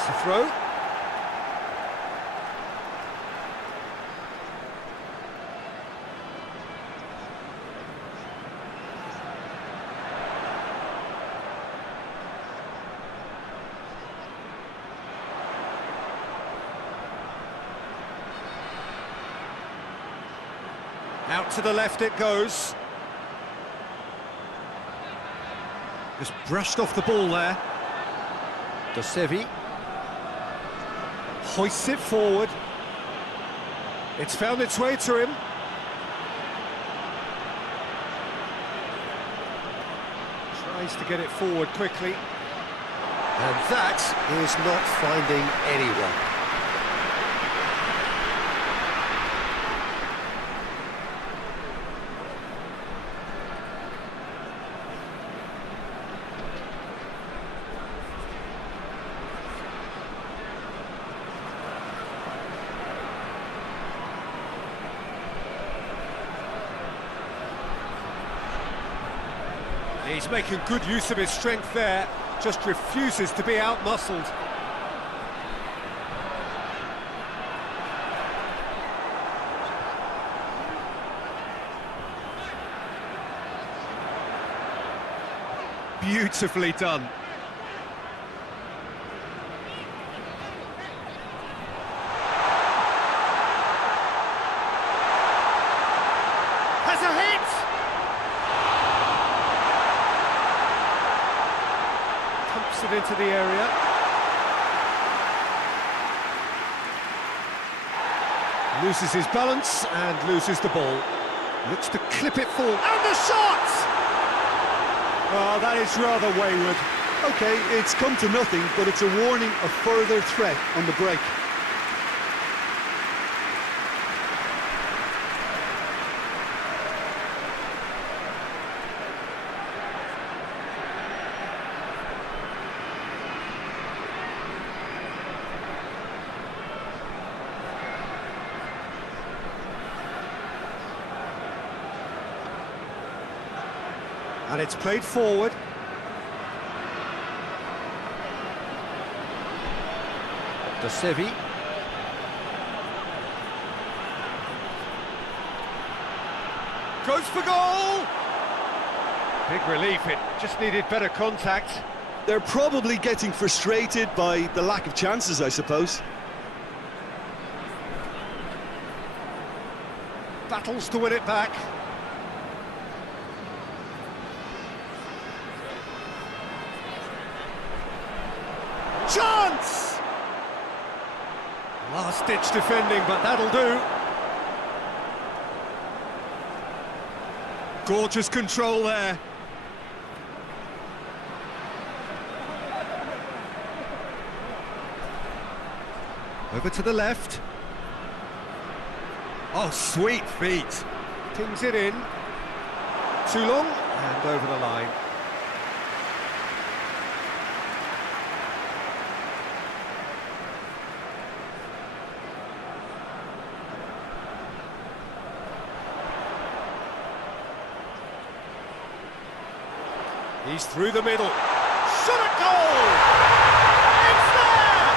It's a throw. Out to the left it goes. Just brushed off the ball there. DONASI hoists it forward. It's found its way to him. Tries to get it forward quickly. And that is not finding anyone. He's making good use of his strength there, just refuses to be out-muscled. Beautifully done. Has a hit! Pumps it into the area. Loses his balance and loses the ball. Looks to clip it forward. And the shot! Oh, that is rather wayward. OK, it's come to nothing, but it's a warning of further threat on the break. And it's played forward. DONASI. Goes for goal! Big relief, it just needed better contact. They're probably getting frustrated by the lack of chances, I suppose. Battles to win it back. Chance! Last-ditch defending, but that'll do. Gorgeous control there. Over to the left. Oh, sweet feet. Pings it in. Too long, and over the line. He's through the middle. Shot at goal! It's there!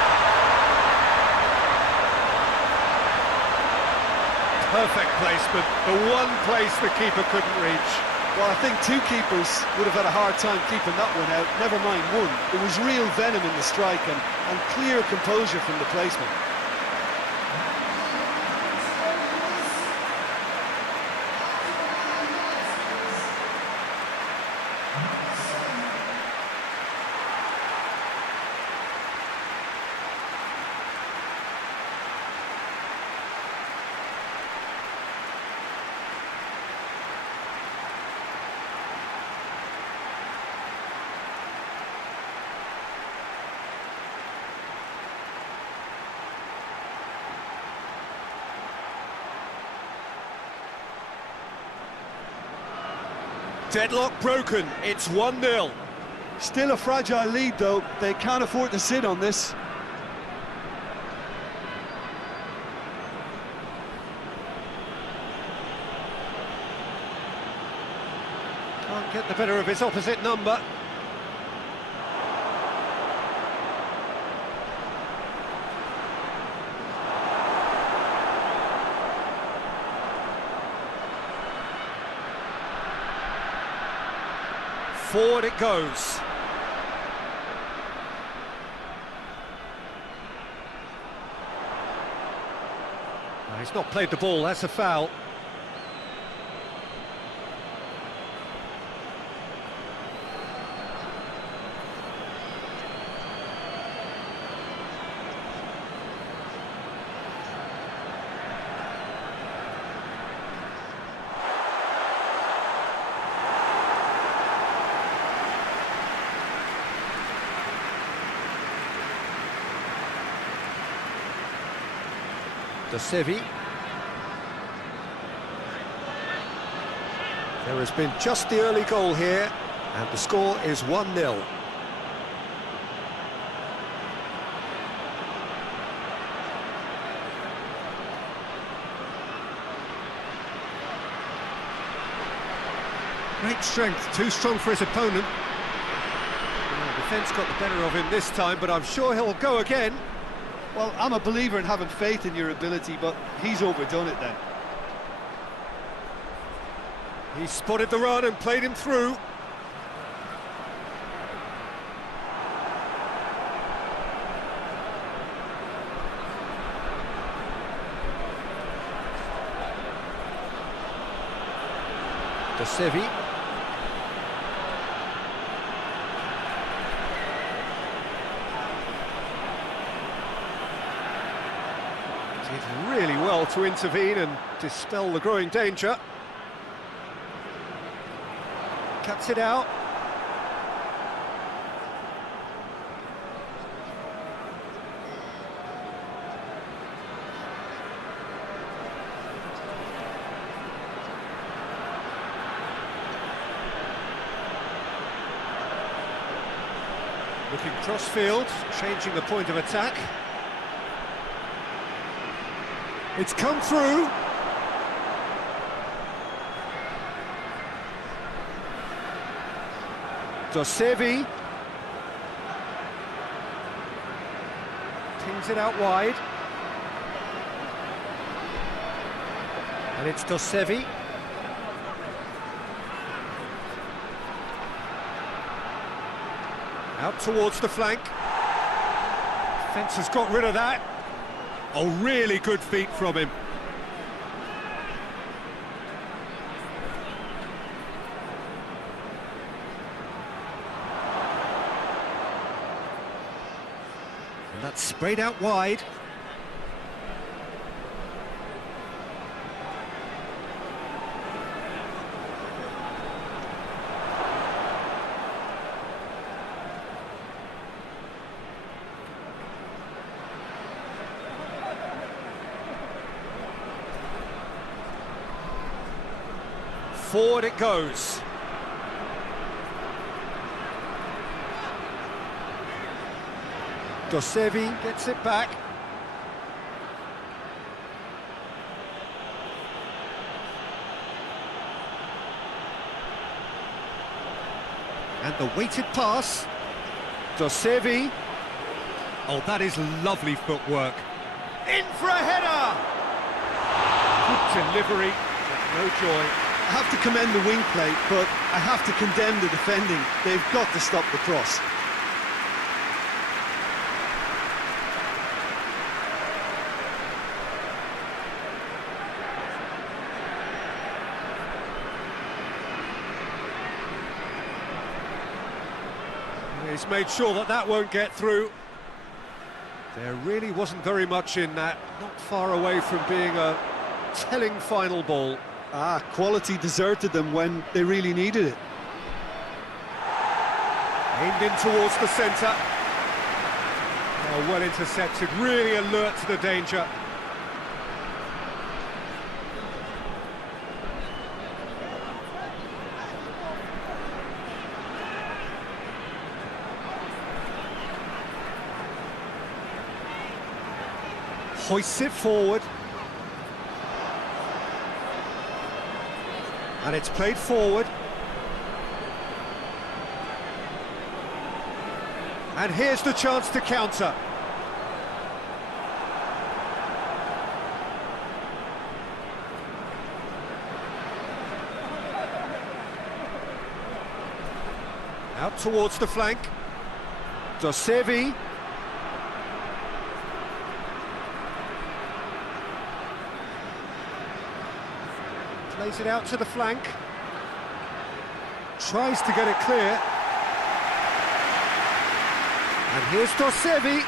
Perfect placement. The one place the keeper couldn't reach. Well, I think two keepers would have had a hard time keeping that one out, never mind one. There was real venom in the strike and clear composure from the placement. Deadlock broken, it's 1-0. Still a fragile lead, though. They can't afford to sit on this. Can't get the better of his opposite number. Forward it goes. No, he's not played the ball, that's a foul. Sevi. There has been just the early goal here, and the score is 1-0. Great strength, too strong for his opponent. The defence got the better of him this time, but I'm sure he'll go again. Well, I'm a believer in having faith in your ability, but he's overdone it then. He spotted the run and played him through. Sevi. Did really well to intervene and dispel the growing danger. Cuts it out. Looking cross-field, changing the point of attack. It's come through. Sevi pings it out wide. And it's Sevi. Out towards the flank. Defence has got rid of that. Oh, really good feet from him. And that's sprayed out wide. Forward it goes. Sevi gets it back. And the weighted pass. Sevi. Oh, that is lovely footwork. In for a header! Good delivery, but no joy. I have to commend the wing play, but I have to condemn the defending. They've got to stop the cross. He's made sure that that won't get through. There really wasn't very much in that, not far away from being a telling final ball. Quality deserted them when they really needed it. Aimed in towards the centre. Oh, well intercepted, really alert to the danger. Hoists it forward. And it's played forward. And here's the chance to counter. towards the flank. Dosevi. Plays it out to the flank. Tries to get it clear. And here's Dosevi.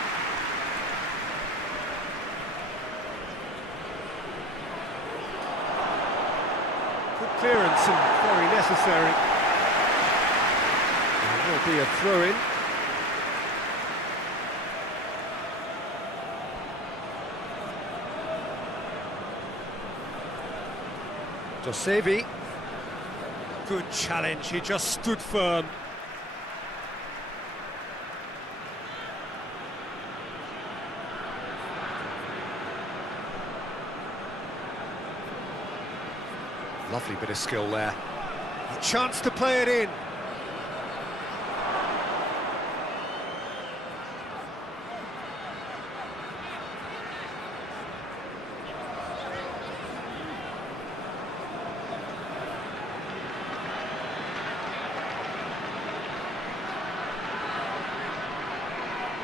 Good clearance and very necessary. There will be a throw-in. Dosevi. Good challenge, he just stood firm. Lovely bit of skill there. A chance to play it in.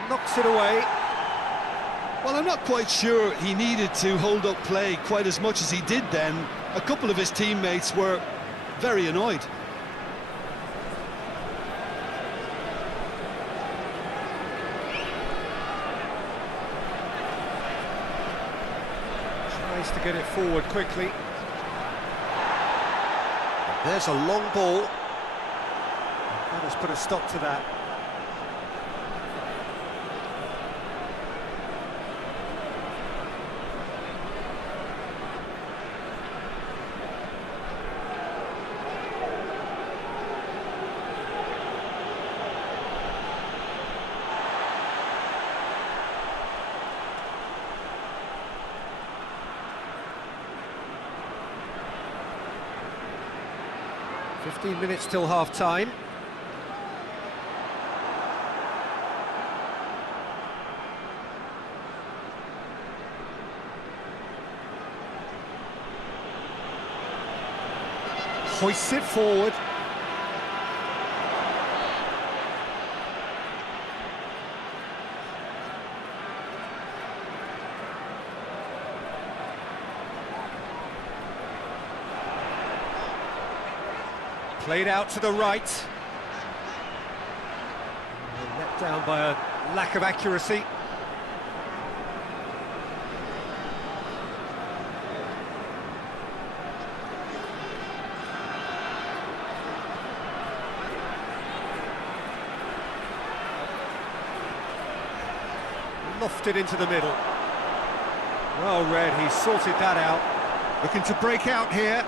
Knocks it away. Well, I'm not quite sure he needed to hold up play quite as much as he did then. A couple of his teammates were very annoyed. Tries to get it forward quickly. There's a long ball. That has put a stop to that. Fifteen minutes till half-time. Hoists it forward. Played out to the right. And let down by a lack of accuracy. Lofted into the middle. Well read, he sorted that out. Looking to break out here.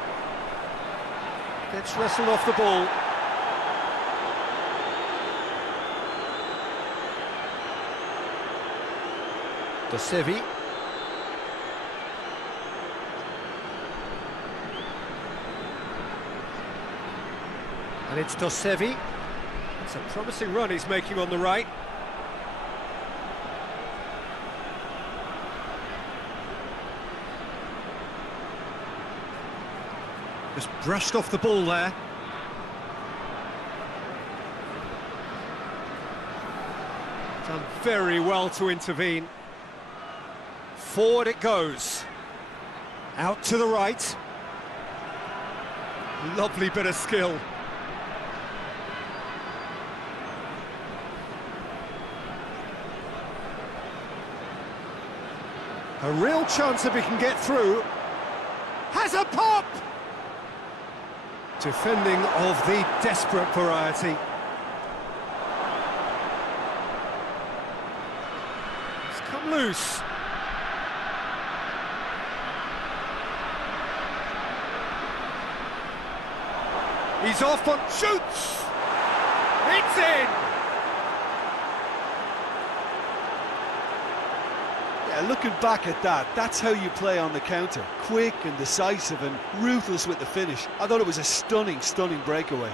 Gets wrestled off the ball. Dosevi. And it's Dosevi. It's a promising run he's making on the right. Just brushed off the ball there. Done very well to intervene. Forward it goes. Out to the right. Lovely bit of skill. A real chance if he can get through. Has a pop! Defending of the desperate variety. It's come loose. He's off on shoots. It's in. Yeah, looking back at that, that's how you play on the counter. Quick and decisive and ruthless with the finish. I thought it was a stunning, stunning breakaway.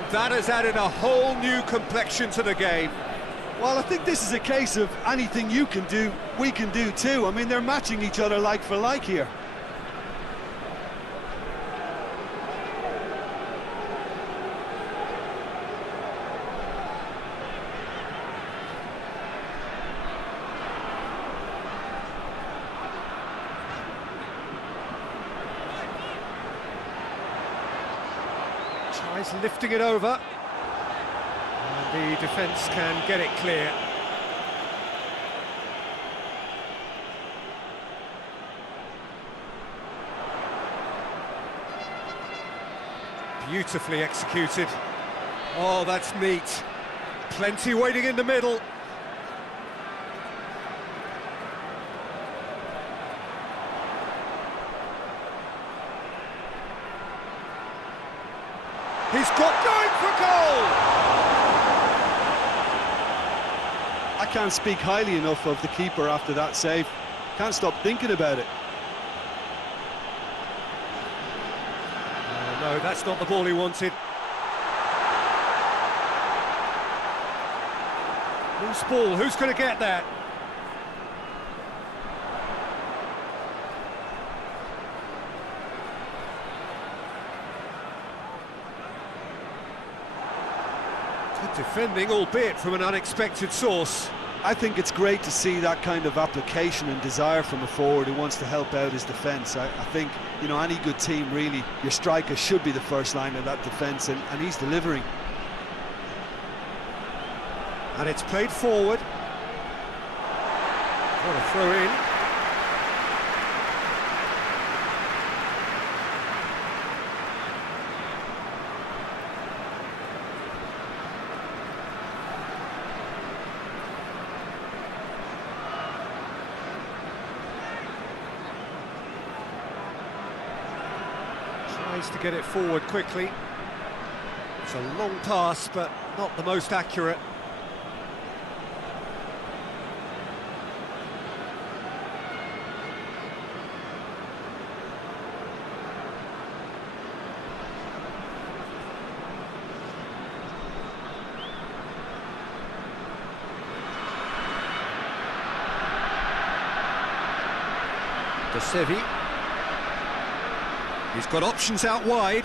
And that has added a whole new complexion to the game. Well, I think this is a case of anything you can do, we can do too. I mean, they're matching each other like for like here. Tries lifting it over. And the defence can get it clear. Beautifully executed. Oh, that's neat. Plenty waiting in the middle. He's got going for goal! I can't speak highly enough of the keeper after that save. Can't stop thinking about it. No, that's not the ball he wanted. Loose ball, who's going to get that? Good defending, albeit from an unexpected source. I think it's great to see that kind of application and desire from a forward who wants to help out his defence. I think, you know, any good team, really, your striker should be the first line of that defence, and he's delivering. And it's played forward. What a throw in. Tries to get it forward quickly. It's a long pass, but not the most accurate. De Sevi. He's got options out wide.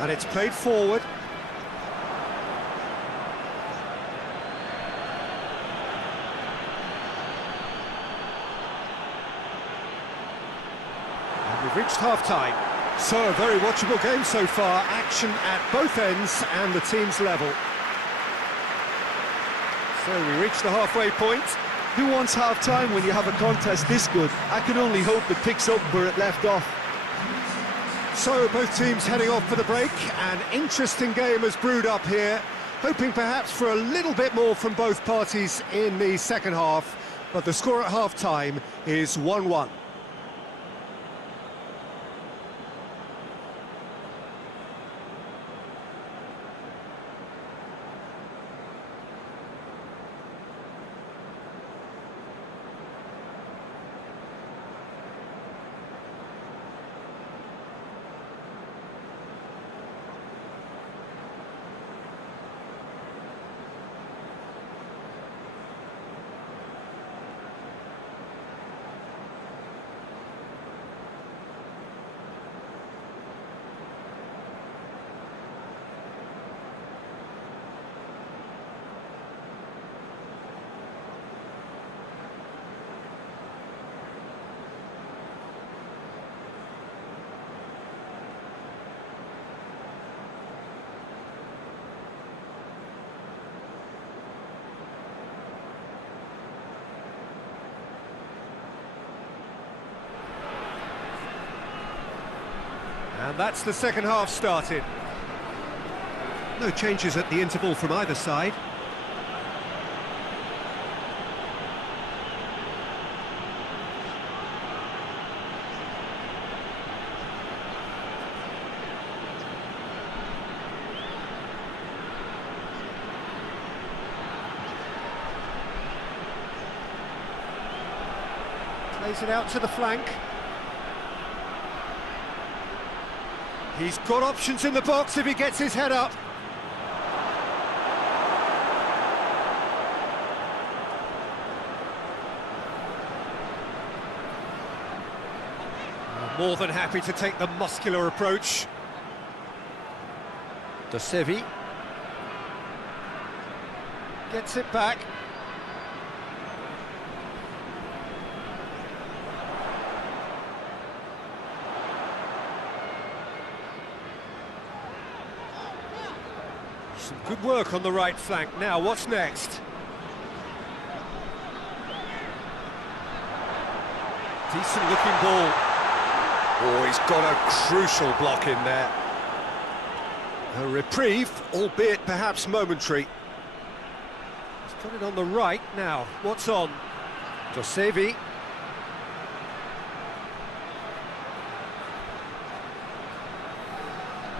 And it's played forward. And we've reached half-time. So, a very watchable game so far. Action at both ends and the team's level. So, we reached the halfway point. Who wants half-time when you have a contest this good? I can only hope it picks up where it left off. So, both teams heading off for the break. An interesting game has brewed up here. Hoping perhaps for a little bit more from both parties in the second half. But the score at half-time is 1-1. And that's the second half started. No changes at the interval from either side. Plays it out to the flank. He's got options in the box if he gets his head up. More than happy to take the muscular approach. DONASI gets it back. Some good work on the right flank. Now, what's next? Decent looking ball. Oh, he's got a crucial block in there. A reprieve, albeit perhaps momentary. He's got it on the right now. What's on? DONASI.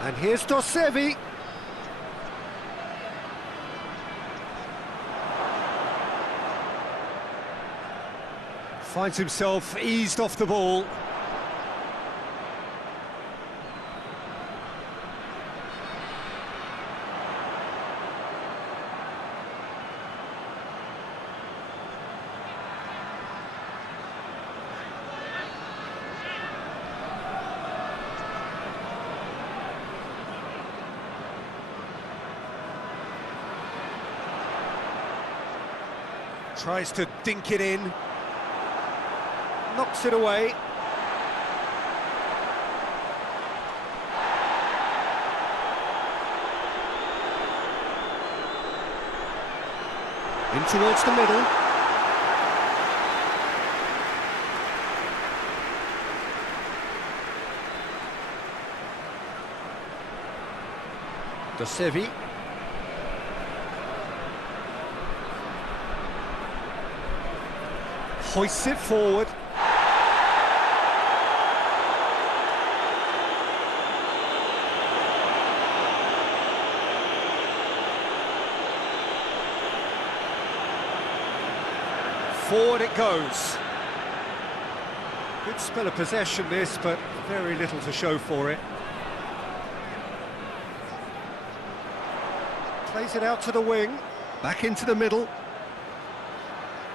And here's DONASI. Finds himself eased off the ball. Tries to dink it in. Knocks it away. In towards the middle. DONASI. Hoists it forward. Forward it goes. Good spell of possession this, but very little to show for it. Plays it out to the wing, back into the middle.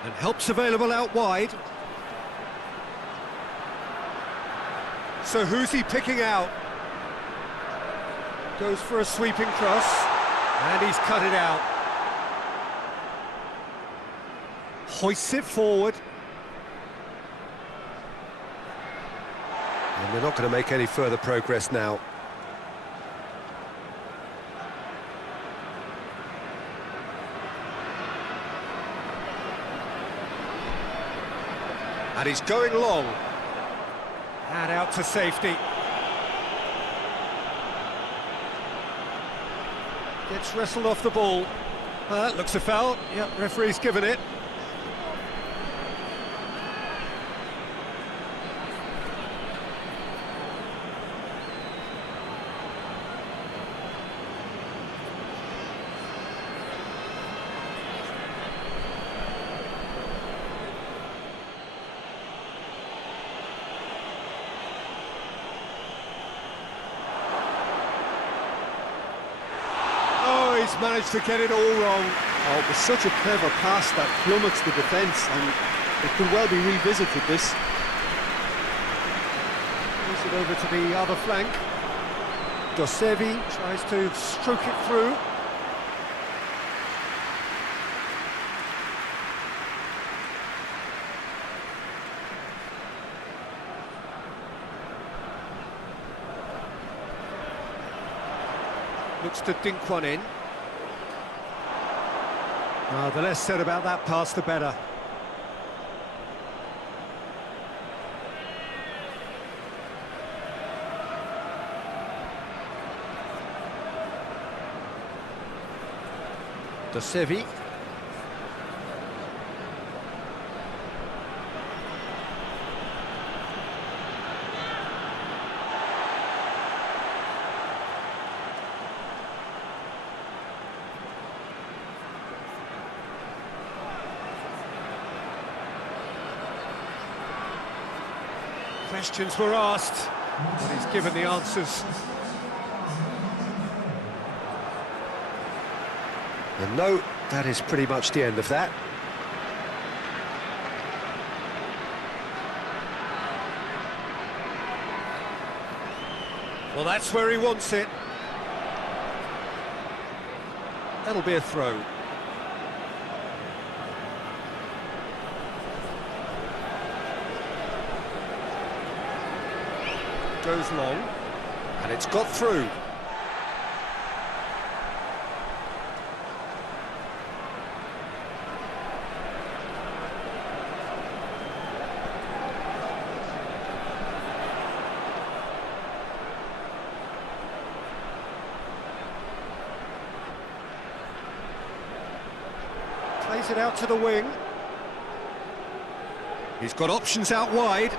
And help's available out wide. So who's he picking out? Goes for a sweeping cross, and he's cut it out. Hoists it forward. And they're not going to make any further progress now. And he's going long. And out to safety. Gets wrestled off the ball. Looks a foul. Yep, referee's given it. He's managed to get it all wrong. Oh, it was such a clever pass that flummoxed the defence, and it could well be revisited, this. Moves it over to the other flank. DONASI tries to stroke it through. Looks to dink one in. The less said about that pass, the better. DONASI. Questions were asked, but he's given the answers. And no, that is pretty much the end of that. Well, that's where he wants it. That'll be a throw. Goes long, And it's got through. plays it out to the wing. He's got options out wide.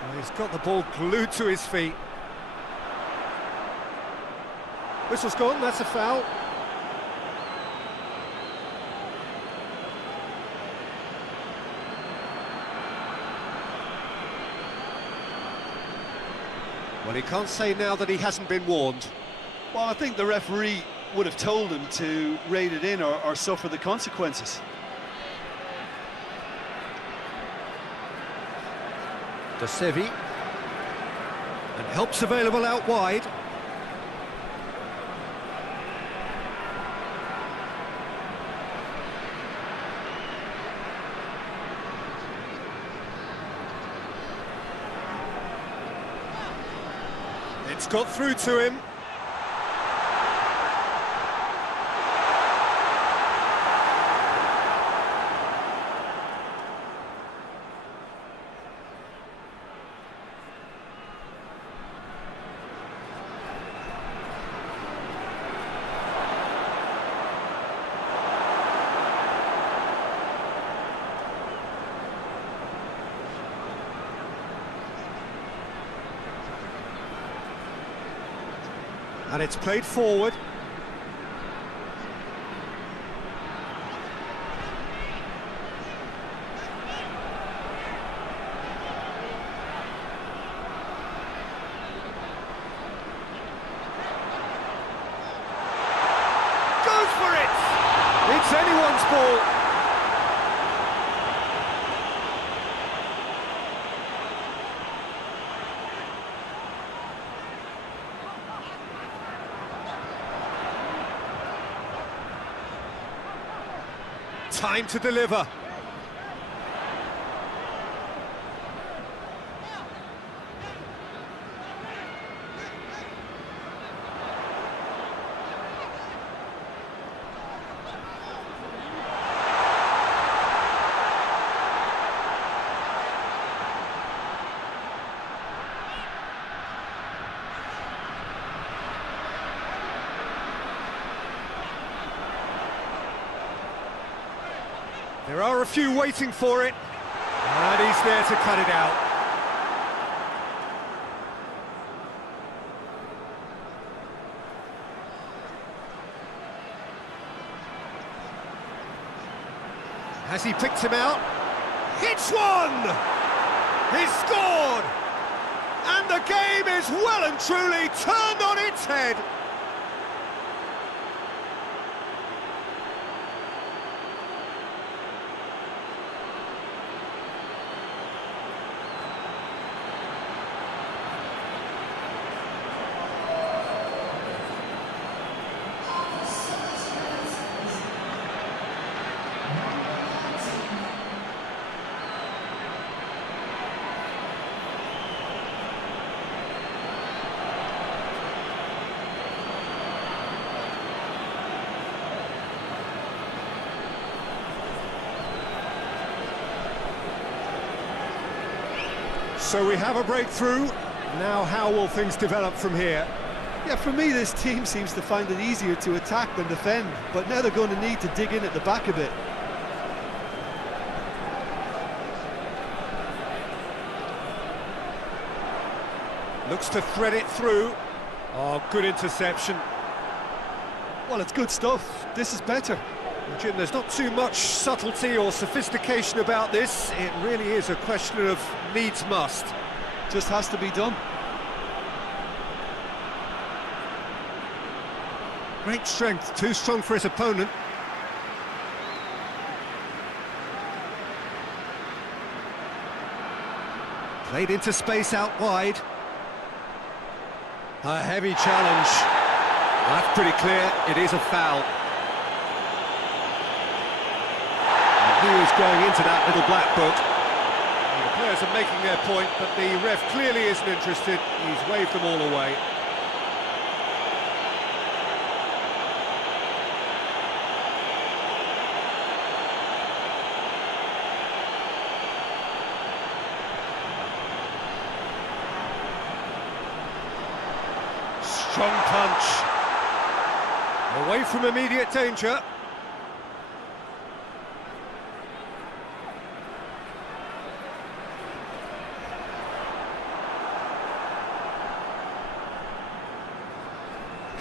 Well, he's got the ball glued to his feet. Whistle's gone, that's a foul. Well, he can't say now that he hasn't been warned. Well, I think the referee would have told him to rate it in or suffer the consequences. De Sevi. And help's available out wide. It's got through to him. And it's played forward. Goes for it! It's anyone's ball. Time to deliver. There are a few waiting for it, and he's there to cut it out. Has he picked him out? Hits one! He's scored! And the game is well and truly turned on its head. So we have a breakthrough. Now how will things develop from here? Yeah, for me, this team seems to find it easier to attack than defend, but now they're going to need to dig in at the back a bit. Looks to thread it through. Oh, good interception. Well, it's good stuff. This is better. Jim, there's not too much subtlety or sophistication about this. It really is a question of needs must. Just has to be done. Great strength, too strong for his opponent. Played into space out wide. A heavy challenge. That's pretty clear, it is a foul. He was going into that little black book. And the players are making their point, but the ref clearly isn't interested. He's waved them all away. Strong punch. Away from immediate danger.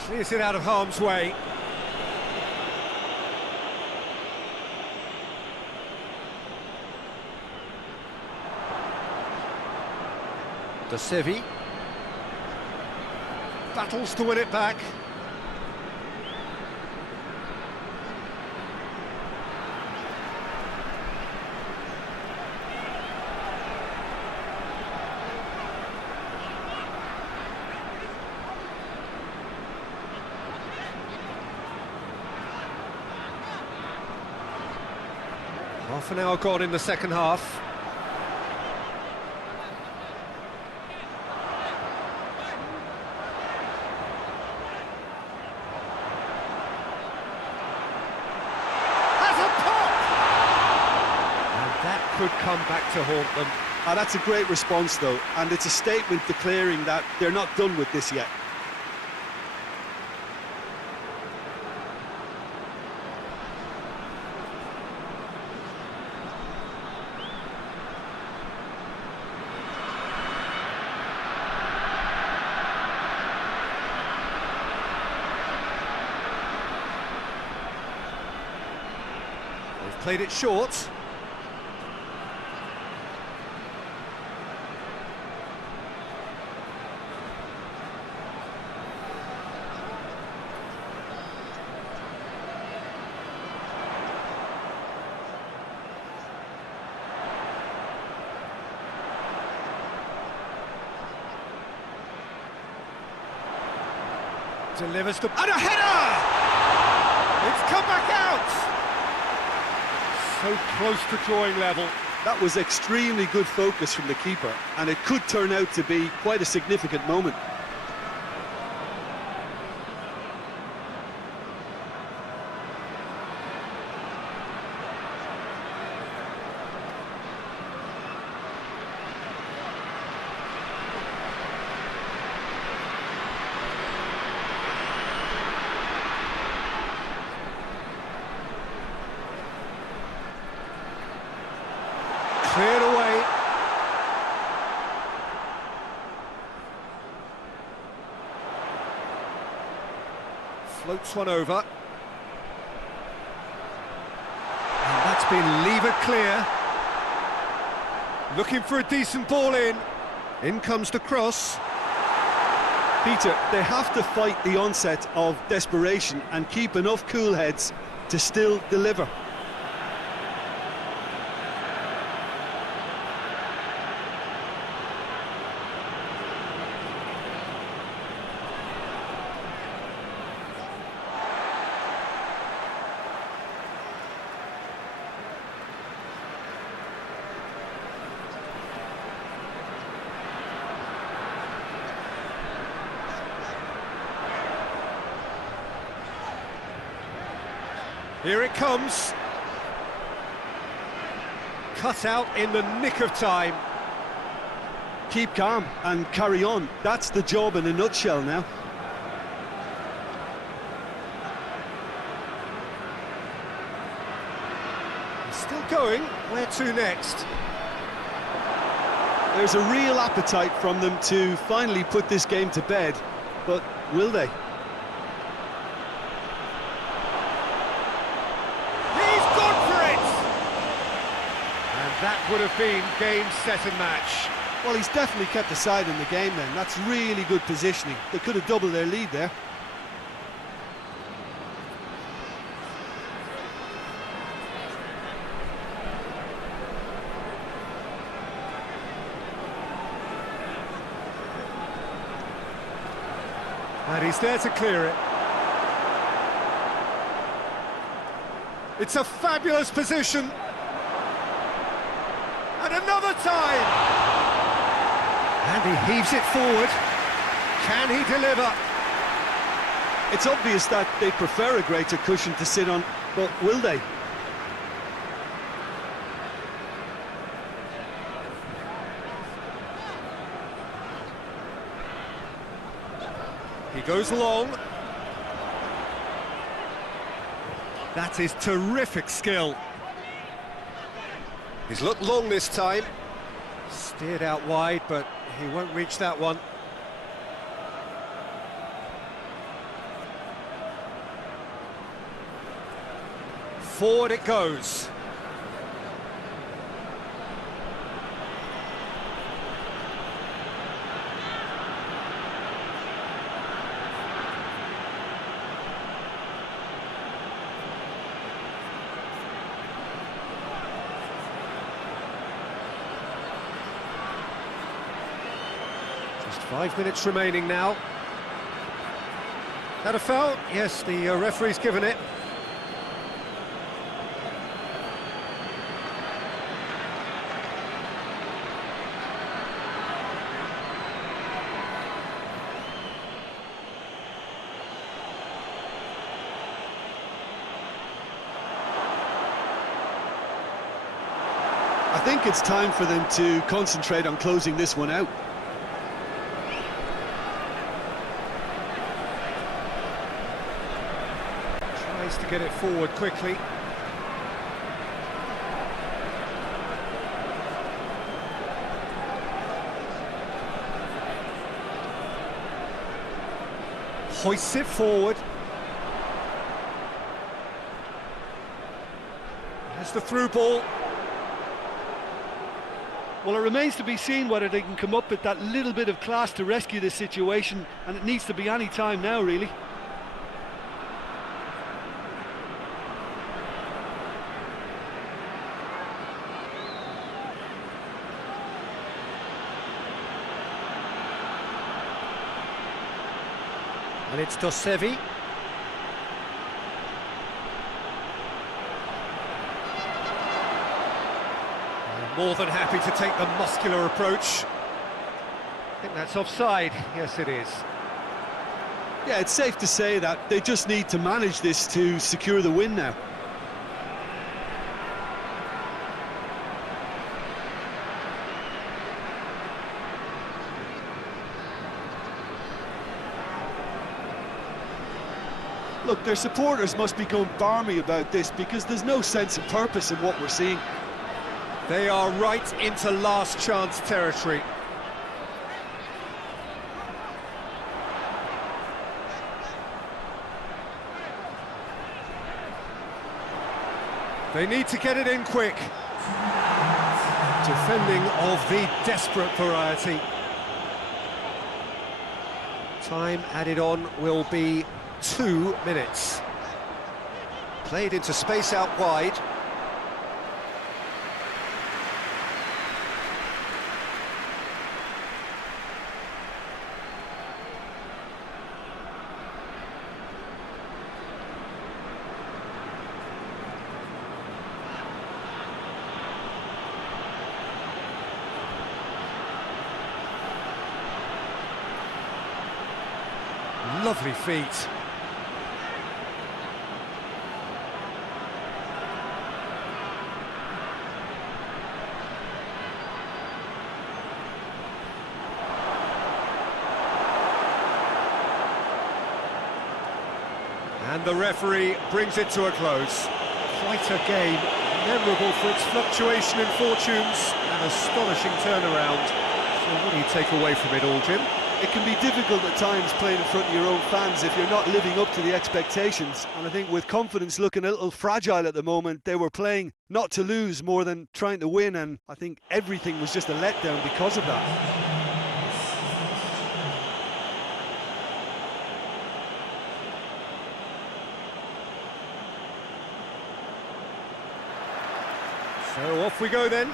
Clears it out of harm's way. De Sevi battles to win it back. Half an hour gone in the second half. Has a pop! And that could come back to haunt them. That's a great response, though, and it's a statement declaring that they're not done with this yet. They've played it short. Delivers to... and a header! It's come back out! So close to drawing level. That was extremely good focus from the keeper, and it could turn out to be quite a significant moment. Cleared away. Floats one over. And that's been levered clear. Looking for a decent ball in. In comes the cross. Peter, they have to fight the onset of desperation and keep enough cool heads to still deliver. Here it comes. Cut out in the nick of time. Keep calm and carry on. That's the job in a nutshell now. Still going. Where to next? There's a real appetite from them to finally put this game to bed, but will they? That would have been game, set and match. Well, he's definitely kept the side in the game then. That's really good positioning. They could have doubled their lead there. And he's there to clear it. It's a fabulous position. And another time. And he heaves it forward. Can he deliver? It's obvious that they prefer a greater cushion to sit on, but will they? He goes long. That is terrific skill. He's looked long this time. Steered out wide, but he won't reach that one. Forward it goes. Just 5 minutes remaining now. Had a foul? Yes, the referee's given it. I think it's time for them to concentrate on closing this one out. Tries to get it forward quickly. Hoists it forward. Has the through ball. Well, it remains to be seen whether they can come up with that little bit of class to rescue this situation, and it needs to be any time now, really. And it's Dosevi. More than happy to take the muscular approach. I think that's offside. Yes, it is. Yeah, it's safe to say that they just need to manage this to secure the win now. Look, their supporters must be going barmy about this because there's no sense of purpose in what we're seeing. They are right into last chance territory. They need to get it in quick. Defending of the desperate variety. Time added on will be 2 minutes. Played into space out wide. Lovely feet. And the referee brings it to a close. Quite a game, memorable for its fluctuation in fortunes and astonishing turnaround. So what do you take away from it all, Jim? it can be difficult at times playing in front of your own fans if you're not living up to the expectations. And I think with confidence looking a little fragile at the moment, they were playing not to lose more than trying to win, and I think everything was just a letdown because of that. So off we go then.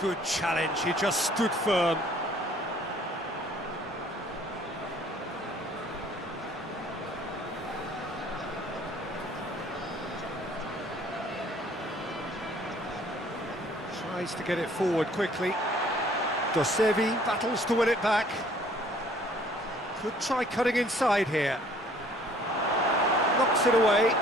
Good challenge, he just stood firm. Tries to get it forward quickly. Dosevi battles to win it back. Could try cutting inside here. Knocks it away.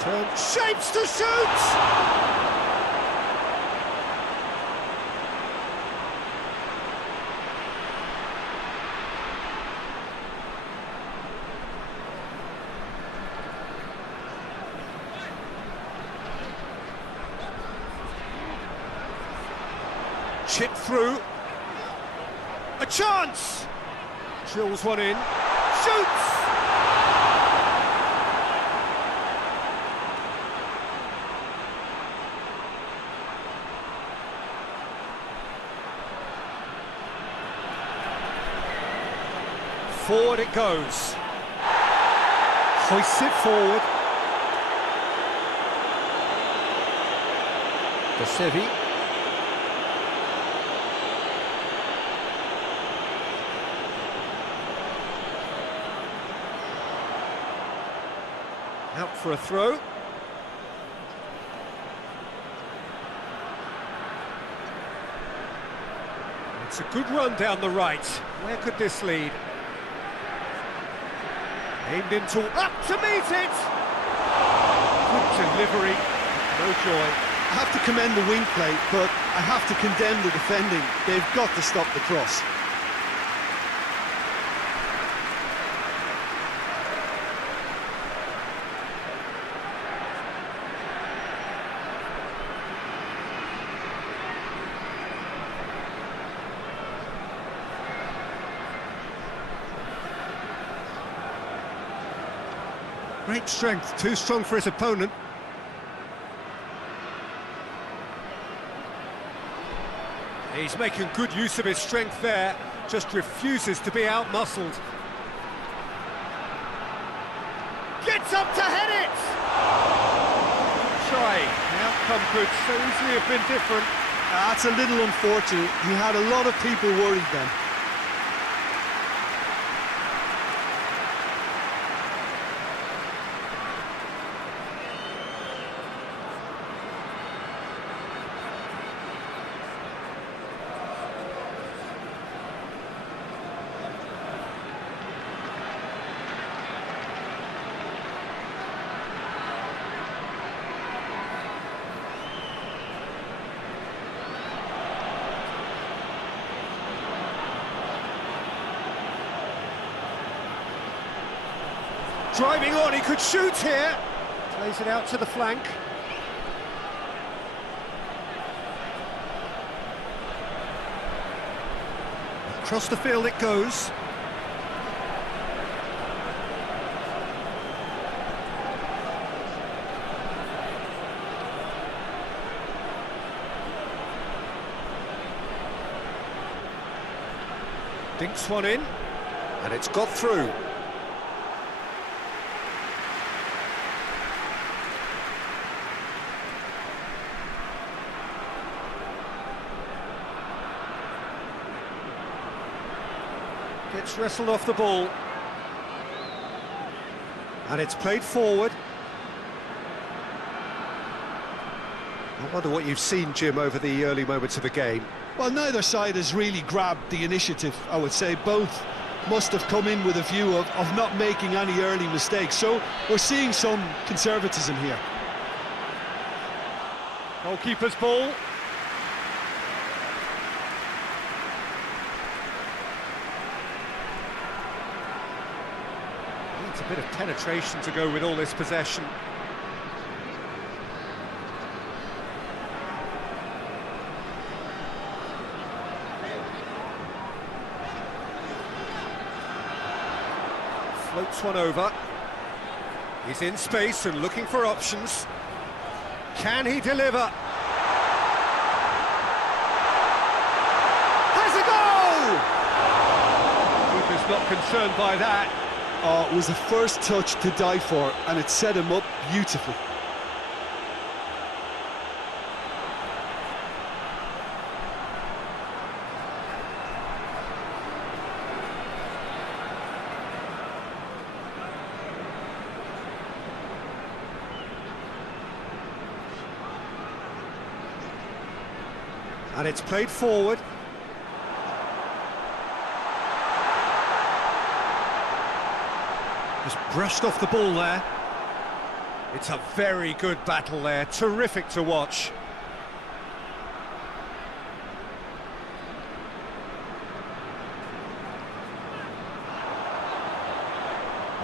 Turn, shapes to shoot! Chip through. A chance! Drills one in. Shoots! Forward it goes. Hoists it forward. Dosevi. Out for a throw. It's a good run down the right. Where could this lead? Aimed into, up to meet it! Good delivery, no joy. I have to commend the wing play, but I have to condemn the defending. They've got to stop the cross. Great strength, too strong for his opponent. He's making good use of his strength there, just refuses to be out-muscled. Gets up to head it! Try, the outcome could so easily have been different. That's a little unfortunate. He had a lot of people worried then. Driving on, he could shoot here. Plays it out to the flank. Across the field it goes. Dinks one in. And it's got through. Gets wrestled off the ball. And it's played forward. I wonder what you've seen, Jim, over the early moments of the game. Well, neither side has really grabbed the initiative, I would say. Both must have come in with a view of not making any early mistakes. So we're seeing some conservatism here. Goalkeeper's ball. Needs a bit of penetration to go with all this possession. Floats one over. He's in space and looking for options. Can he deliver? Has a goal! Keeper's not concerned by that. Oh, it was the first touch to die for, and it set him up beautifully. And it's played forward. Just brushed off the ball there. It's a very good battle there, terrific to watch.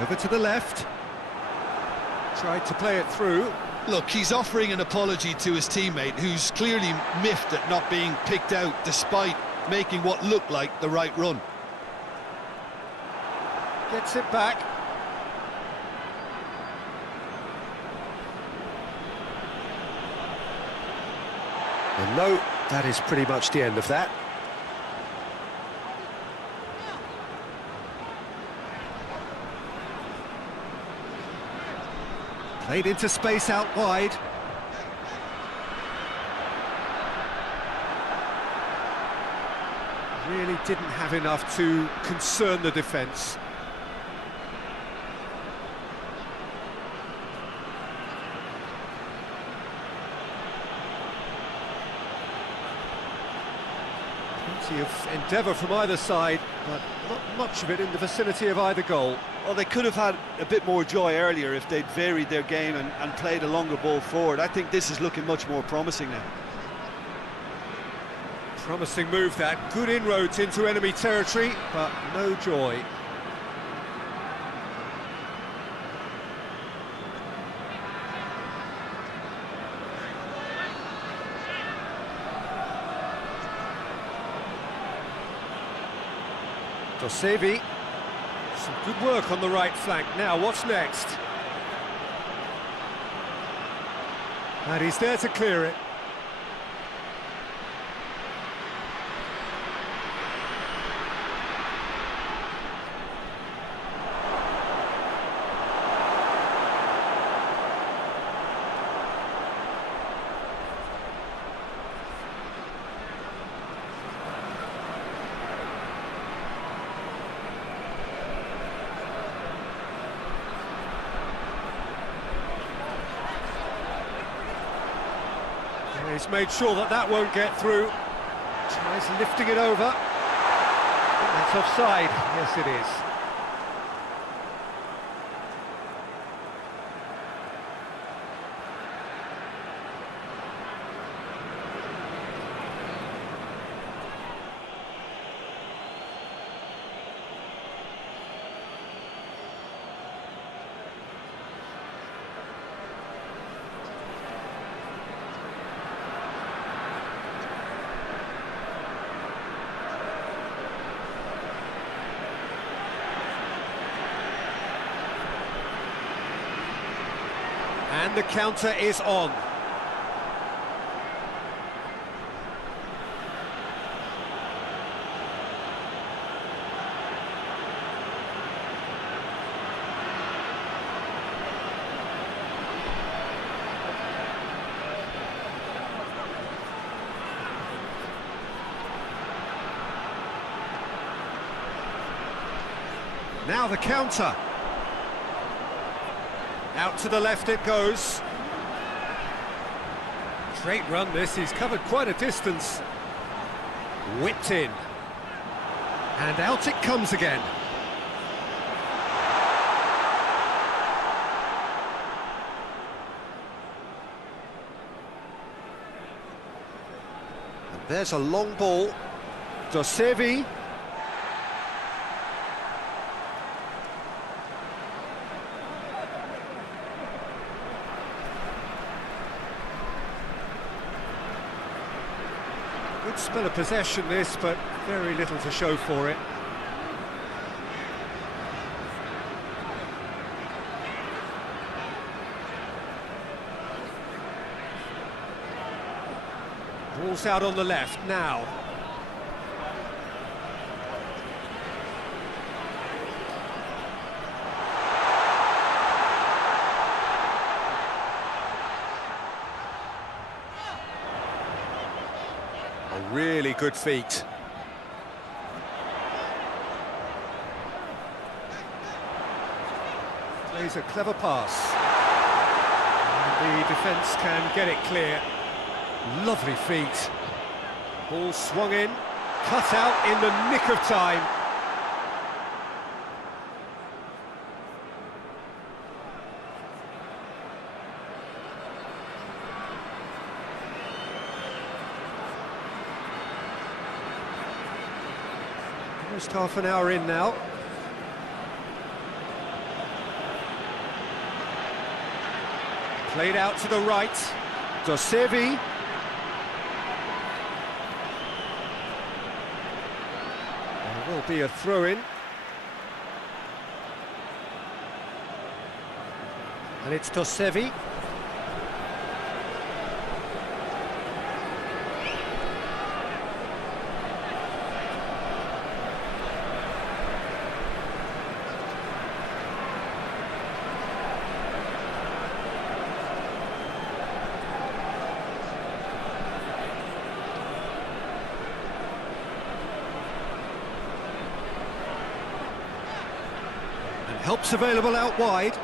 Over to the left. Tried to play it through. Look, he's offering an apology to his teammate, who's clearly miffed at not being picked out despite making what looked like the right run. Gets it back. And no, that is pretty much the end of that. Played into space out wide. Really didn't have enough to concern the defence. Plenty of endeavour from either side, but not much of it in the vicinity of either goal. Well, they could have had a bit more joy earlier if they'd varied their game and played a longer ball forward. I think this is looking much more promising now. Promising move that, good inroads into enemy territory, but no joy. Dosevi. Some good work on the right flank. Now, what's next? And he's there to clear it. He's made sure that that won't get through. Tries lifting it over. That's offside. Yes, it is. And the counter is on. Now the counter. Out to the left it goes. Great run this, he's covered quite a distance. Whipped in. And out it comes again. And there's a long ball. DONASI. Good spell of possession this, but very little to show for it. Ball's out on the left now. A really good feat. Plays a clever pass. And the defence can get it clear. Lovely feet. Ball swung in, cut out in the nick of time. Almost half an hour in now. Played out to the right. DONASI. There will be a throw-in. And it's DONASI. Help's available out wide.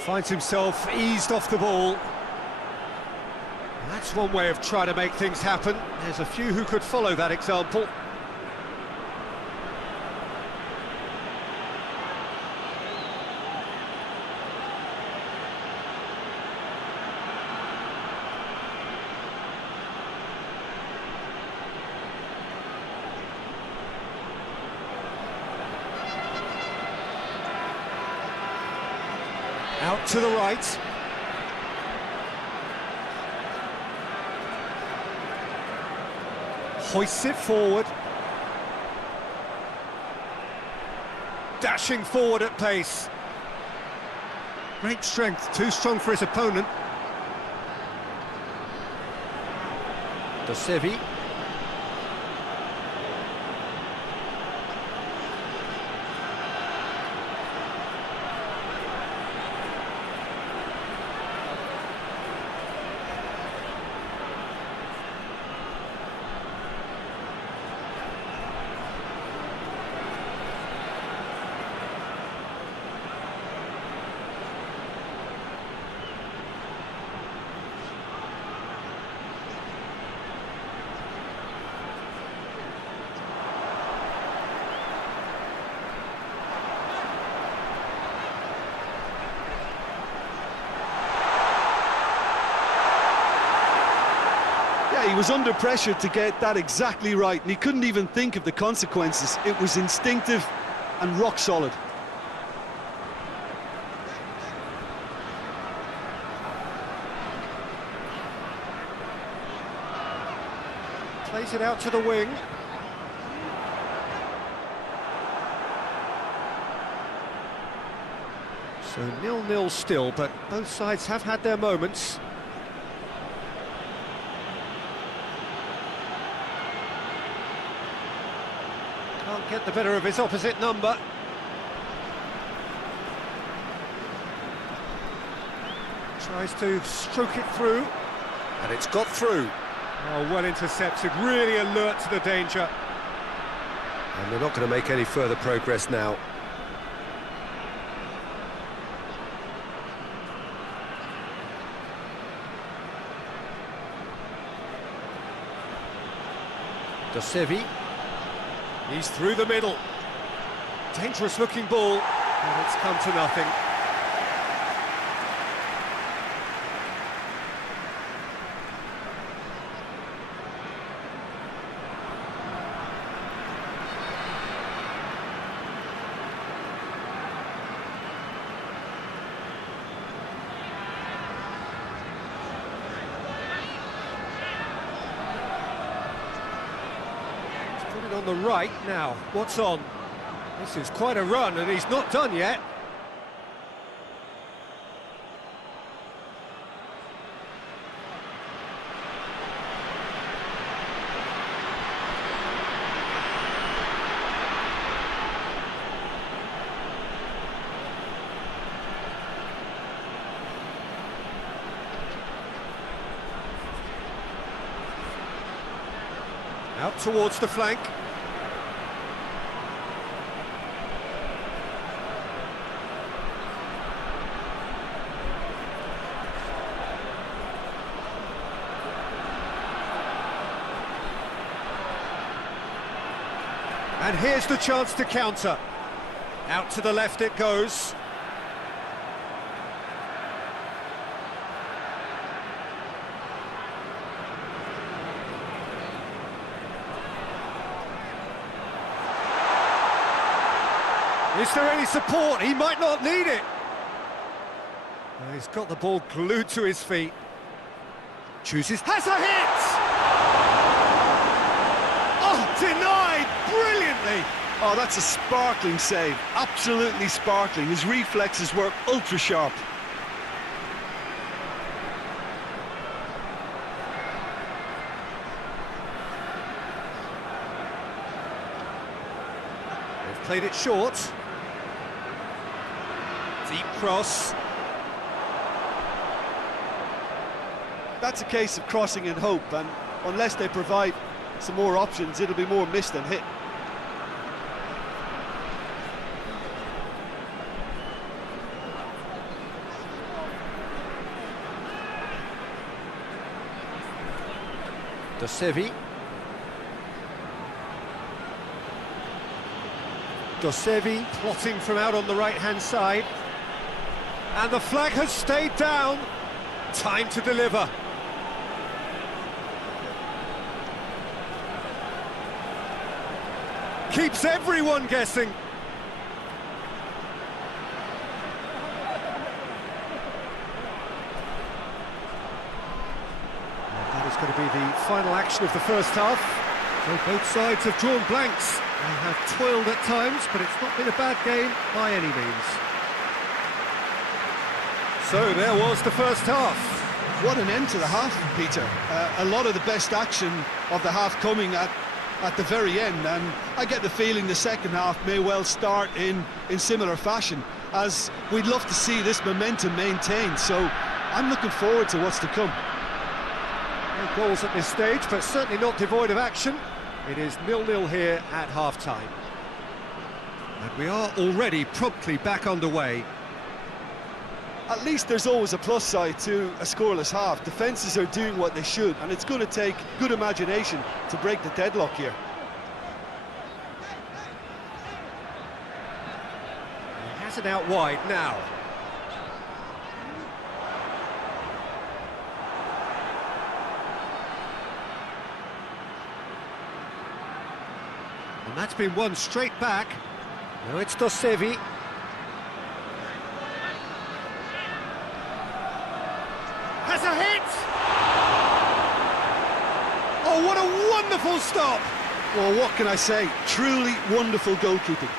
Finds himself eased off the ball. That's one way of trying to make things happen. There's a few who could follow that example. Out to the right. Hoists it forward. Dashing forward at pace. Great strength, too strong for his opponent. DONASI. He was under pressure to get that exactly right, and he couldn't even think of the consequences. It was instinctive and rock solid. Plays it out to the wing. So 0-0 still, but both sides have had their moments. Can't get the better of his opposite number. Tries to stroke it through. And it's got through. Oh, well intercepted, really alert to the danger. And they're not going to make any further progress now. Dosevi. He's through the middle. Dangerous looking ball, and it's come to nothing. Put it on the right now. What's on? This is quite a run, and he's not done yet. Out towards the flank. And here's the chance to counter. Out to the left it goes. Is there any support? He might not need it. He's got the ball glued to his feet. Chooses, has a hit! Oh, denied brilliantly! Oh, that's a sparkling save, absolutely sparkling. His reflexes were ultra sharp. They've played it short. Deep cross. That's a case of crossing in hope, and unless they provide some more options, it'll be more missed than hit. Dosevi. Dosevi plotting from out on the right-hand side. And the flag has stayed down. Time to deliver. Keeps everyone guessing. That is going to be the final action of the first half. So both sides have drawn blanks. They have toiled at times, but it's not been a bad game by any means. So there was the first half. What an end to the half, Peter. A lot of the best action of the half coming at the very end, and I get the feeling the second half may well start in similar fashion, as we'd love to see this momentum maintained. So I'm looking forward to what's to come. No goals at this stage, but certainly not devoid of action. It is 0-0 here at half-time. And we are already promptly back underway. At least there's always a plus side to a scoreless half. Defences are doing what they should, and it's going to take good imagination to break the deadlock here. He has it out wide now. And that's been won straight back. Now it's Dosevi. Has a hit! Oh, what a wonderful stop! Well, what can I say? Truly wonderful goalkeeping.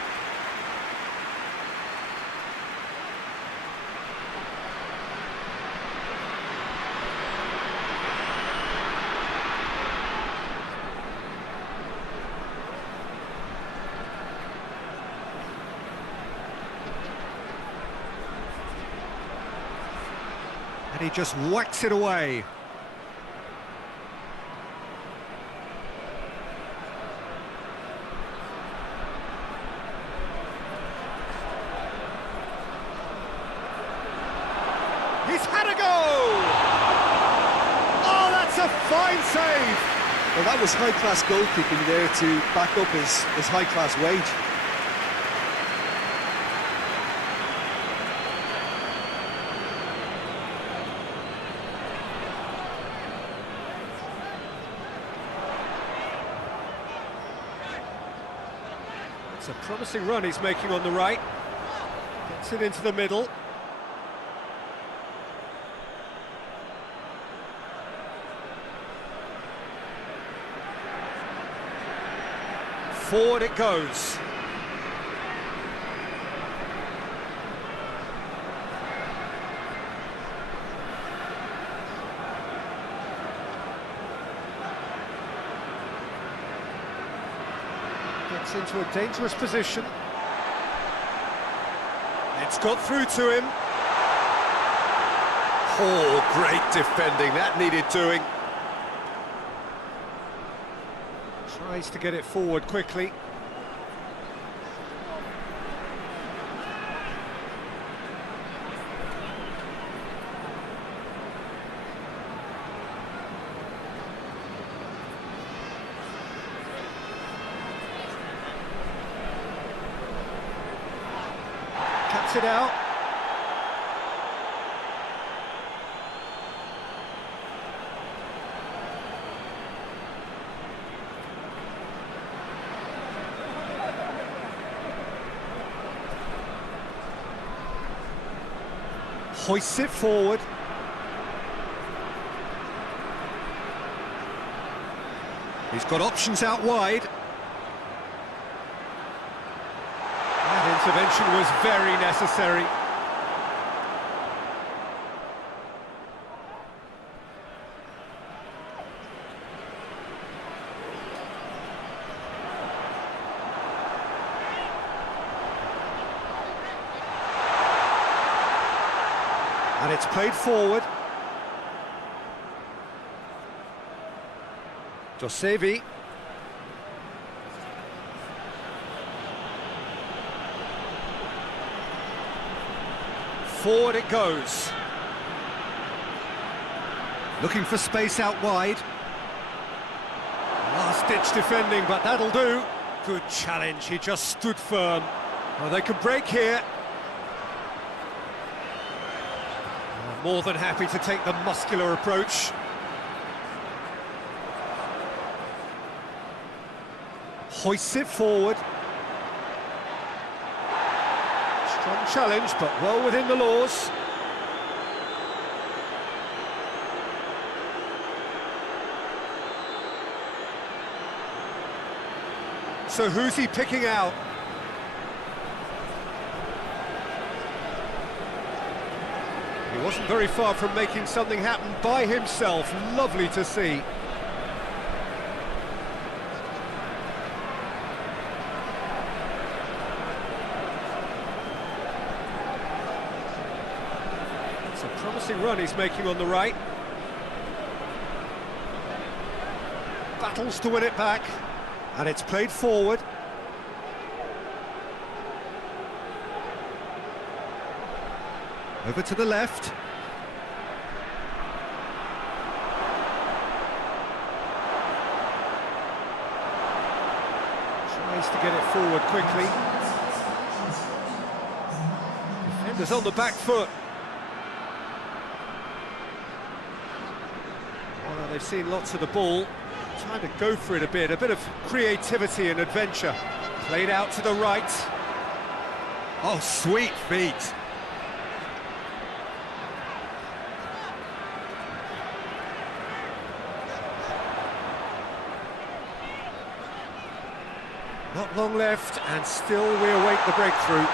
And he just whacks it away. He's had a go! Oh, that's a fine save! Well, that was high-class goal-kicking there to back up his high-class wage. It's a promising run he's making on the right. Gets it into the middle. Forward it goes. Gets into a dangerous position. It's got through to him. Oh, great defending, that needed doing. Tries to get it forward quickly. Cuts it out. Hoists it forward. He's got options out wide. That intervention was very necessary. And it's played forward. Josevi. Forward it goes. Looking for space out wide. Last-ditch defending, but that'll do. Good challenge, he just stood firm. Well, they could break here. More than happy to take the muscular approach. Hoists it forward. Strong challenge, but well within the laws. So who's he picking out? He wasn't very far from making something happen by himself. Lovely to see. It's a promising run he's making on the right. Battles to win it back. And it's played forward. Over to the left. Tries to get it forward quickly. Defenders on the back foot. Well, they've seen lots of the ball. Trying to go for it a bit of creativity and adventure. Played out to the right. Oh, sweet feet. Not long left, and still we await the breakthrough.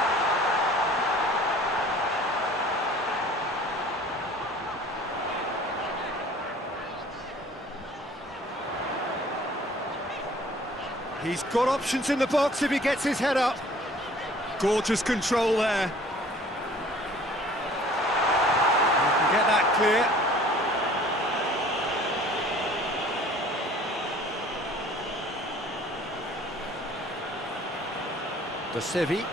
He's got options in the box if he gets his head up. Gorgeous control there. He can get that clear. Josevi.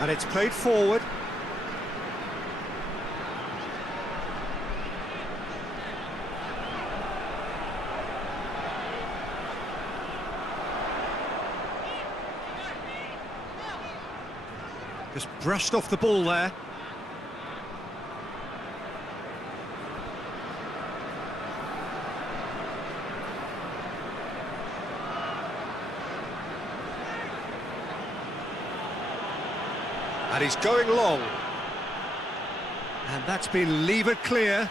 And it's played forward. Just brushed off the ball there. And he's going long. And that's been levered clear.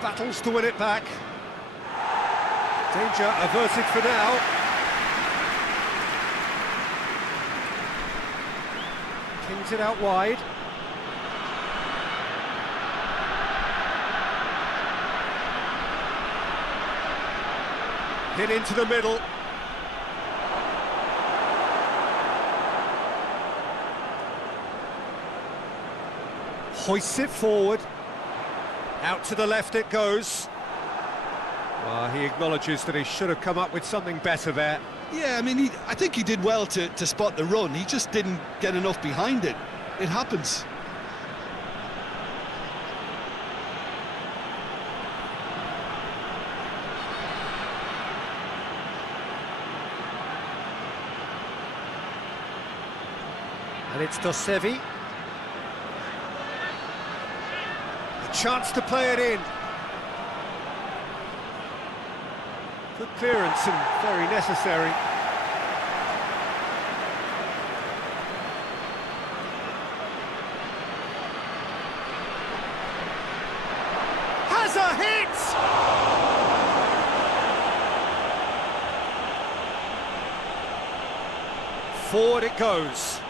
Battles to win it back. Danger averted for now. Kings it out wide. Hit into the middle. Hoists it forward. Out to the left it goes. Well, he acknowledges that he should have come up with something better there. Yeah, I mean, I think he did well to spot the run. He just didn't get enough behind it. It happens. And it's Dosevi. A chance to play it in. Good clearance and very necessary. Has a hit! Forward it goes.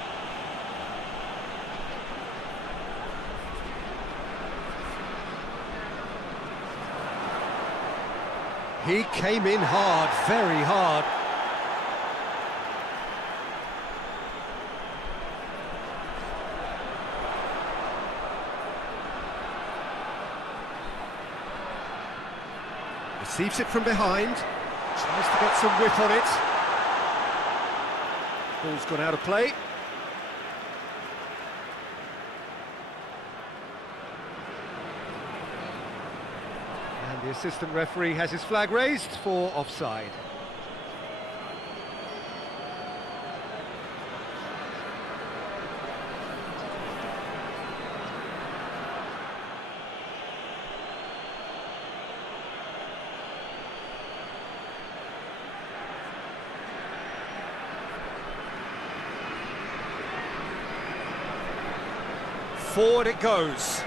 He came in hard, very hard. Receives it from behind. Tries to get some whip on it. Ball's gone out of play. The assistant referee has his flag raised for offside. Forward it goes.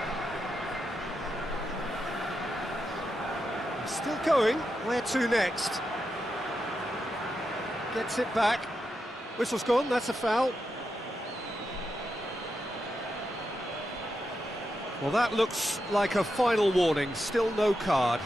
Still going, where to next? Gets it back. Whistle's gone, that's a foul. Well, that looks like a final warning, still no card.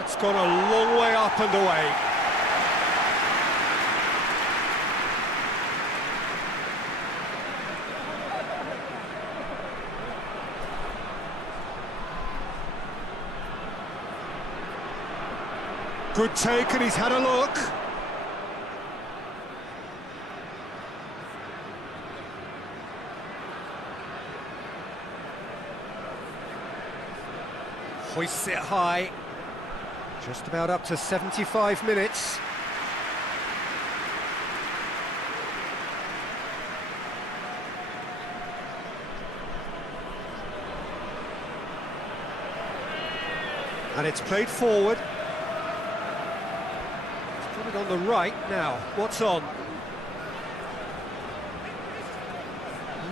It's gone a long way up and away. Good take, and he's had a look. Hoists it high. Just about up to 75 minutes. And it's played forward. He's got it on the right now. What's on?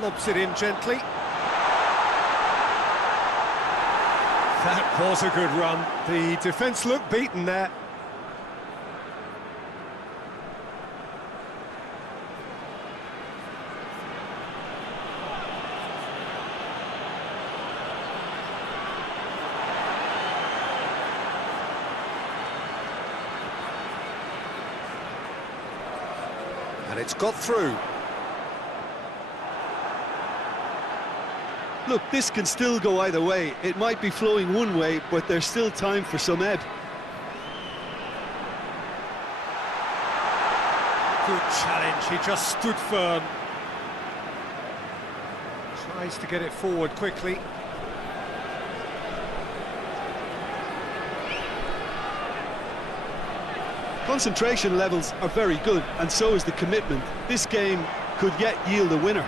Lobs it in gently. That was a good run. The defence looked beaten there. And it's got through. Look, this can still go either way. It might be flowing one way, but there's still time for some ebb. Good challenge, he just stood firm. Tries to get it forward quickly. Concentration levels are very good, and so is the commitment. This game could yet yield a winner.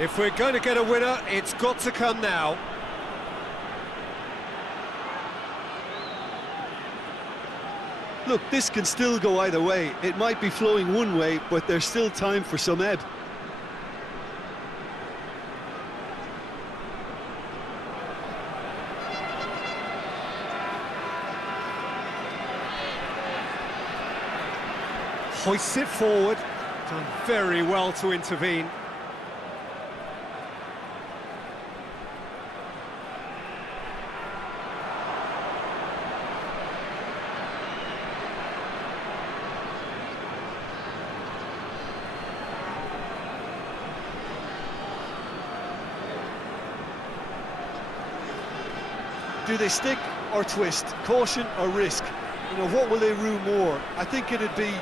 If we're going to get a winner, it's got to come now. Look, this can still go either way. It might be flowing one way, but there's still time for some ebb. Hoists it forward. Done very well to intervene. Do they stick or twist? Caution or risk? You know, what will they rue more? I think it'd be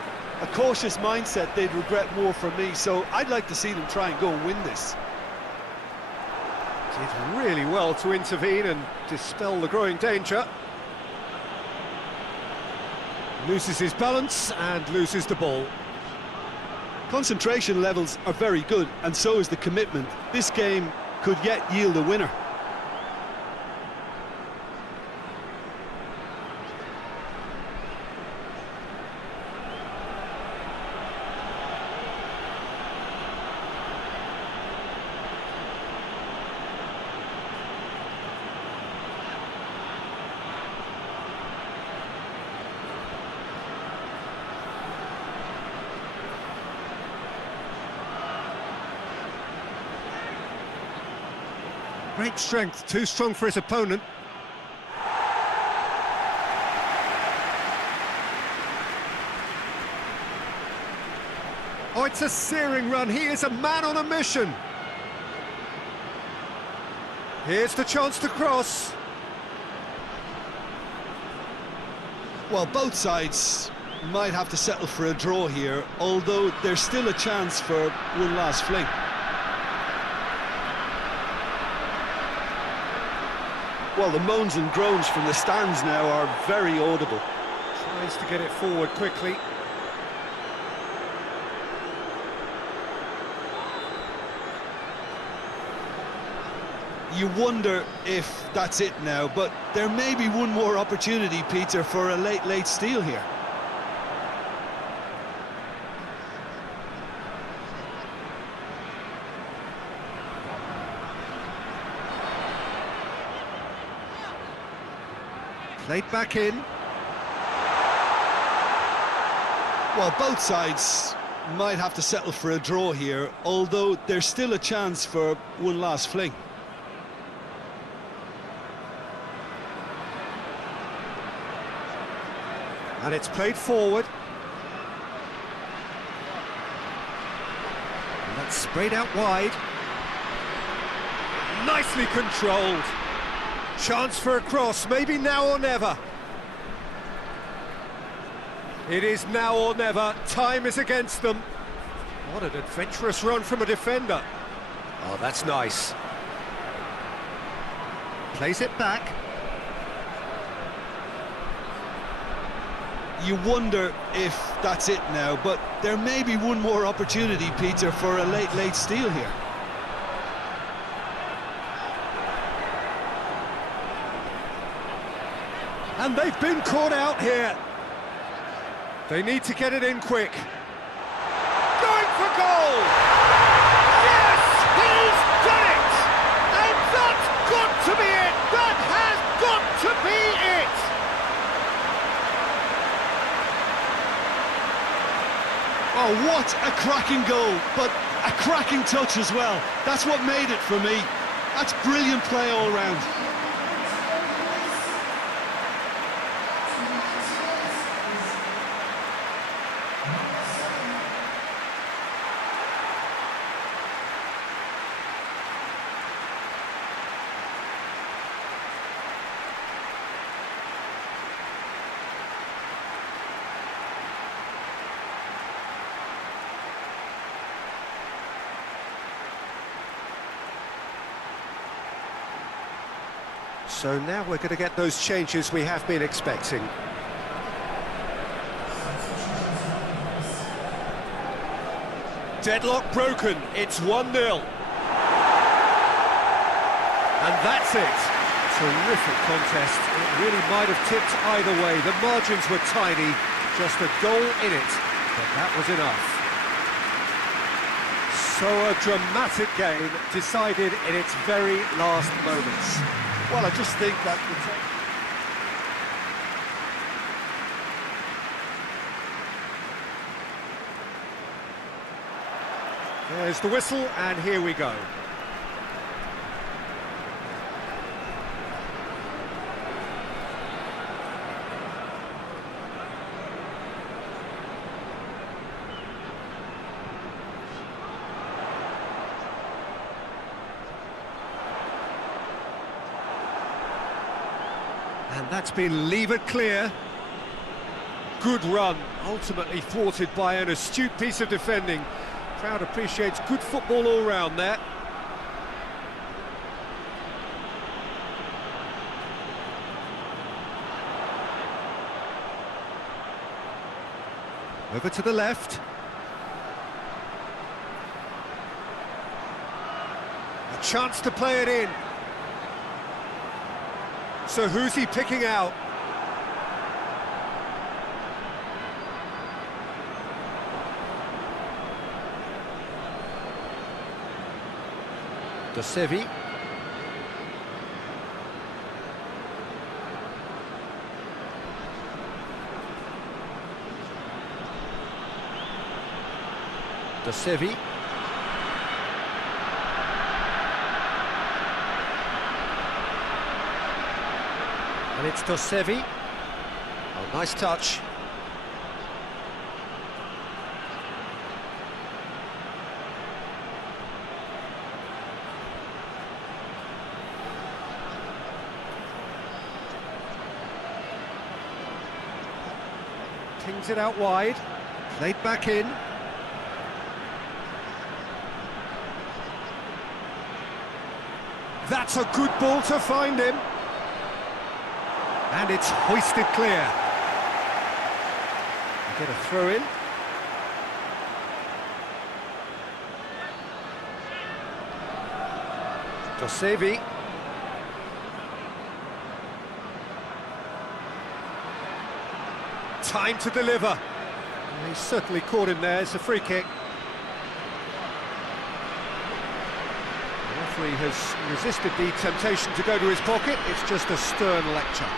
a cautious mindset they'd regret more from me, so I'd like to see them try and go and win this. Did really well to intervene and dispel the growing danger. Loses his balance and loses the ball. Concentration levels are very good, and so is the commitment. This game could yet yield a winner. Great strength, too strong for his opponent. Oh, it's a searing run. He is a man on a mission. Here's the chance to cross. Well, both sides might have to settle for a draw here, although there's still a chance for one last fling. Well, the moans and groans from the stands now are very audible. Tries to get it forward quickly. You wonder if that's it now, but there may be one more opportunity, Peter, for a late steal here. Played back in. Well, both sides might have to settle for a draw here, although there's still a chance for one last fling. And it's played forward. And that's sprayed out wide. Nicely controlled. Chance for a cross, maybe now or never. It is now or never. Time is against them. What an adventurous run from a defender. Oh, that's nice. Plays it back. You wonder if that's it now, but there may be one more opportunity, Peter, for a late steal here. And they've been caught out here. They need to get it in quick. Going for goal! Yes! He's done it! A Oh, what a cracking goal, but a cracking touch as well. That's what made it for me. That's brilliant play all round. So now we're going to get those changes we have been expecting. Deadlock broken, it's 1-0. And that's it. Terrific contest. It really might have tipped either way. The margins were tiny, just a goal in it, but that was enough. So a dramatic game decided in its very last moments. Well, I just think that... There's the whistle, and here we go. And that's been levered clear. Good run, ultimately thwarted by an astute piece of defending. Crowd appreciates good football all round there. Over to the left. A chance to play it in. So who's he picking out? DONASI. DONASI. And it's DONASI. Oh, nice touch. Pings it out wide. Played back in. That's a good ball to find him. And it's hoisted clear. Get a throw in. DONASI. Time to deliver. He certainly caught him there. It's a free kick. The referee has resisted the temptation to go to his pocket. It's just a stern lecture.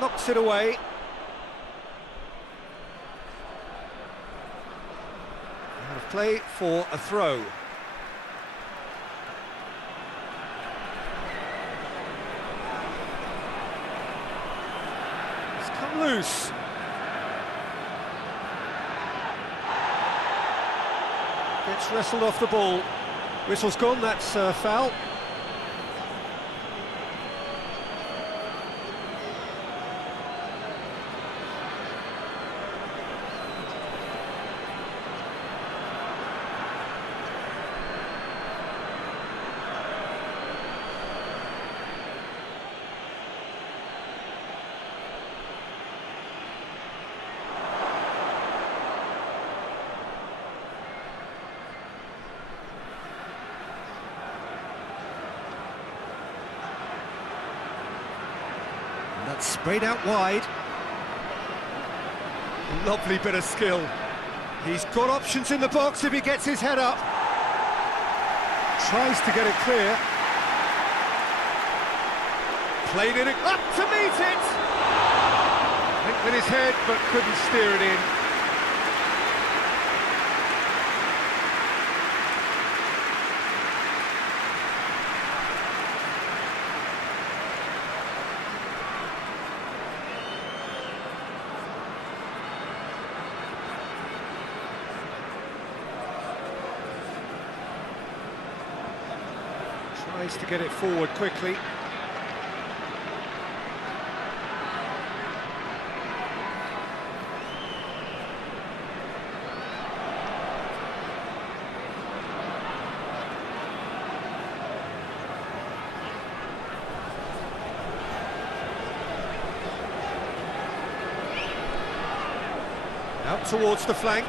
Knocks it away. Out of play for a throw. It's come loose. Gets wrestled off the ball. Whistle's gone, that's foul. That's sprayed out wide. Lovely bit of skill. He's got options in the box if he gets his head up. Tries to get it clear. Played it up to meet it. Went with his head but couldn't steer it in. Tries to get it forward quickly. Out towards the flank.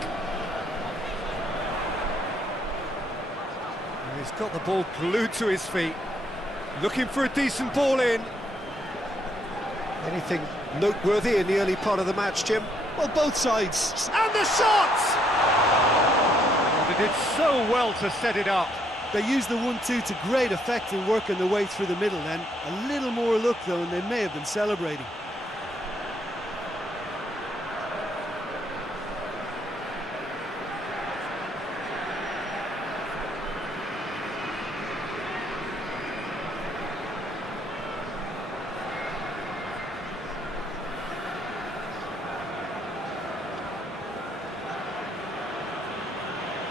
He's got the ball glued to his feet, looking for a decent ball in. Anything noteworthy in the early part of the match, Jim? Well, both sides. And the shot! Oh, they did so well to set it up. They used the 1-2 to great effect in working their way through the middle then. A little more luck though, and they may have been celebrating.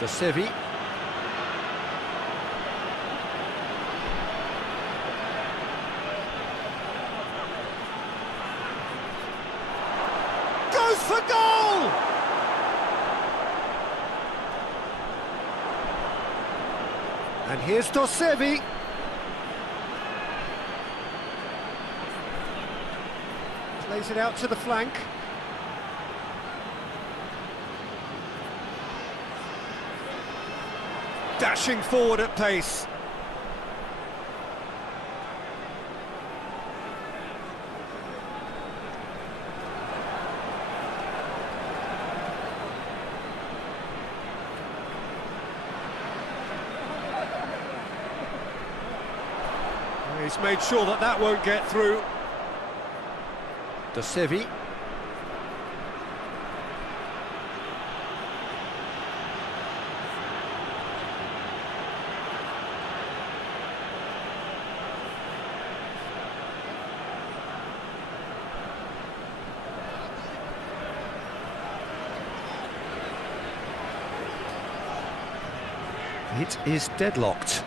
De Sevi. Goes for goal! And here's Dosevi. Plays it out to the flank. Dashing forward at pace. He's made sure that that won't get through. De Sevi. It is deadlocked.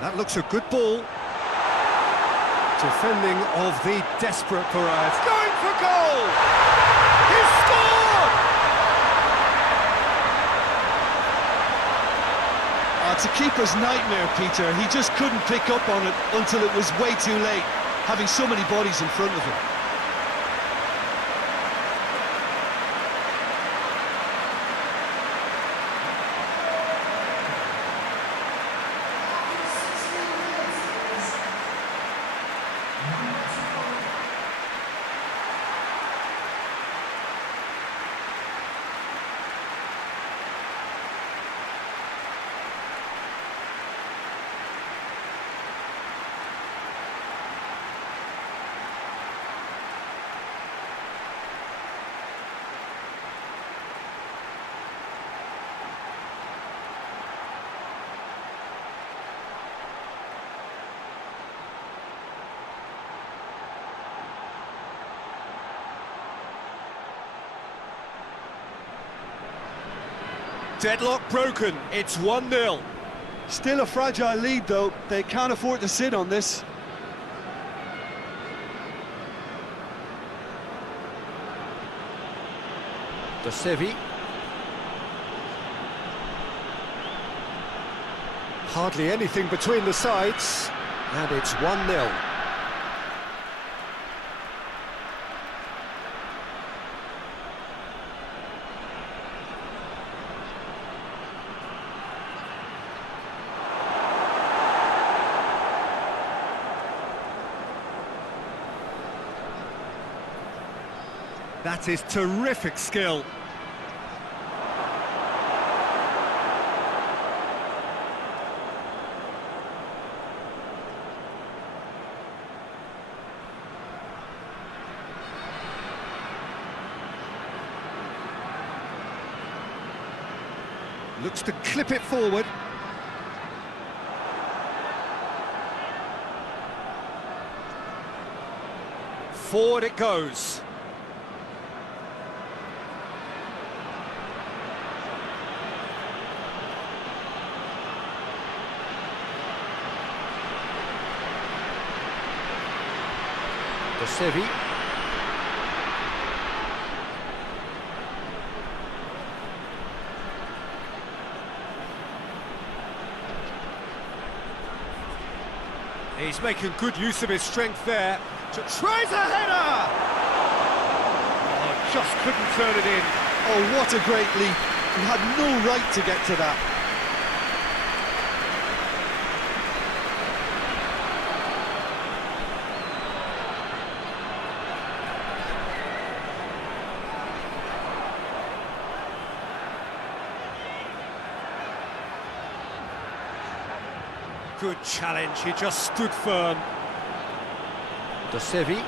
That looks a good ball. Defending of the desperate variety. Going for goal! He's scored! It's a keeper's nightmare, Peter. He just couldn't pick up on it until it was way too late, having so many bodies in front of him. Deadlock broken, it's 1-0. Still a fragile lead though, they can't afford to sit on this. De Sevi. Hardly anything between the sides, and it's 1-0. That is terrific skill. Looks to clip it forward. Forward it goes. DONASI. He's making good use of his strength there. Tries a header! Oh, just couldn't turn it in. Oh, what a great leap. He had no right to get to that. Good challenge, he just stood firm. DONASI.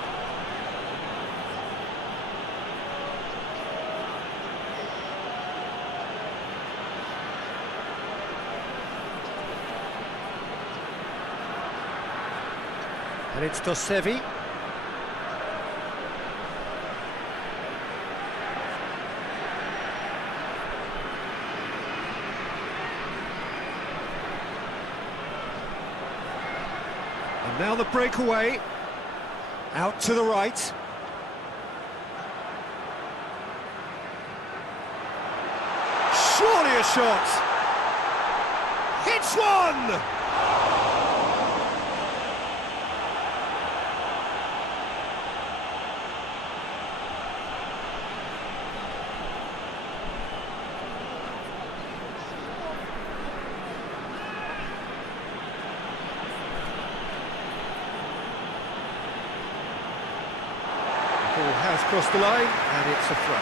And it's DONASI. And now the breakaway. Out to the right. Surely a shot. Hits one! Ball has crossed the line, and it's a throw.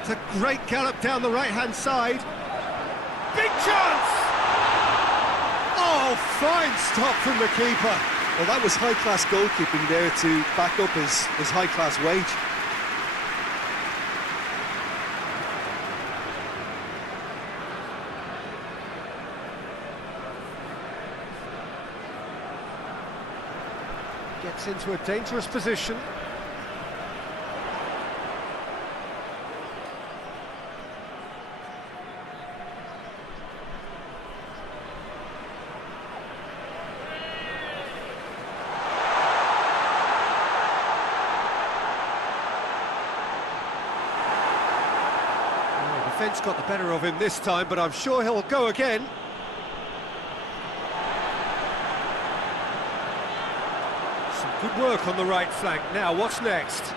It's a great gallop down the right-hand side. Big chance! Oh, fine stop from the keeper. Well, that was high-class goalkeeping there to back up his high-class wage. Gets into a dangerous position. Defence got the better of him this time, but I'm sure he'll go again. Some good work on the right flank. Now, what's next?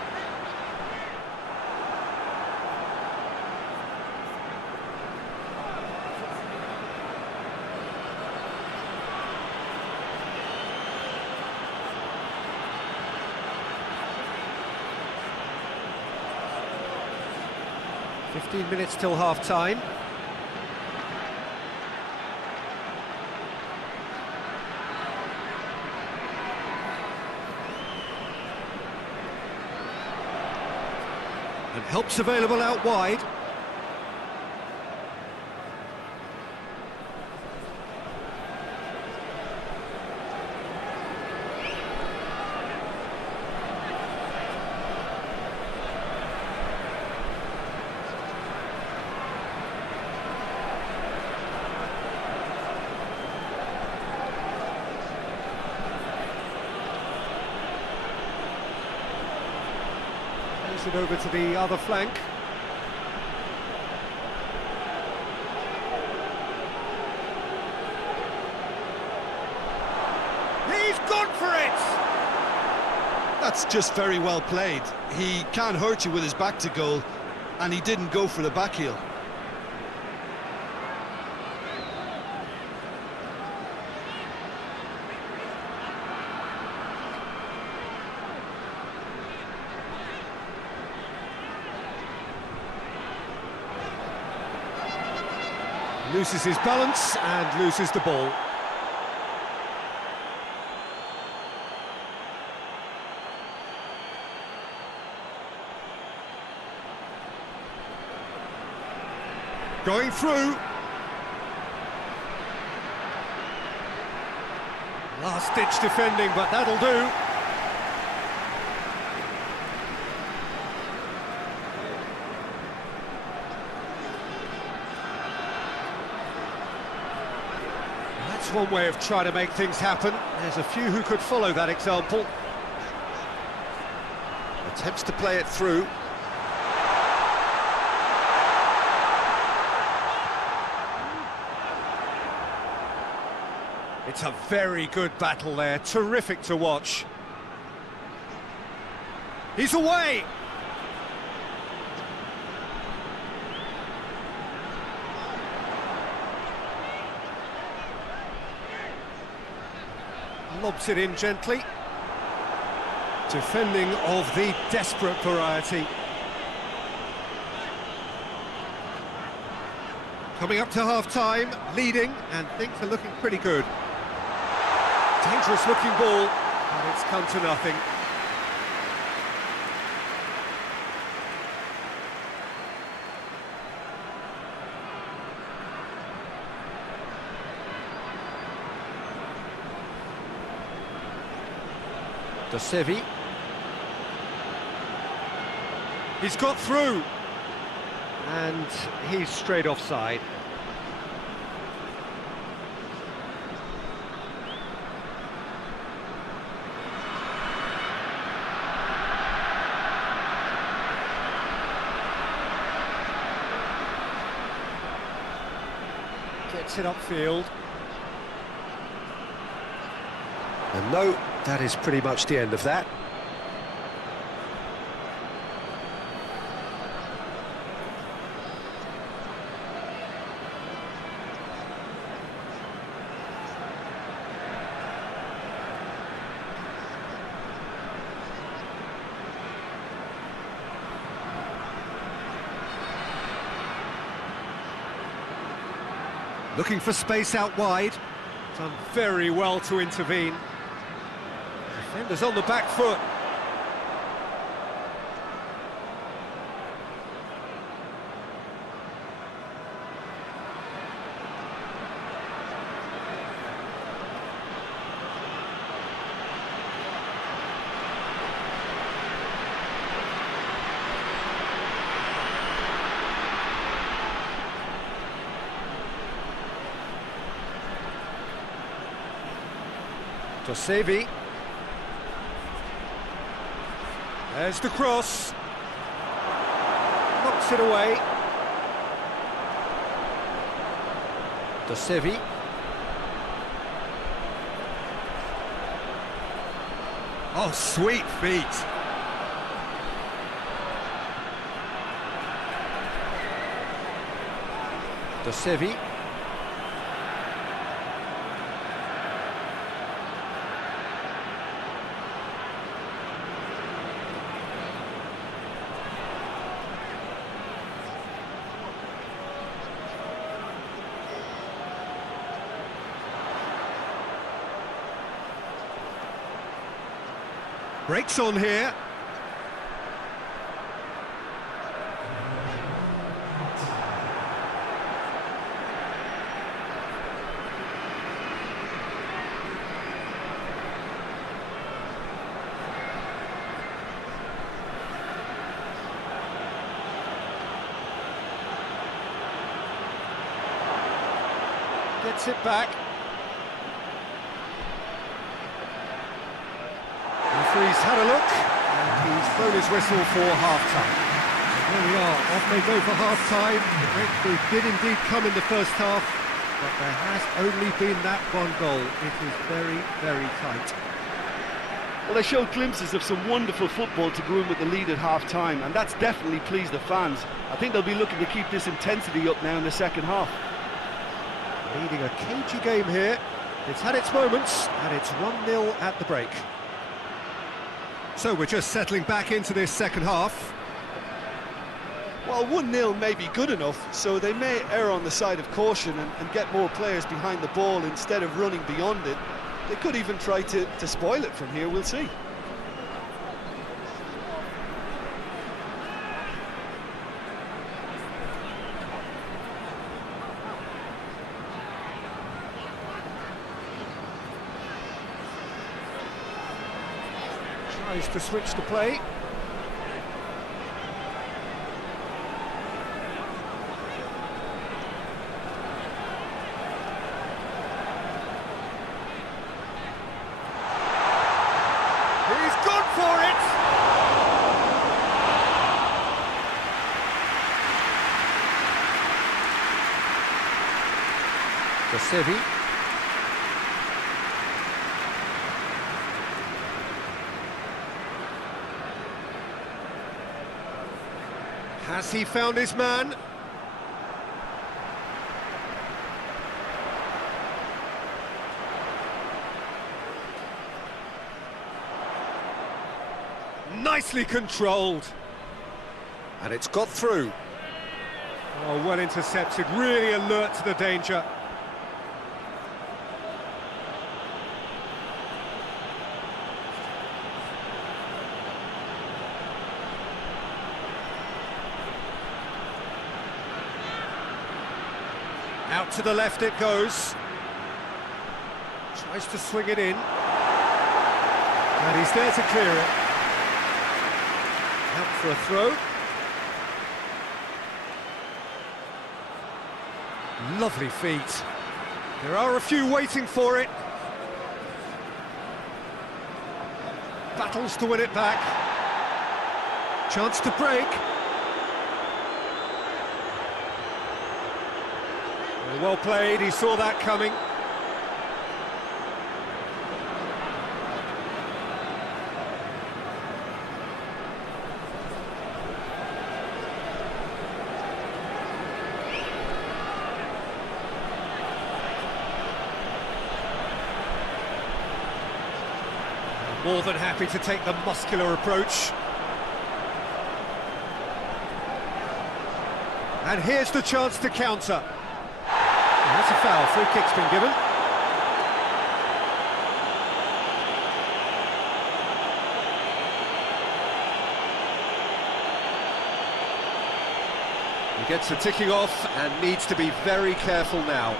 "15 minutes till half-time. And help's available out wide. It over to the other flank. He's gone for it! That's just very well played. He can't hurt you with his back to goal, and he didn't go for the back heel. Loses his balance and loses the ball. Going through. Last-ditch defending, but that'll do. That's one way of trying to make things happen. There's a few who could follow that example. Attempts to play it through. It's a very good battle there, terrific to watch. He's away! Lobs it in gently. Defending of the desperate variety. Coming up to half-time, leading, and things are looking pretty good. Dangerous looking ball, and it's come to nothing. DONASI. He's got through, and he's straight offside. Gets it upfield. And no, that is pretty much the end of that. Looking for space out wide. Done very well to intervene. Defenders on the back foot. DONASI. There's the cross. Knocks it away. DONASI. Oh, sweet feet. DONASI. Breaks on here. Gets it back. Referee's had a look, and he's blown his whistle for half-time. There we are, off they go for half-time. The breakthrough did indeed come in the first half, but there has only been that one goal. It is very, very tight. Well, they showed glimpses of some wonderful football to go in with the lead at half-time, and that's definitely pleased the fans. I think they'll be looking to keep this intensity up now in the second half. Leading a cagey game here. It's had its moments, and it's 1-0 at the break. So we're just settling back into this second half. Well, 1-0 may be good enough, so they may err on the side of caution and get more players behind the ball instead of running beyond it. They could even try to spoil it from here, we'll see. Tries to switch the play. He's gone for it! DONASI. Has he found his man? Nicely controlled. And it's got through. Oh, well intercepted, really alert to the danger. Out to the left it goes. Tries to swing it in. And he's there to clear it. Out for a throw. Lovely feet. There are a few waiting for it. Battles to win it back. Chance to break. Well played, he saw that coming. More than happy to take the muscular approach. And here's the chance to counter. That's a foul, free kick's been given. He gets the ticking off and needs to be very careful now.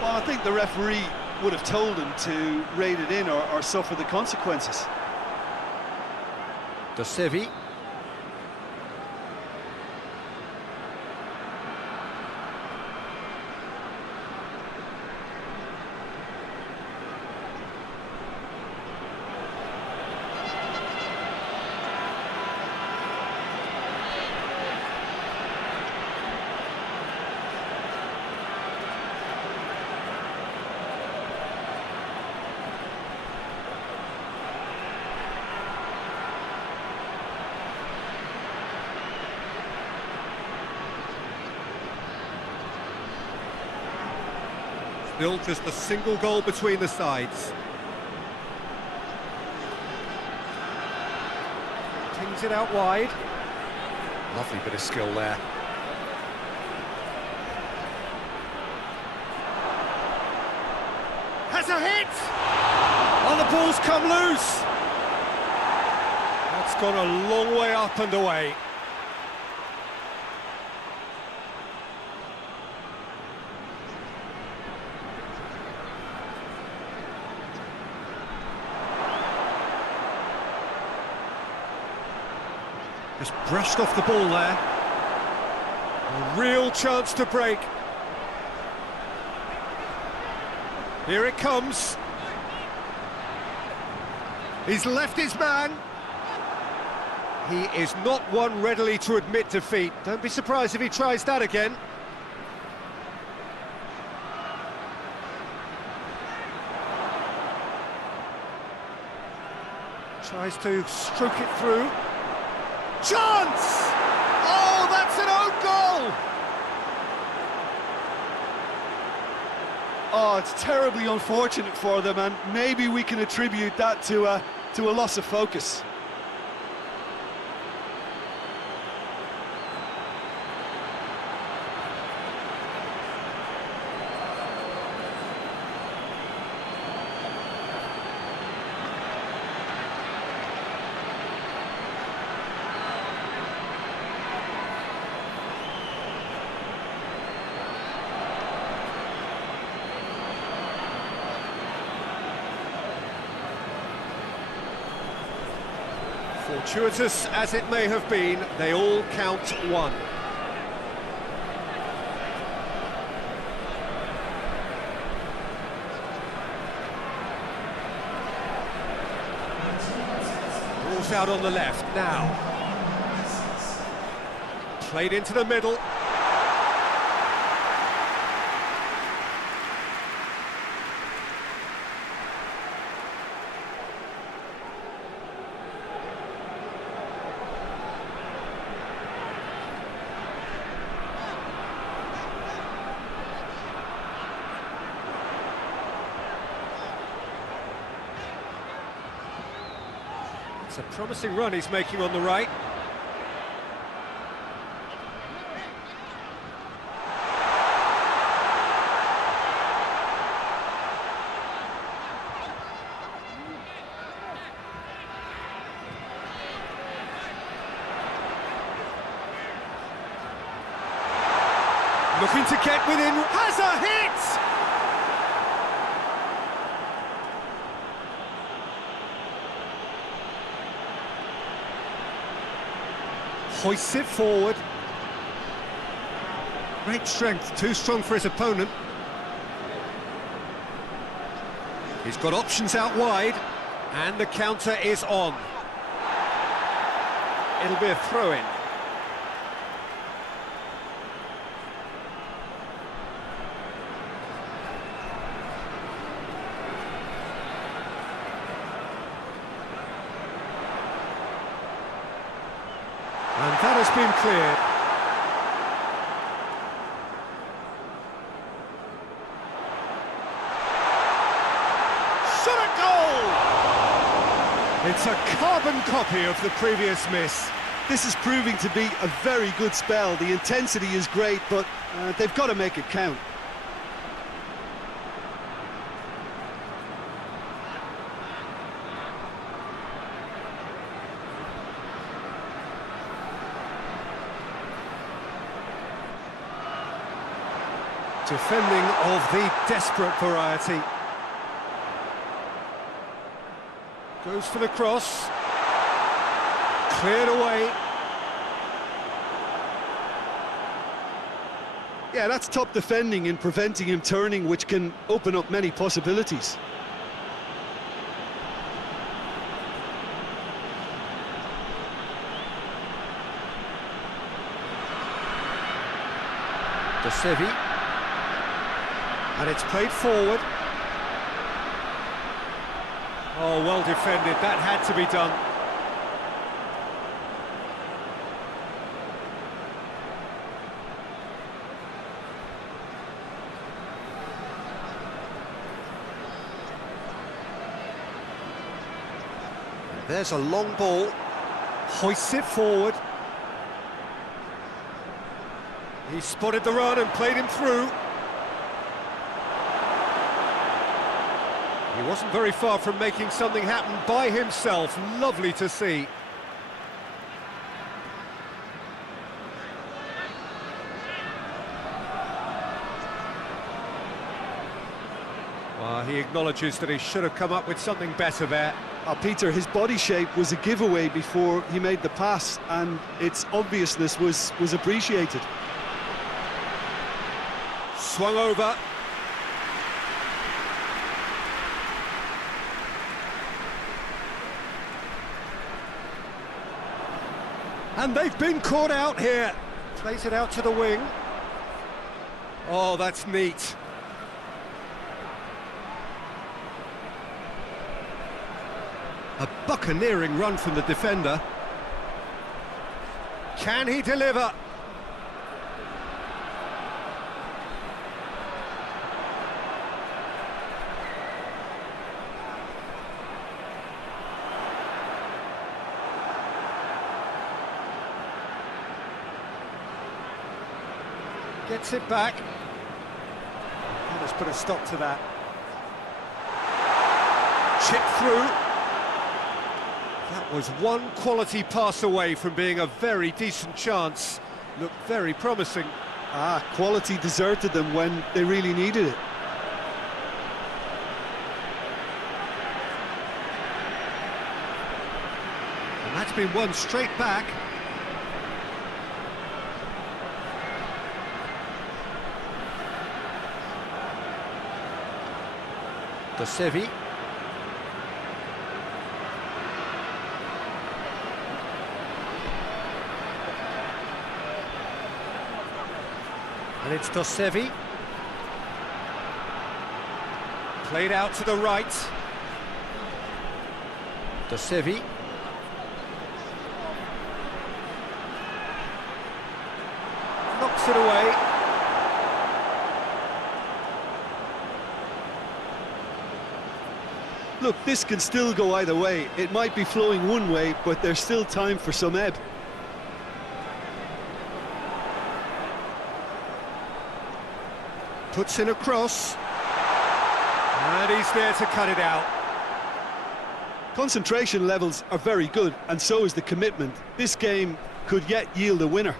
Well, I think the referee would have told him to rate it in or suffer the consequences. DONASI. Still just a single goal between the sides. Tings it out wide. Lovely bit of skill there. Has a hit! Oh, the ball's come loose! That's gone a long way up and away. Just brushed off the ball there. A real chance to break. Here it comes. He's left his man. He is not one readily to admit defeat. Don't be surprised if he tries that again. Tries to stroke it through. Chance! Oh, that's an own goal! Oh, it's terribly unfortunate for them, and maybe we can attribute that to a loss of focus. Fortuitous as it may have been, they all count one. Ball's out on the left now. Played into the middle. It's a promising run he's making on the right. Looking to get within, has a hit! Hoists it forward. Great strength, too strong for his opponent. He's got options out wide, and the counter is on. It'll be a throw-in. And that has been cleared. Shot a goal! It's a carbon copy of the previous miss. This is proving to be a very good spell. The intensity is great, but they've got to make it count. Defending of the desperate variety. Goes for the cross. Cleared away. Yeah, that's top defending in preventing him turning, which can open up many possibilities. De Sevi. And it's played forward. Oh, well defended. That had to be done. There's a long ball. Hoists it forward. He spotted the run and played him through. He wasn't very far from making something happen by himself. Lovely to see. Well, he acknowledges that he should have come up with something better there. Peter, his body shape was a giveaway before he made the pass, and its obviousness was appreciated. Swung over. And they've been caught out here. Plays it out to the wing. Oh, that's neat. A buccaneering run from the defender. Can he deliver? Gets it back. Oh, let's put a stop to that. Chip through. That was one quality pass away from being a very decent chance. Looked very promising. Quality deserted them when they really needed it. And that's been won straight back. DONASI. And it's DONASI. Played out to the right. DONASI. Knocks it away. Look, this can still go either way. It might be flowing one way, but there's still time for some ebb. Puts in a cross. And he's there to cut it out. Concentration levels are very good, and so is the commitment. This game could yet yield a winner.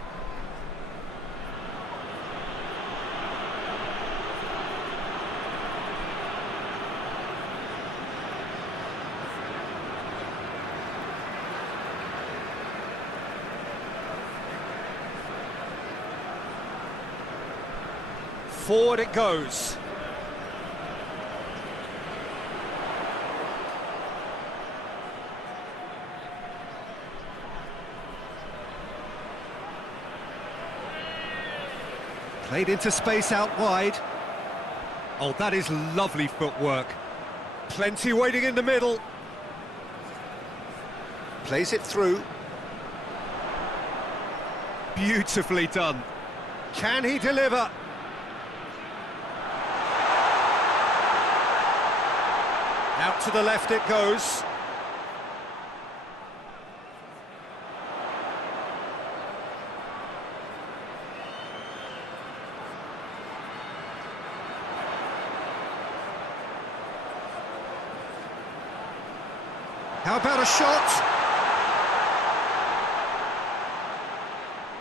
Forward it goes. Played into space out wide. Oh, that is lovely footwork. Plenty waiting in the middle. Plays it through. Beautifully done. Can he deliver? Out to the left it goes. How about a shot?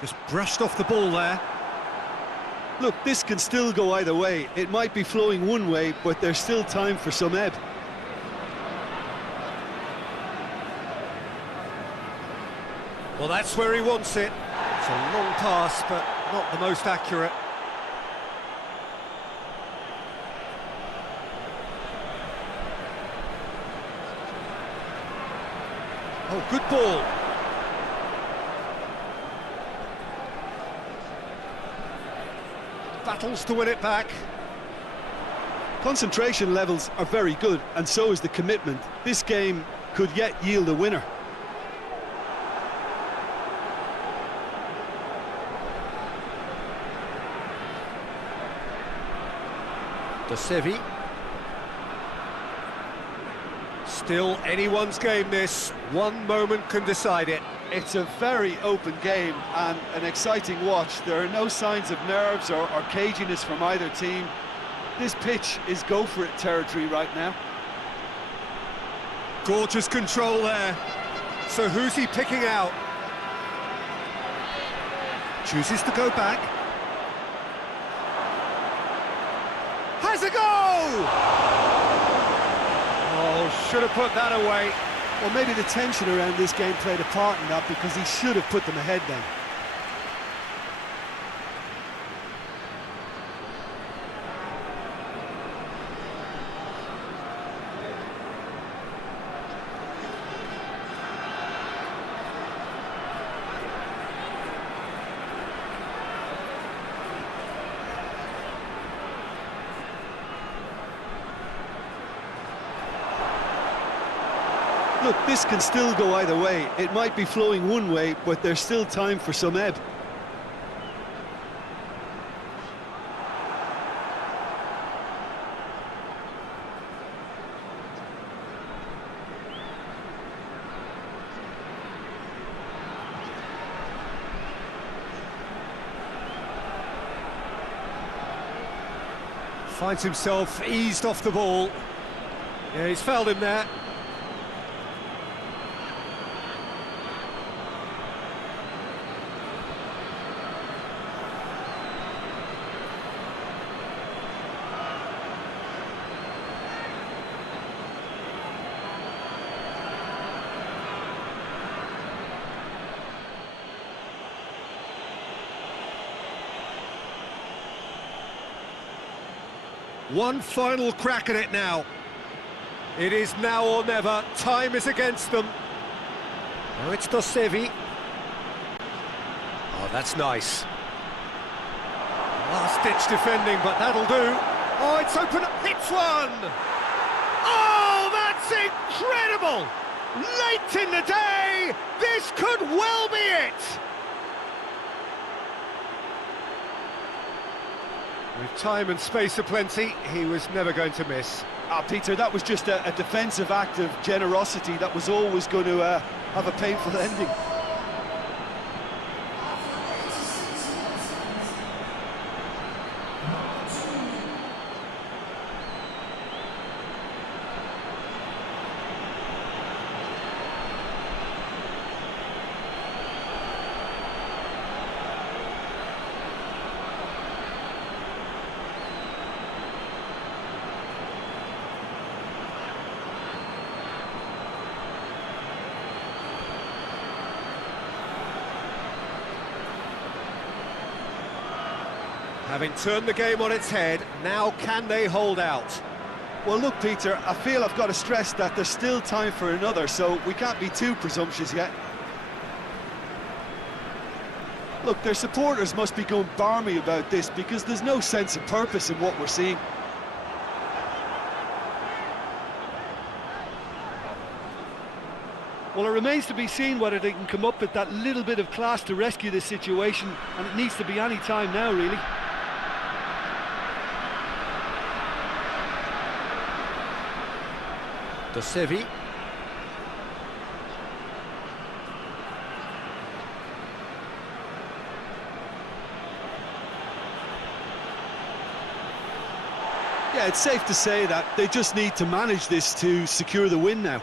Just brushed off the ball there. Look, this can still go either way. It might be flowing one way, but there's still time for some ebb. Well, that's where he wants it. It's a long pass, but not the most accurate. Oh, good ball. Battles to win it back. Concentration levels are very good, and so is the commitment. This game could yet yield a winner. DONASI. Still anyone's game this. One moment can decide it. It's a very open game and an exciting watch. There are no signs of nerves or caginess from either team. This pitch is go-for-it territory right now. Gorgeous control there. So who's he picking out? Chooses to go back. Has a go! Oh, should have put that away. Well, maybe the tension around this game played a part in that, because he should have put them ahead then. Look, this can still go either way. It might be flowing one way, but there's still time for some ebb. Finds himself eased off the ball. Yeah, he's fouled him there. One final crack at it now. It is now or never. Time is against them. Now it's Dosevi. Oh, that's nice. Last-ditch defending, but that'll do. Oh, it's open. Hits one. Oh, that's incredible. Late in the day. This could well be it. With time and space aplenty, he was never going to miss. Peter, that was just a defensive act of generosity that was always going to have a painful ending. Having turned the game on its head, now can they hold out? Well, look, Peter, I feel I've got to stress that there's still time for another, so we can't be too presumptuous yet. Look, their supporters must be going barmy about this because there's no sense of purpose in what we're seeing. Well, it remains to be seen whether they can come up with that little bit of class to rescue this situation, and it needs to be any time now, really. Dosevi. Yeah, it's safe to say that they just need to manage this to secure the win now.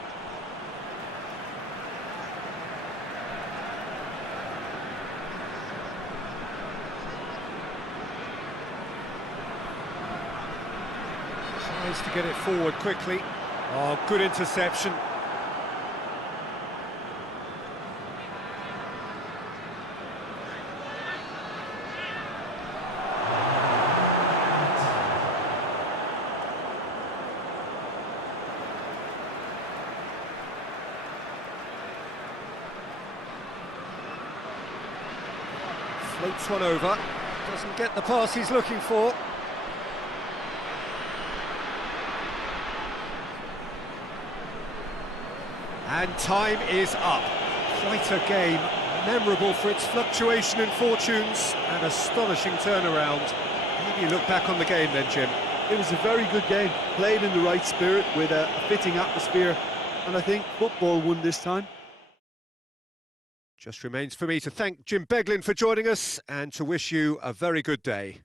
Tries to get it forward quickly. Oh, good interception. Floats one over. Doesn't get the pass he's looking for. And time is up. Quite a game, memorable for its fluctuation in fortunes and astonishing turnaround. How do you look back on the game then, Jim? It was a very good game, played in the right spirit with a fitting atmosphere, and I think football won this time. Just remains for me to thank Jim Beglin for joining us and to wish you a very good day.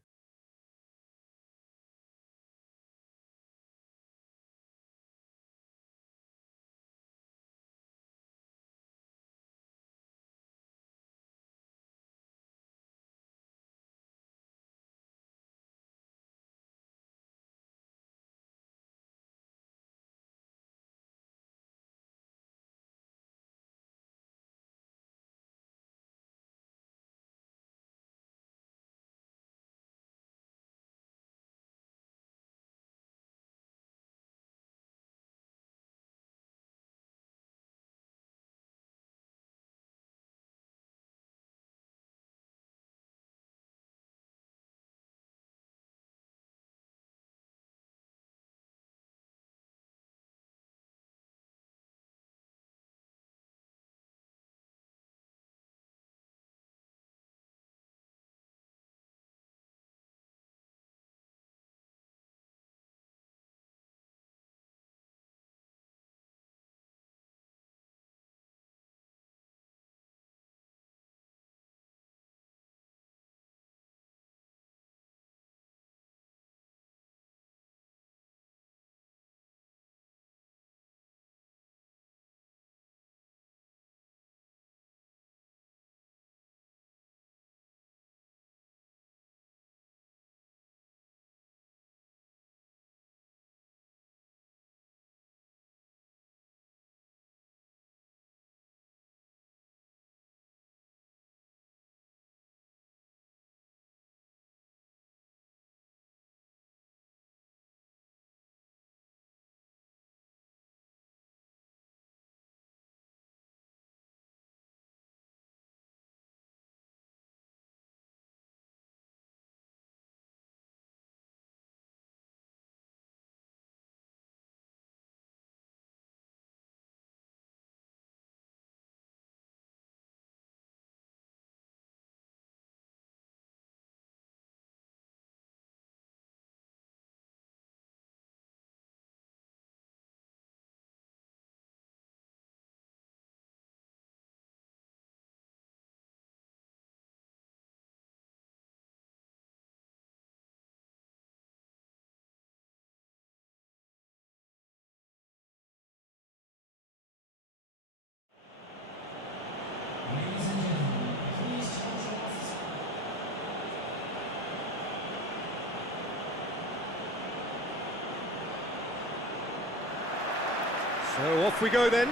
So off we go then.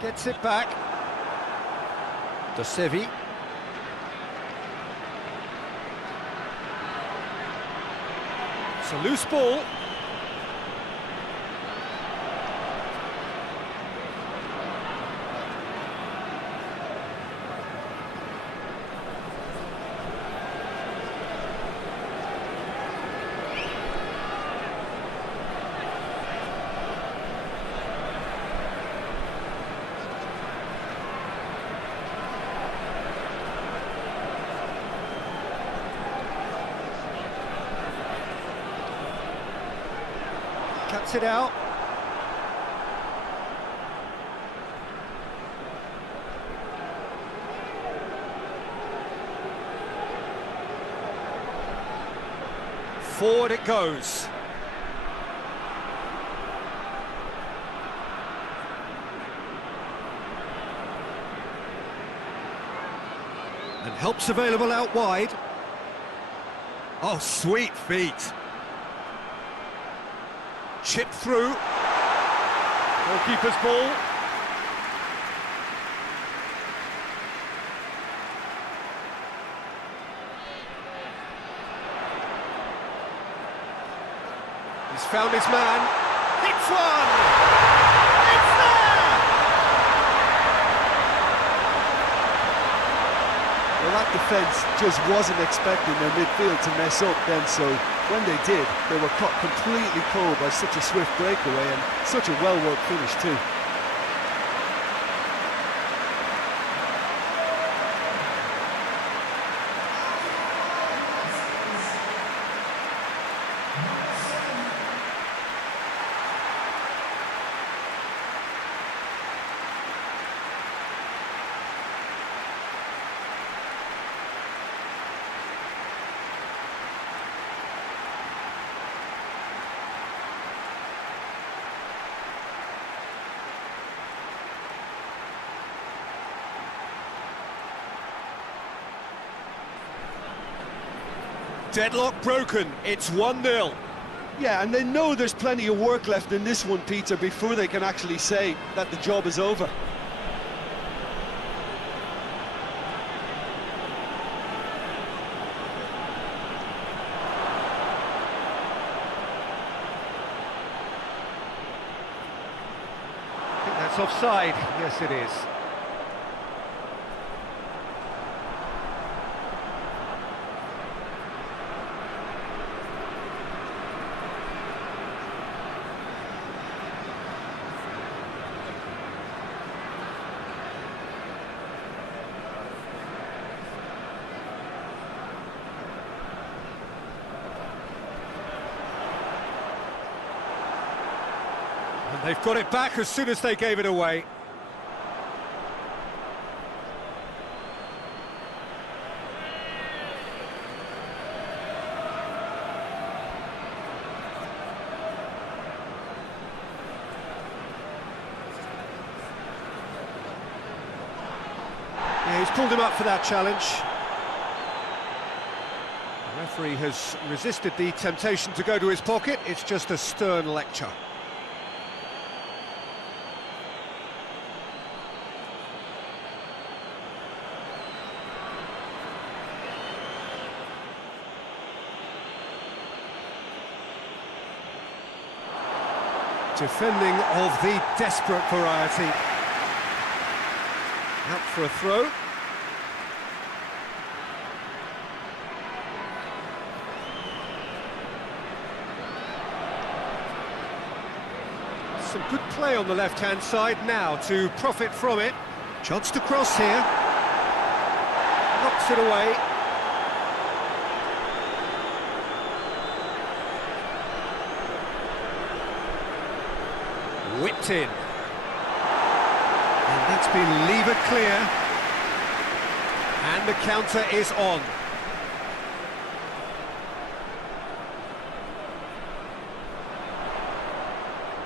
Gets it back. De Sevi. It's a loose ball. Cuts it out. Forward it goes. And help's available out wide. Oh, sweet feet. Chipped through. Goalkeeper's ball. He's found his man. Hits one! It's there! Well, that defence just wasn't expecting their midfield to mess up then, so when they did, they were caught completely cold by such a swift breakaway and such a well-worked finish too. Deadlock broken, it's 1-0. Yeah, and they know there's plenty of work left in this one, Peter, before they can actually say that the job is over. I think that's offside. Yes, it is. And they've got it back as soon as they gave it away. Yeah, he's pulled him up for that challenge. The referee has resisted the temptation to go to his pocket. It's just a stern lecture. Defending of the desperate variety. Out for a throw. Some good play on the left-hand side now to profit from it. Chance to cross here. Knocks it away. Whipped in. And that's been levered clear. And the counter is on.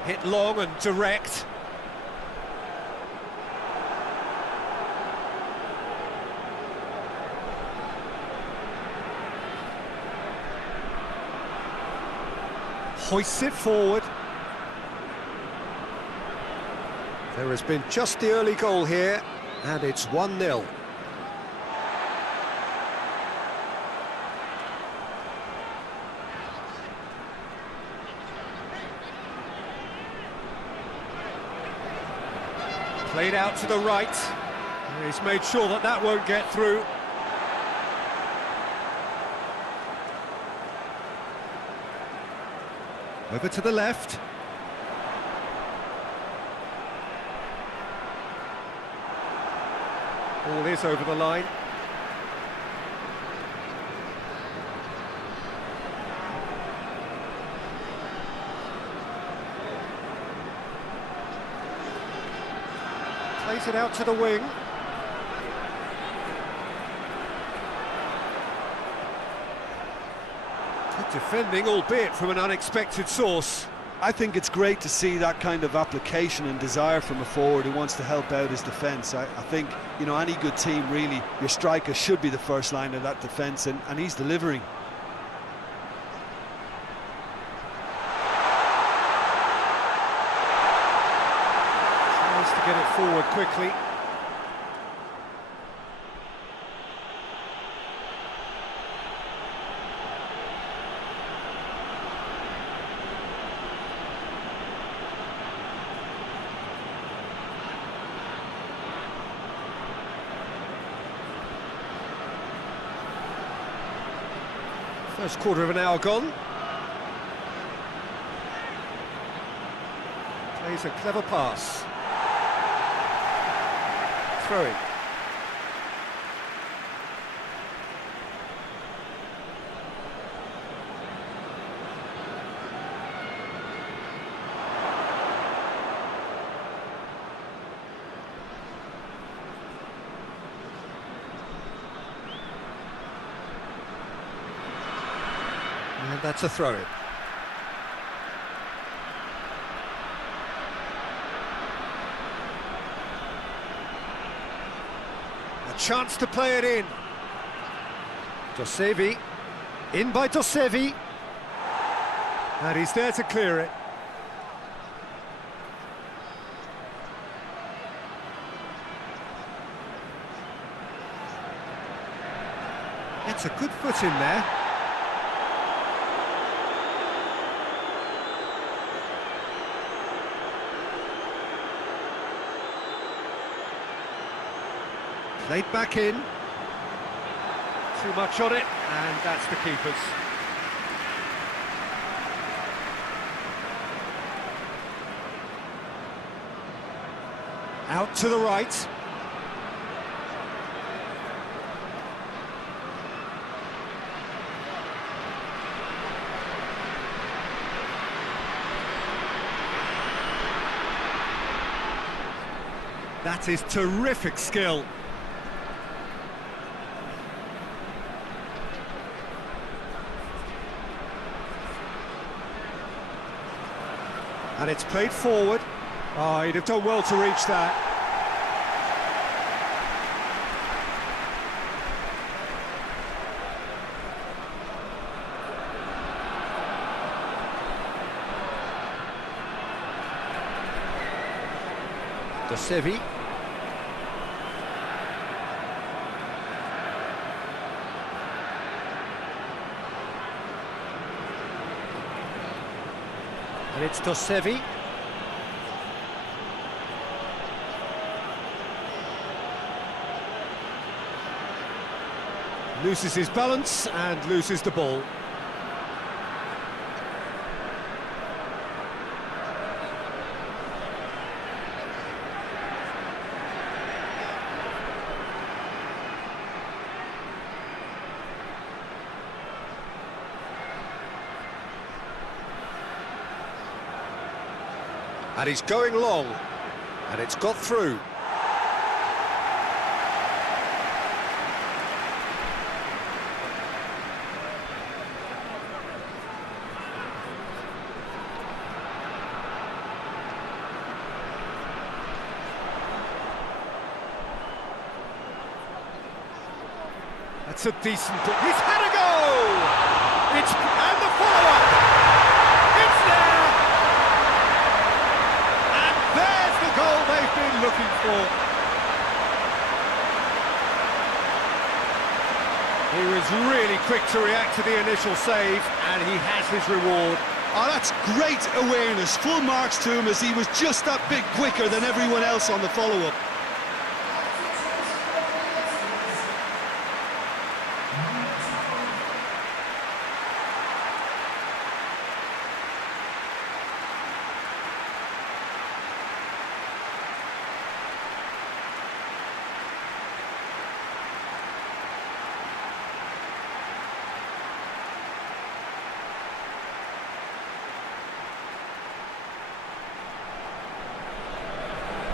Hit long and direct. hoists it forward. There has been just the early goal here, and it's 1-0. Played out to the right. He's made sure that that won't get through. Over to the left. Ball is over the line. Plays it out to the wing. Good defending, albeit from an unexpected source. I think it's great to see that kind of application and desire from a forward who wants to help out his defence. I think, you know, any good team, really, your striker should be the first line of that defence, and he's delivering. Tries to get it forward quickly. First quarter of an hour gone. Plays a clever pass. Throwing. And that's a throw-in. A chance to play it in. Dosevi. In by Dosevi. And he's there to clear it. Gets a good foot in there. Played back in. Too much on it, and that's the keeper's. Out to the right. That is terrific skill. And it's played forward. Oh, he'd have done well to reach that. Dosevi. And it's Dosevi. Loses his balance and loses the ball. And he's going long, and it's got through. That's a decent ball. He's had a go! And the follow-up! It's looking for. He was really quick to react to the initial save, and he has his reward. Oh, that's great awareness. Full marks to him, as he was just that bit quicker than everyone else on the follow-up.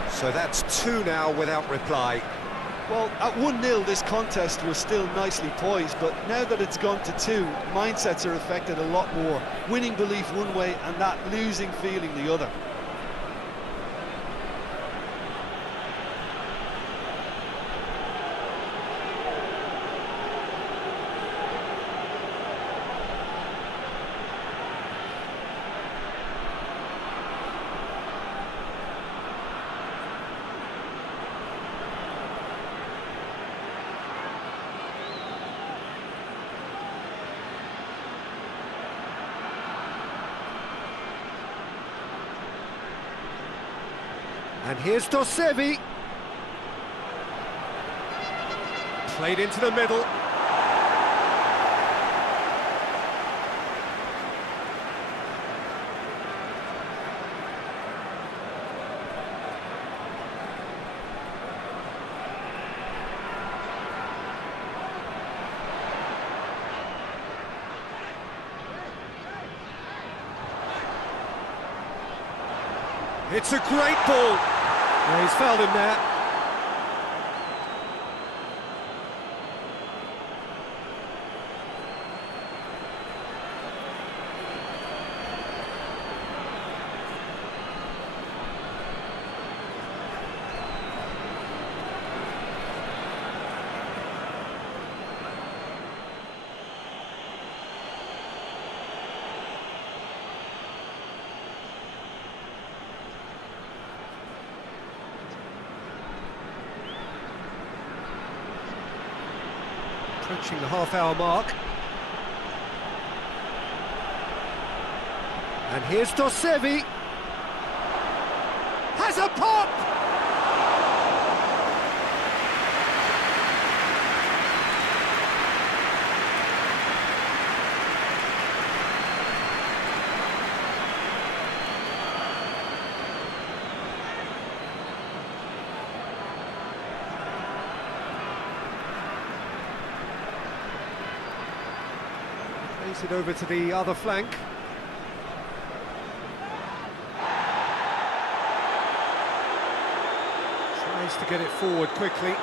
So that's 2 now without reply. Well, at 1-0 this contest was still nicely poised, but now that it's gone to 2, mindsets are affected a lot more. Winning belief one way and that losing feeling the other. And here's Dosevi. Played into the middle. It's a great ball. Yeah, he's fouled him there. Approaching the half-hour mark. And here's Dosevi. Has a pop! Plays it over to the other flank. Tries to get it forward quickly.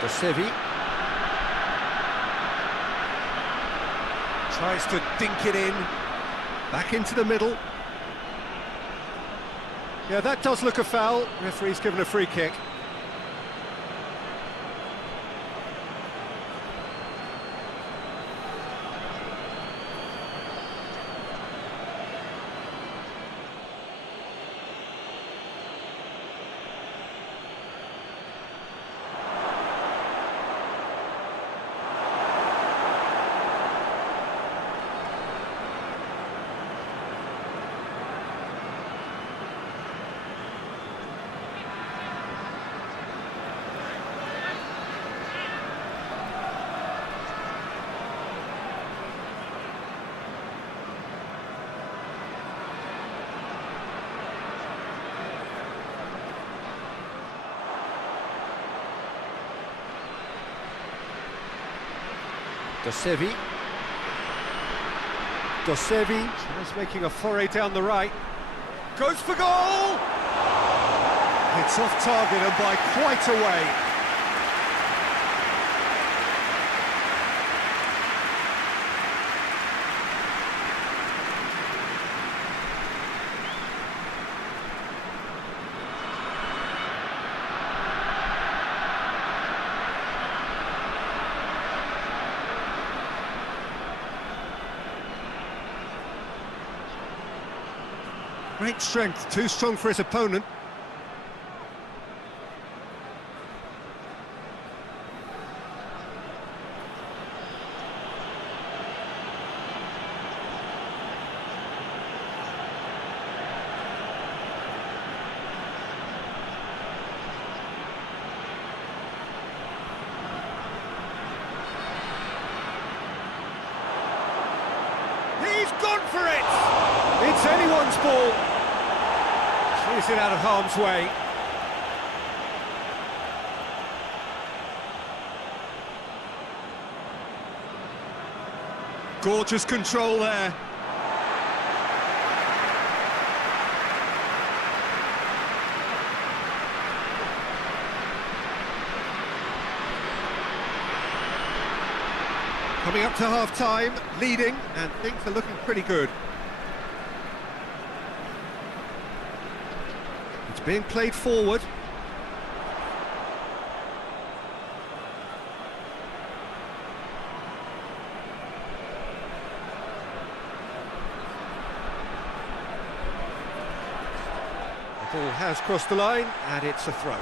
Dosevi tries to dink it in, back into the middle. Yeah, that does look a foul. Referee's given a free kick. Dosevi tries making a foray down the right. Goes for goal! It's off target and by quite a way. Great strength, too strong for his opponent. He's gone for it! It's anyone's ball. Clears it out of harm's way. Gorgeous control there. Coming up to half-time, leading, and things are looking pretty good. It's being played forward. The ball has crossed the line, and it's a throw.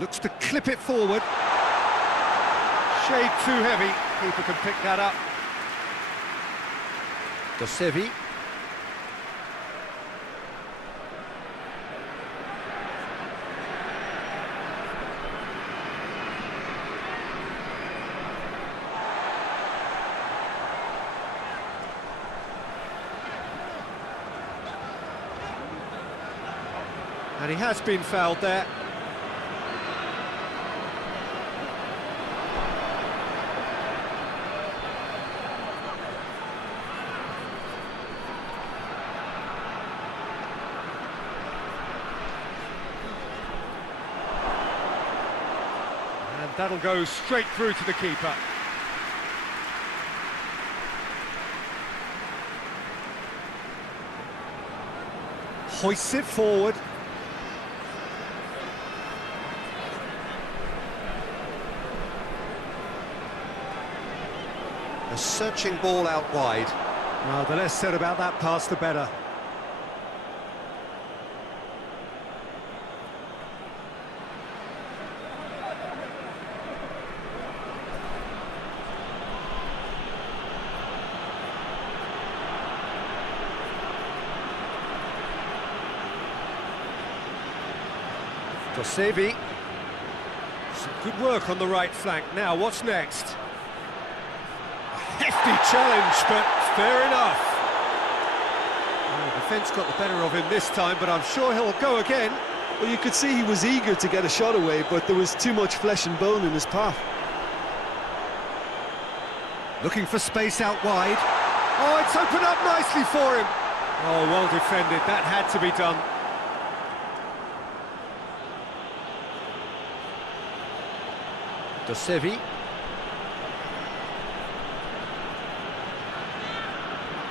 Looks to clip it forward. Shade too heavy. Keeper can pick that up. DONASI. And he has been fouled there. That'll go straight through to the keeper. Hoists it forward. A searching ball out wide. Well, the less said about that pass, the better. DONASI. Some good work on the right flank. Now, what's next? A hefty challenge, but fair enough. Well, the defence got the better of him this time, but I'm sure he'll go again. Well, you could see he was eager to get a shot away, but there was too much flesh and bone in his path. Looking for space out wide. Oh, it's opened up nicely for him. Oh, well defended. That had to be done. DONASI.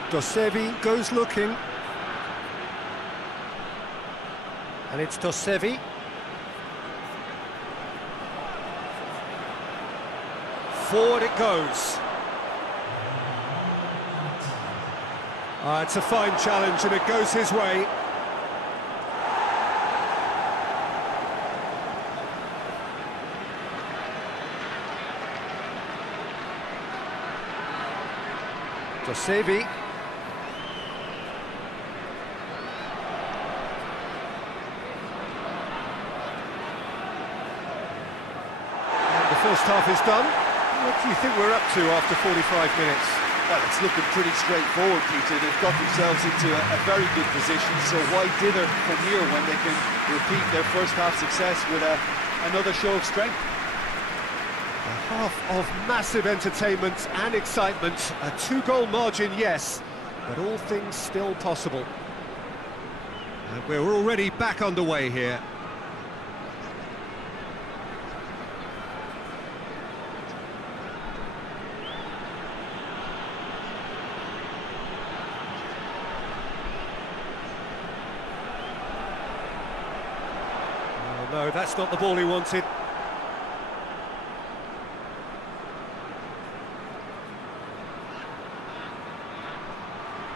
DONASI goes looking. And it's DONASI. Forward it goes. It's a fine challenge and it goes his way. DONASI. And the first half is done. What do you think we're up to after 45 minutes? Well, it's looking pretty straightforward, Peter. They've got themselves into a very good position, so why dither from here when they can repeat their first half success with another show of strength? A half of massive entertainment and excitement. A two-goal margin, yes, but all things still possible. And we're already back underway here. No, that's not the ball he wanted.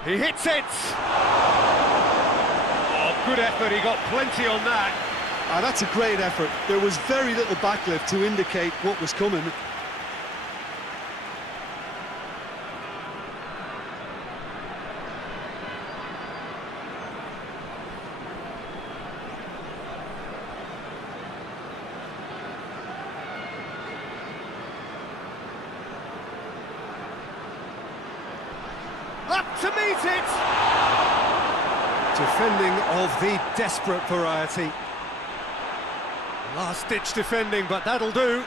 He hits it! Oh, good effort, he got plenty on that. That's a great effort. There was very little backlift to indicate what was coming. Up to meet it! Defending of the desperate variety. Last-ditch defending, but that'll do.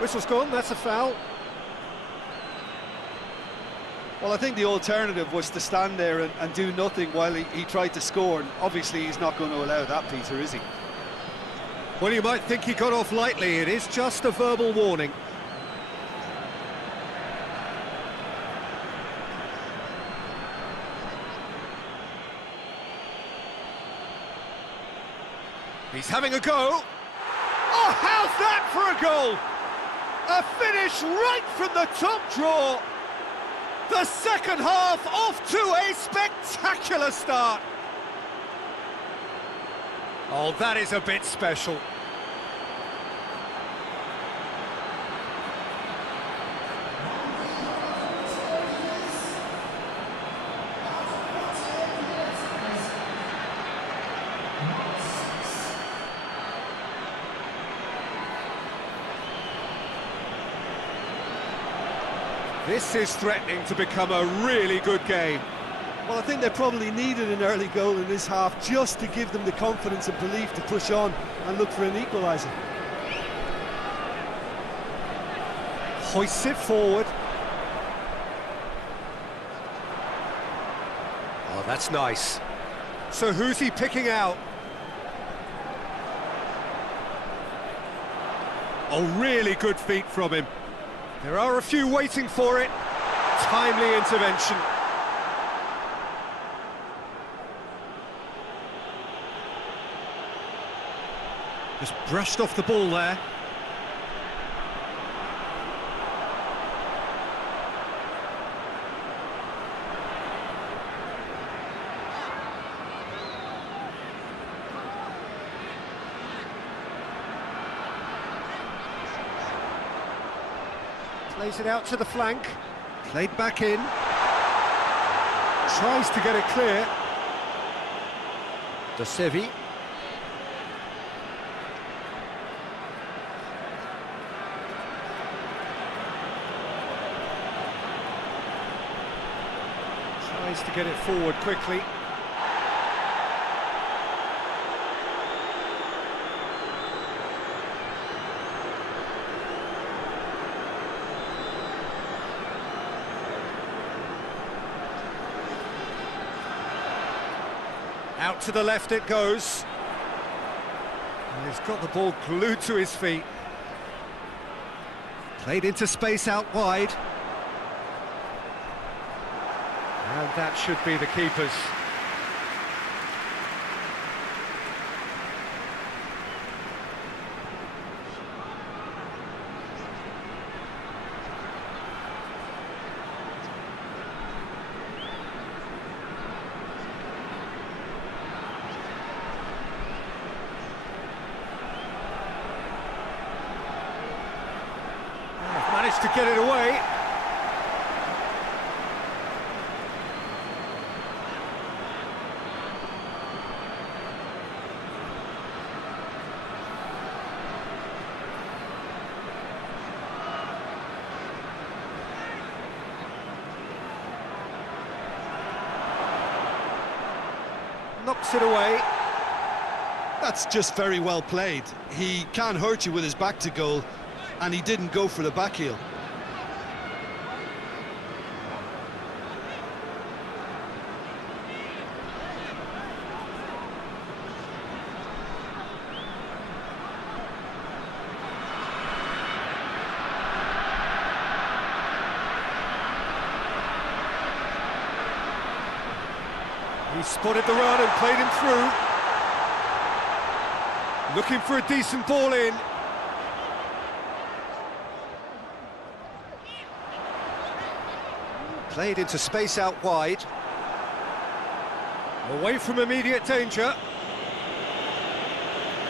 Whistle's gone, that's a foul. Well, I think the alternative was to stand there and do nothing while he tried to score, and obviously he's not going to allow that, Peter, is he? Well, you might think he got off lightly. It is just a verbal warning. He's having a go. Oh, how's that for a goal? A finish right from the top draw. The second half off to a spectacular start. Oh, that is a bit special. This is threatening to become a really good game. Well, I think they probably needed an early goal in this half just to give them the confidence and belief to push on and look for an equaliser. Hoists it forward. Oh, that's nice. So who's he picking out? Oh, really good feet from him. There are a few waiting for it. Timely intervention. Just brushed off the ball there. Plays it out to the flank. Played back in. Tries to get it clear. De Sevi. Tries to get it forward quickly. Out to the left it goes. And he's got the ball glued to his feet. Played into space out wide. And that should be the keeper's. Managed to get it away. Knocks it away. That's just very well played. He can't hurt you with his back to goal, and he didn't go for the back heel. He spotted the run and played him through. Looking for a decent ball in. Played into space out wide. Away from immediate danger.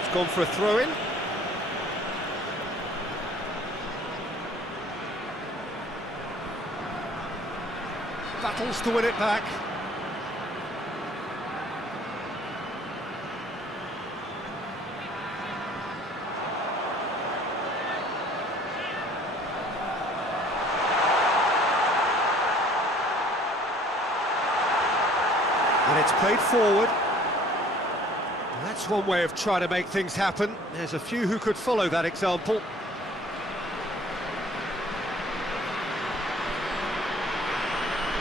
It's gone for a throw-in. Battles to win it back. And it's played forward. That's one way of trying to make things happen. There's a few who could follow that example.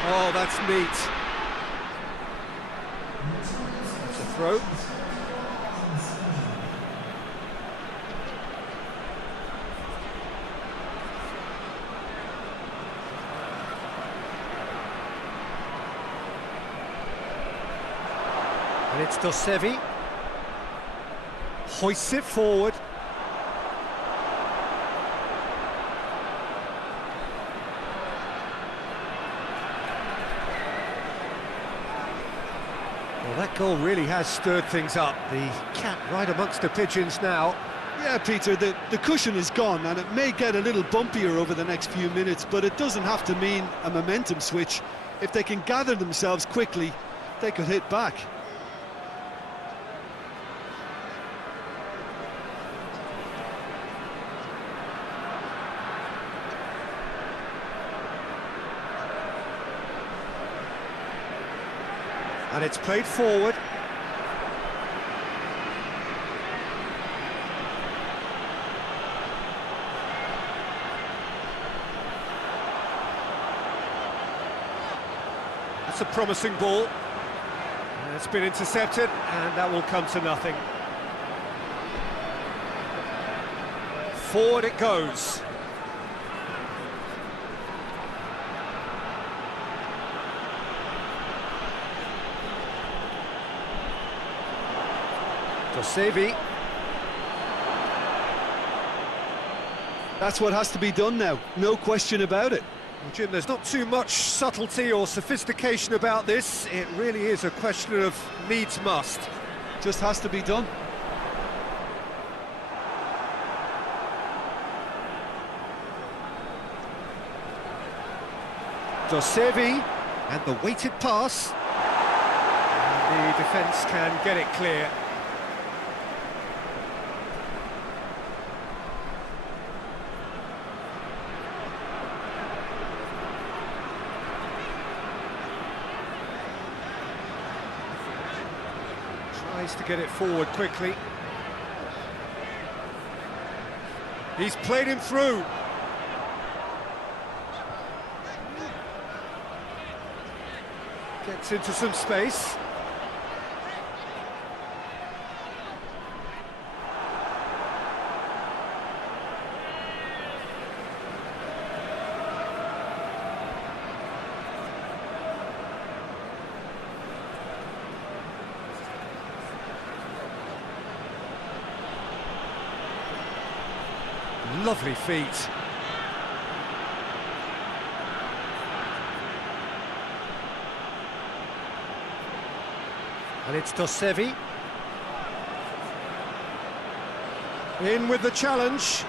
Oh, that's neat. It's a throw. And it's Dosevi. Hoists it forward. Well, that goal really has stirred things up. The cat right amongst the pigeons now. Yeah, Peter, the cushion is gone, and it may get a little bumpier over the next few minutes, but it doesn't have to mean a momentum switch. If they can gather themselves quickly, they could hit back. And it's played forward. That's a promising ball. It's been intercepted, and that will come to nothing. Forward it goes. Dosevi. That's what has to be done now, no question about it. Well, Jim, there's not too much subtlety or sophistication about this. It really is a question of needs must. Just has to be done. Dosevi, and the weighted pass. And the defence can get it clear. Tries to get it forward quickly. He's played him through. Gets into some space. Lovely feet. And it's Dosevi. In with the challenge.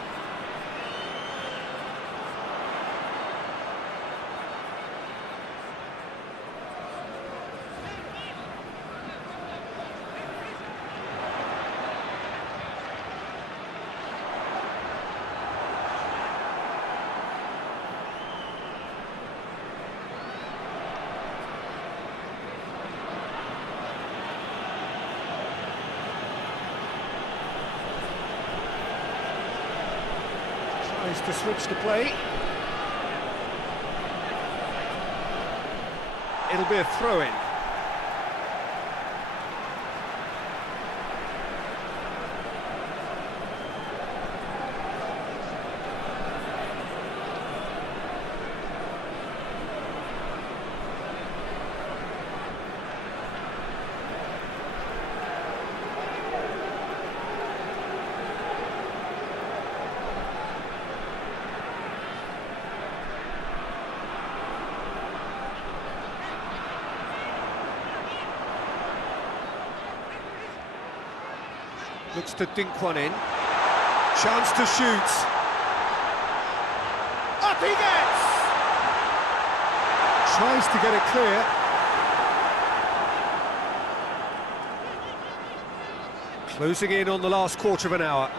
Tries to switch the play. It'll be a throw-in. Looks to dink one in. Chance to shoot. Up he gets! Tries to get it clear. Closing in on the last quarter of an hour.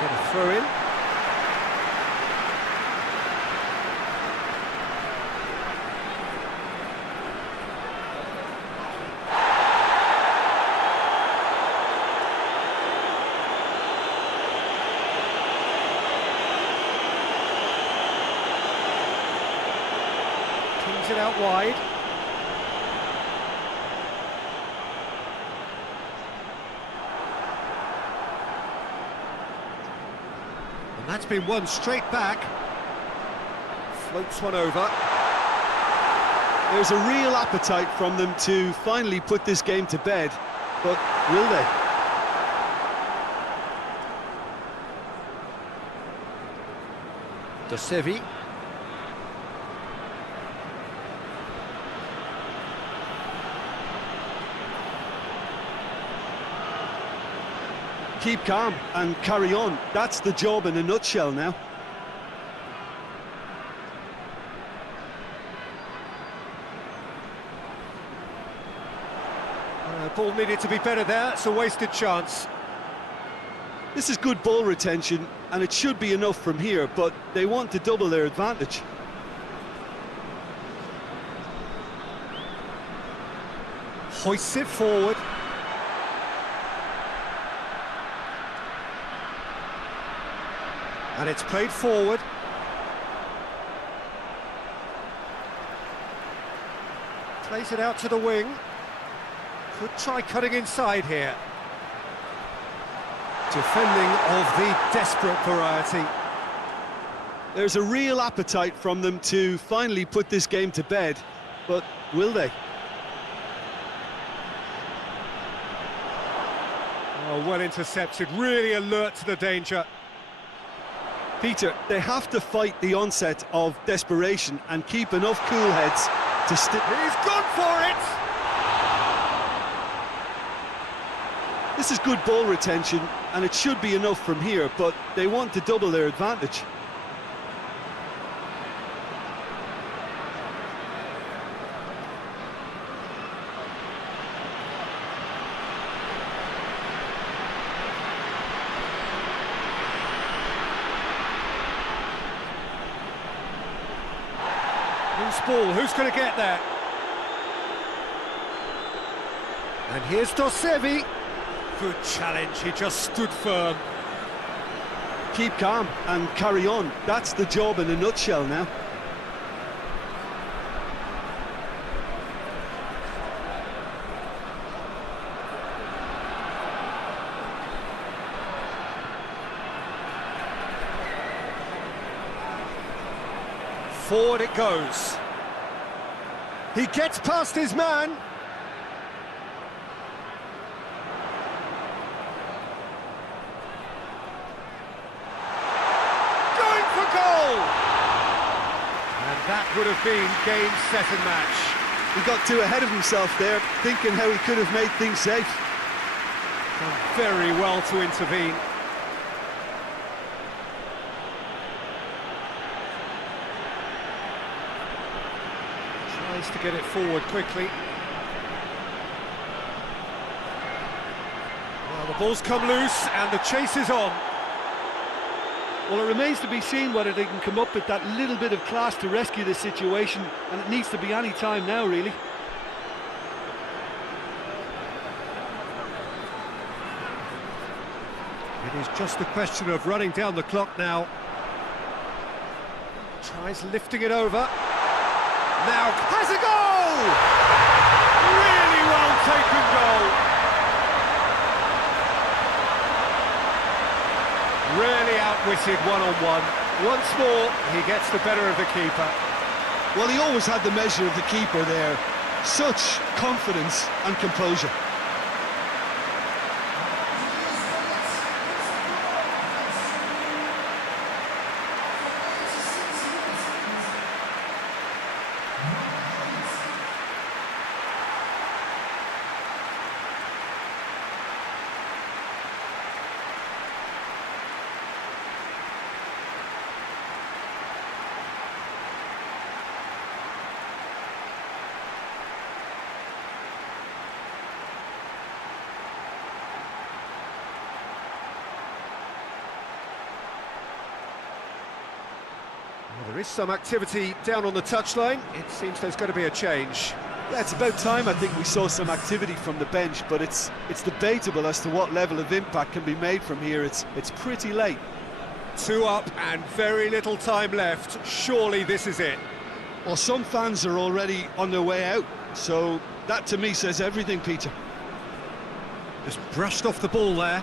Get a throw in. Kings it out wide. And that's been won straight back. Floats one over. There's a real appetite from them to finally put this game to bed, but will they? DONASI. Keep calm and carry on. That's the job in a nutshell now. Ball needed to be better there, it's a wasted chance. This is good ball retention, and it should be enough from here, but they want to double their advantage. Hoists it forward. And it's played forward. Plays it out to the wing. Could try cutting inside here. Defending of the desperate variety. There's a real appetite from them to finally put this game to bed, but will they? Oh, well intercepted, really alert to the danger. Peter, they have to fight the onset of desperation and keep enough cool heads to stick. He's gone for it! This is good ball retention, and it should be enough from here, but they want to double their advantage. Loose ball, who's going to get there? And here's DONASI. Good challenge, he just stood firm. Keep calm and carry on. That's the job in a nutshell now. Forward it goes. He gets past his man. Going for goal! And that would have been game, set and match. He got too ahead of himself there, thinking how he could have made things safe. Done very well to intervene. Tries to get it forward quickly. Well, the ball's come loose and the chase is on. Well, it remains to be seen whether they can come up with that little bit of class to rescue this situation, and it needs to be any time now, really. It is just a question of running down the clock now. Tries lifting it over. Now has a goal! Really well taken goal. Really outwitted one-on-one. Once more, he gets the better of the keeper. Well, he always had the measure of the keeper there. Such confidence and composure. Well, there is some activity down on the touchline. It seems there's going to be a change. Yeah, it's about time I think we saw some activity from the bench, but it's debatable as to what level of impact can be made from here. It's pretty late. 2 up and very little time left. Surely this is it. Well, some fans are already on their way out, so that to me says everything, Peter. Just brushed off the ball there.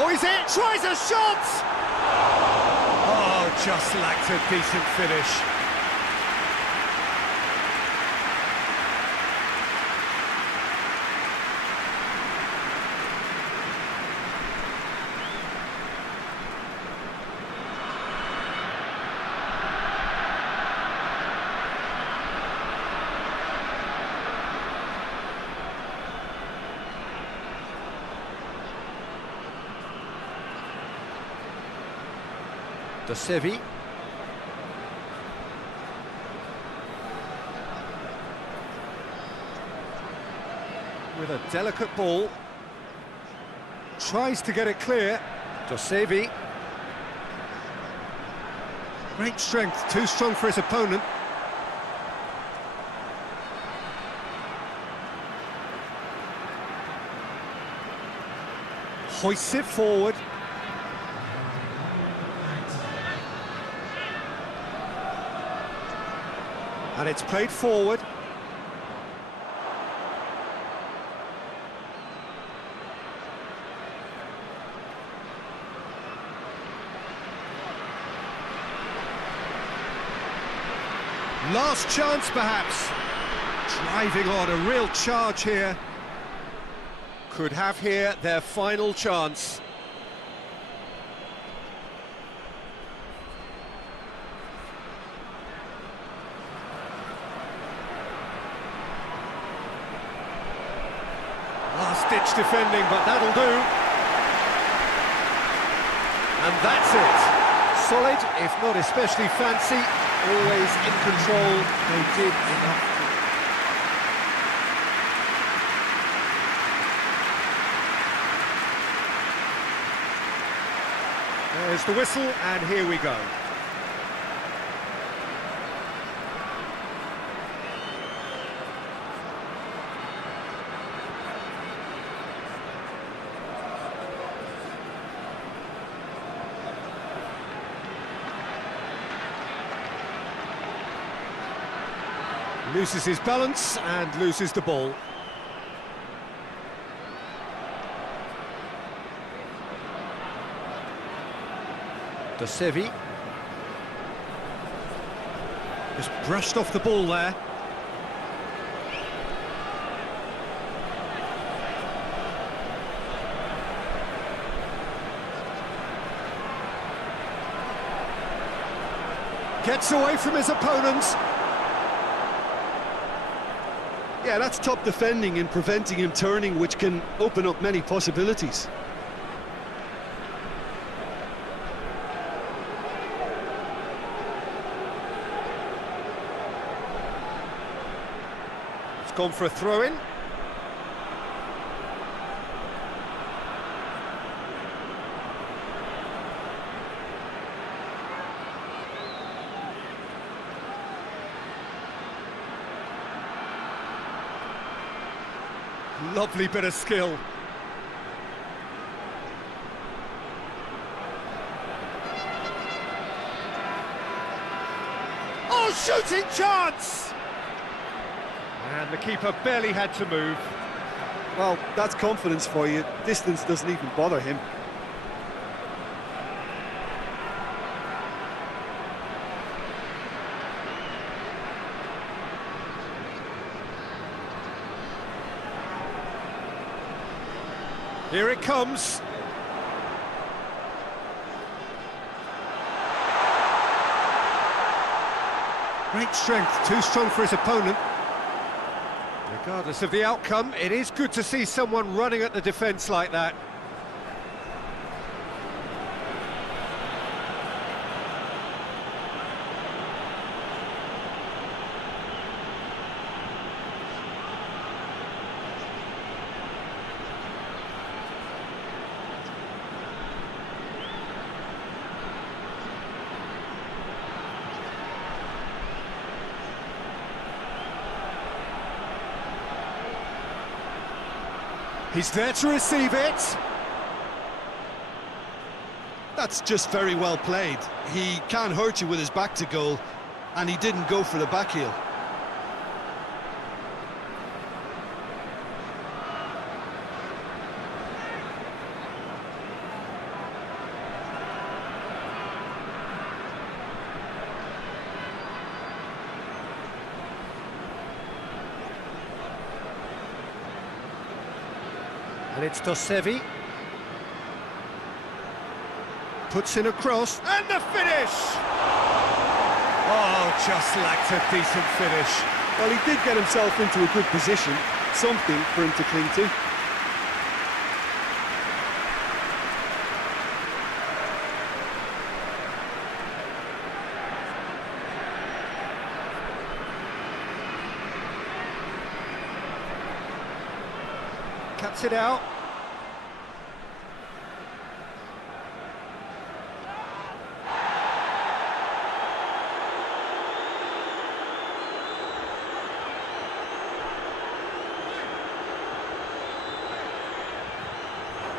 Oh, is it? Tries a shot! Oh, just lacked a decent finish. DONASI. With a delicate ball. Tries to get it clear. DONASI. Great strength, too strong for his opponent. Hoists it forward. And it's played forward. Last chance, perhaps. Driving on, a real charge here. Could have here their final chance. Last-ditch defending, but that'll do. And that's it. Solid, if not especially fancy, always in control. They did enough. There's the whistle, and here we go. Loses his balance and loses the ball. DONASI. Just brushed off the ball there. Gets away from his opponents. Yeah, that's top defending and preventing him turning, which can open up many possibilities. It's gone for a throw-in. Lovely bit of skill. Oh, shooting chance! And And the keeper barely had to move. Well, that's confidence for you. Distance doesn't even bother him. Here it comes. Great strength, too strong for his opponent. Regardless of the outcome, it is good to see someone running at the defence like that. He's there to receive it. That's just very well played. He can't hurt you with his back to goal, and he didn't go for the back heel. And it's Dosevi. Puts in a cross, and the finish! Oh, just lacked a decent finish. Well, he did get himself into a good position, something for him to cling to. Cuts it out.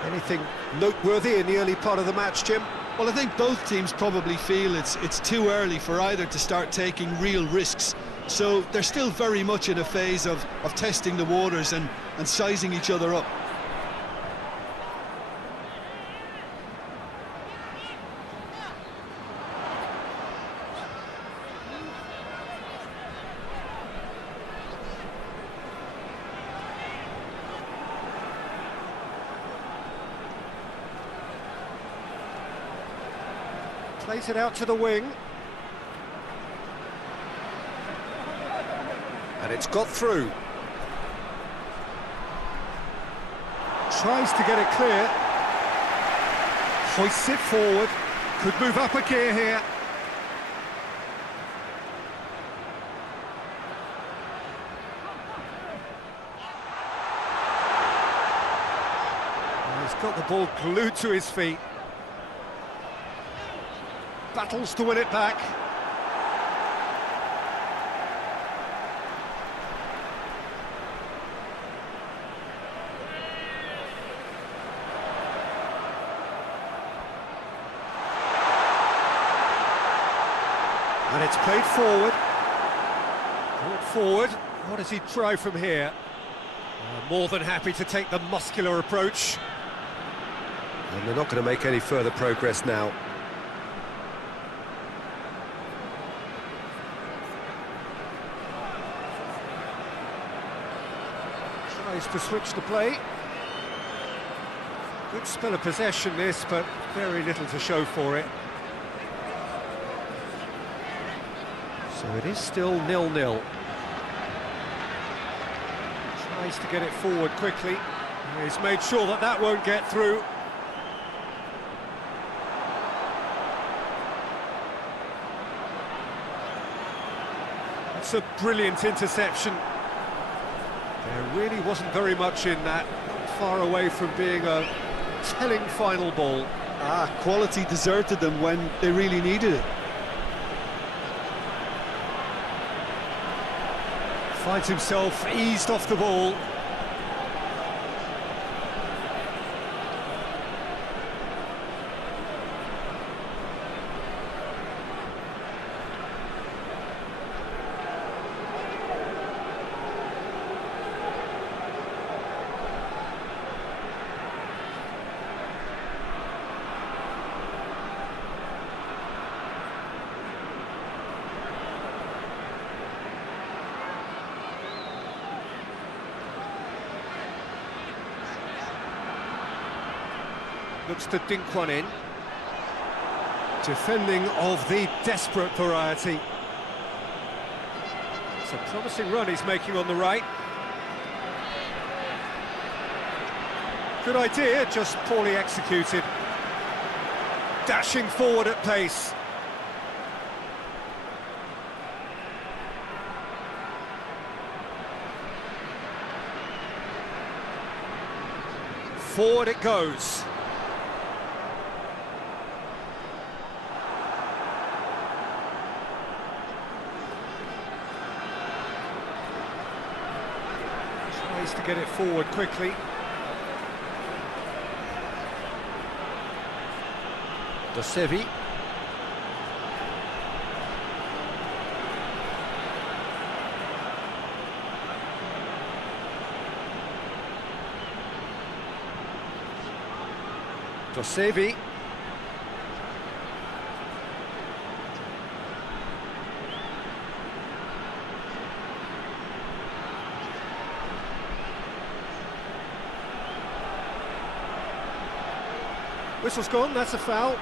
Anything noteworthy in the early part of the match, Jim? Well, I think both teams probably feel it's too early for either to start taking real risks. So they're still very much in a phase of testing the waters and sizing each other up. Plays it out to the wing. And it's got through. Tries to get it clear. Hoists it forward. Could move up a gear here. He's got the ball glued to his feet. Battles to win it back. And it's played forward. Brought forward. What does he try from here? More than happy to take the muscular approach. And they're not going to make any further progress now. Tries to switch the play. Good spell of possession this, but very little to show for it. So it is still 0-0. Tries to get it forward quickly. He's made sure that that won't get through. That's a brilliant interception. There really wasn't very much in that. Not far away from being a telling final ball. Quality deserted them when they really needed it. Finds himself eased off the ball. looks to dink one in. Defending of the desperate variety. It's a promising run he's making on the right. Good idea, just poorly executed. Dashing forward at pace. Forward it goes. Tries to get it forward quickly. DONASI. DONASI. Whistle's gone, that's a foul.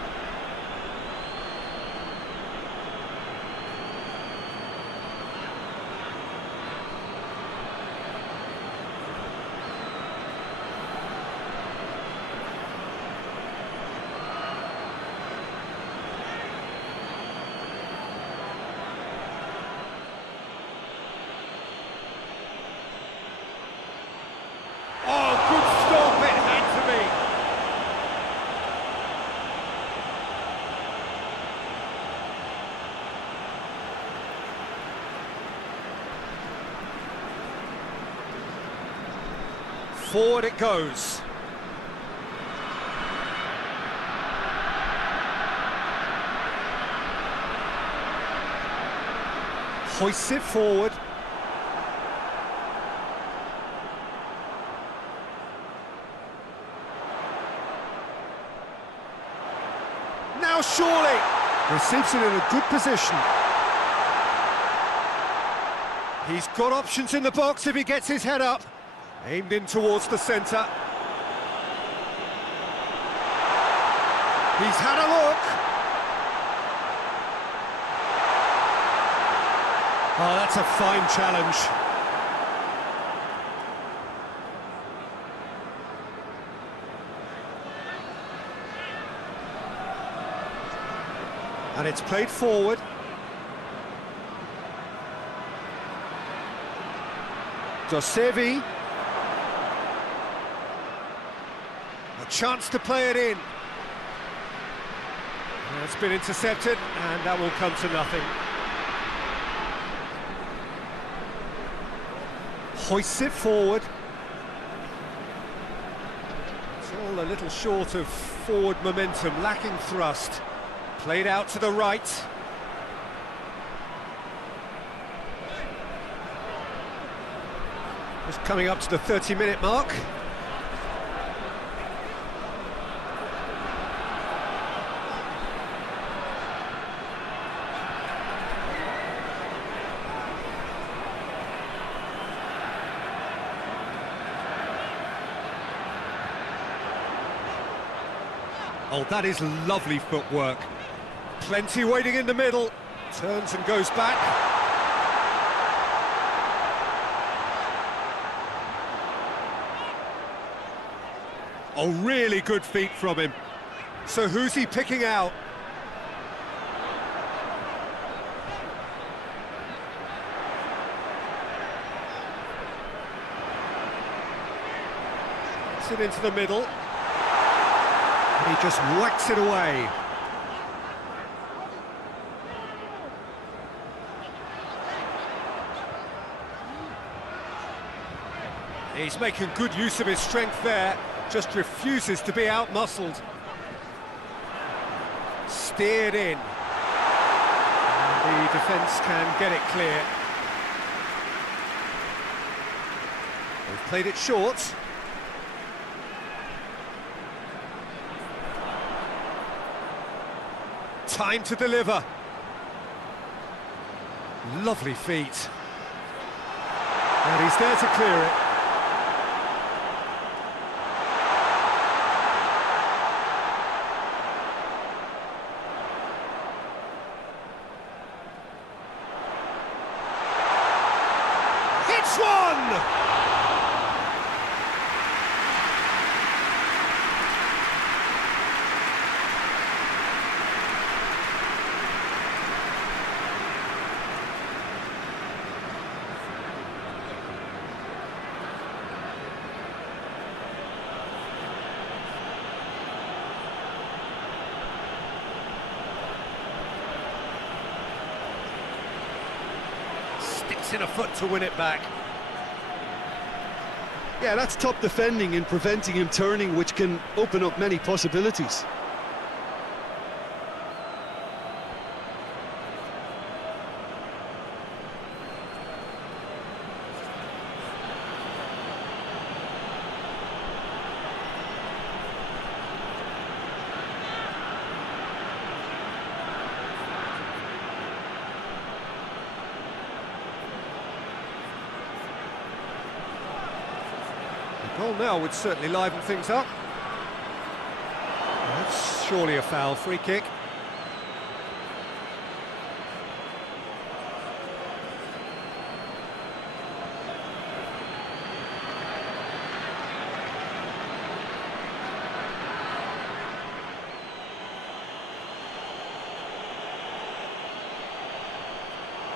Forward it goes. Hoists it forward. Now surely! Receives it in a good position. He's got options in the box if he gets his head up. Aimed in towards the centre. He's had a look. Oh, that's a fine challenge. And it's played forward. DONASI. A chance to play it in. It's been intercepted, and that will come to nothing. Hoists it forward. It's all a little short of forward momentum, lacking thrust. Played out to the right. Just coming up to the 30-minute mark. Oh, that is lovely footwork. Plenty waiting in the middle. Turns and goes back. Oh, really good feet from him. So who's he picking out? Gets it into the middle. He just whacks it away. He's making good use of his strength there, just refuses to be out-muscled. Steered in. And the defence can get it clear. They've played it short. Time to deliver. Lovely feet. And he's there to clear it. Sticks in a foot to win it back. Yeah, that's top defending and preventing him turning, which can open up many possibilities. Goal now would certainly liven things up. That's surely a foul, free kick.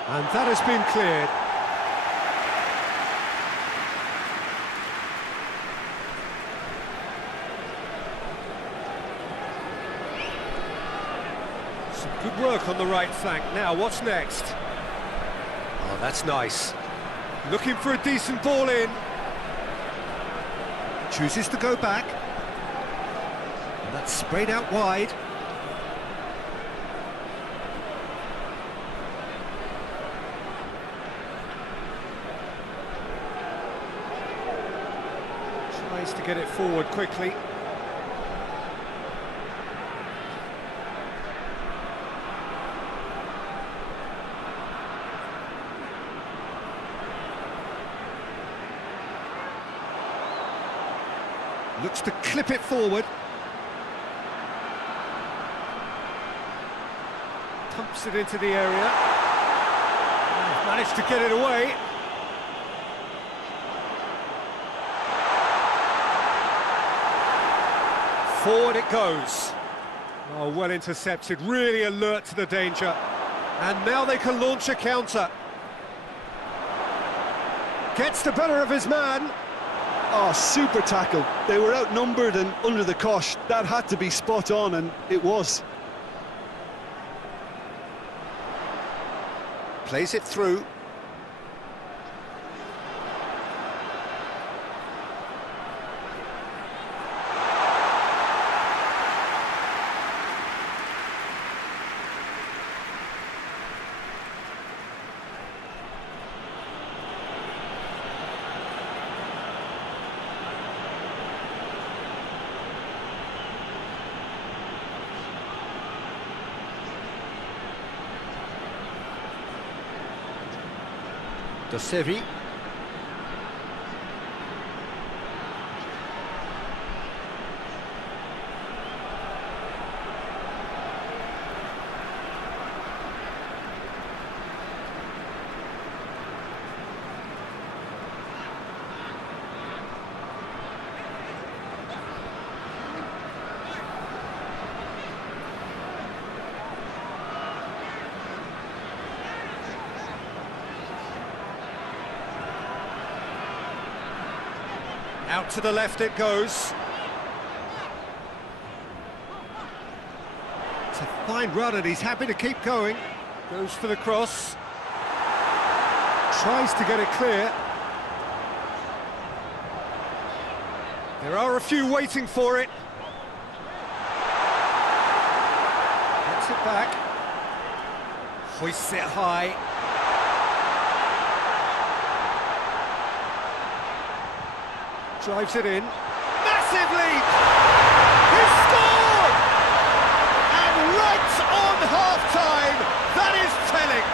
And that has been cleared. Good work on the right flank. Now, what's next? Oh, that's nice. Looking for a decent ball in. Chooses to go back. And that's sprayed out wide. Tries to get it forward quickly. Looks to clip it forward. Pumps it into the area. And managed to get it away. Forward it goes. Oh, well intercepted, really alert to the danger. And now they can launch a counter. Gets the better of his man. Oh, super tackle. They were outnumbered and under the cosh. That had to be spot on, and it was. Plays it through. Dosevi. Out to the left it goes. It's a fine run and he's happy to keep going. Goes for the cross. Tries to get it clear. There are a few waiting for it. Gets it back. Hoists it high. Drives it in. Massive lead! He's scored! And right on half-time, that is telling.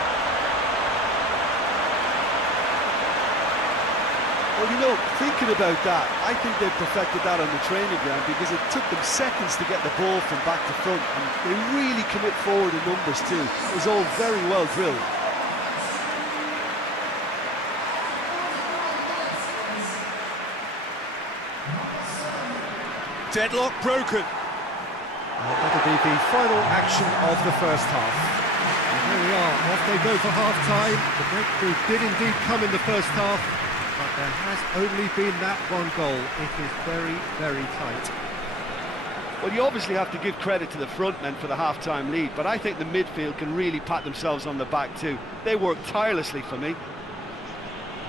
Well, you know, thinking about that, I think they perfected that on the training ground because it took them seconds to get the ball from back to front, and they really commit forward in numbers too. It was all very well drilled. Deadlock broken. And that'll be the final action of the first half. And here we are, off they go for half-time. The breakthrough did indeed come in the first half, but there has only been that one goal. It is very, very tight. Well, you obviously have to give credit to the front men for the half-time lead, but I think the midfield can really pat themselves on the back too. They work tirelessly for me.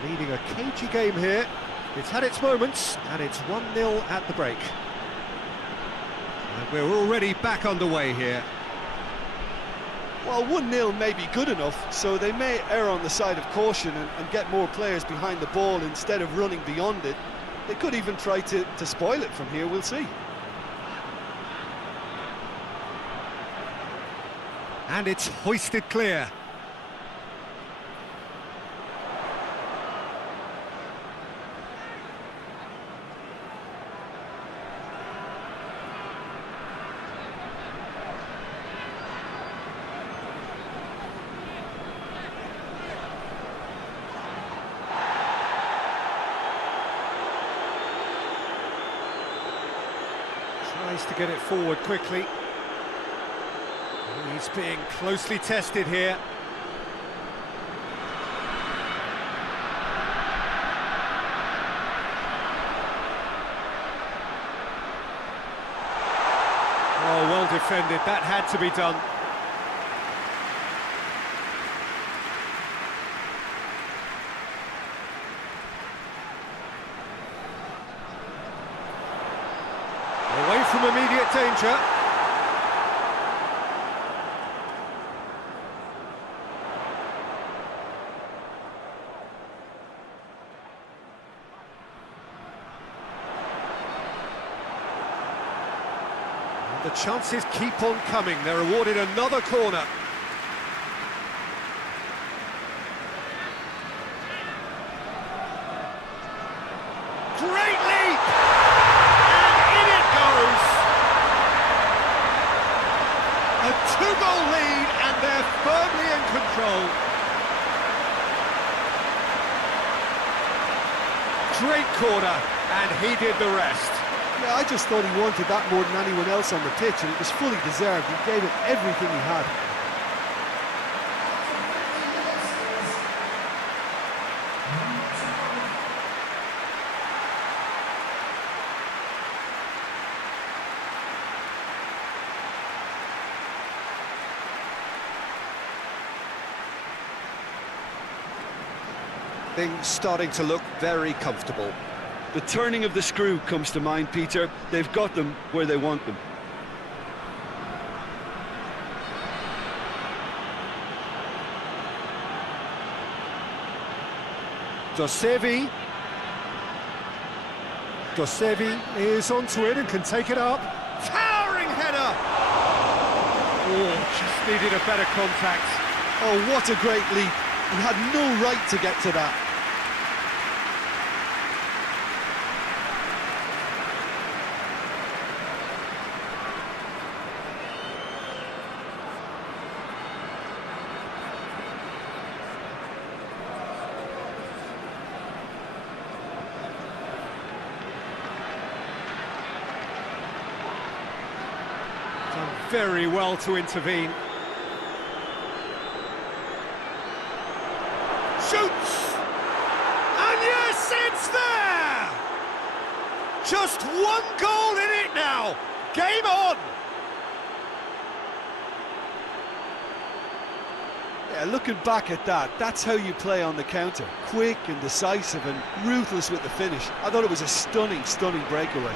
Leading a cagey game here. It's had its moments, and it's 1-0 at the break. And we're already back underway here. Well, 1-0 may be good enough, so they may err on the side of caution and get more players behind the ball instead of running beyond it. They could even try to spoil it from here, we'll see. And it's hoisted clear. Tries to get it forward quickly. He's being closely tested here. Oh, well defended. That had to be done. Away from immediate danger. The chances keep on coming. They're awarded another corner. Great leap! And in it goes! A two-goal lead, and they're firmly in control. Great corner, and he did the rest. Yeah, I just thought he wanted that more than anyone else on the pitch, and it was fully deserved. He gave it everything he had. Things starting to look very comfortable. The turning of the screw comes to mind, Peter. They've got them where they want them. Dosevi is onto it and can take it up. Towering header! Oh, just needed a better contact. Oh, what a great leap. He had no right to get to that. Done very well to intervene. Shoots! And yes, it's there! Just one goal in it now! Game on! Yeah, looking back at that, that's how you play on the counter. Quick and decisive and ruthless with the finish. I thought it was a stunning, stunning breakaway.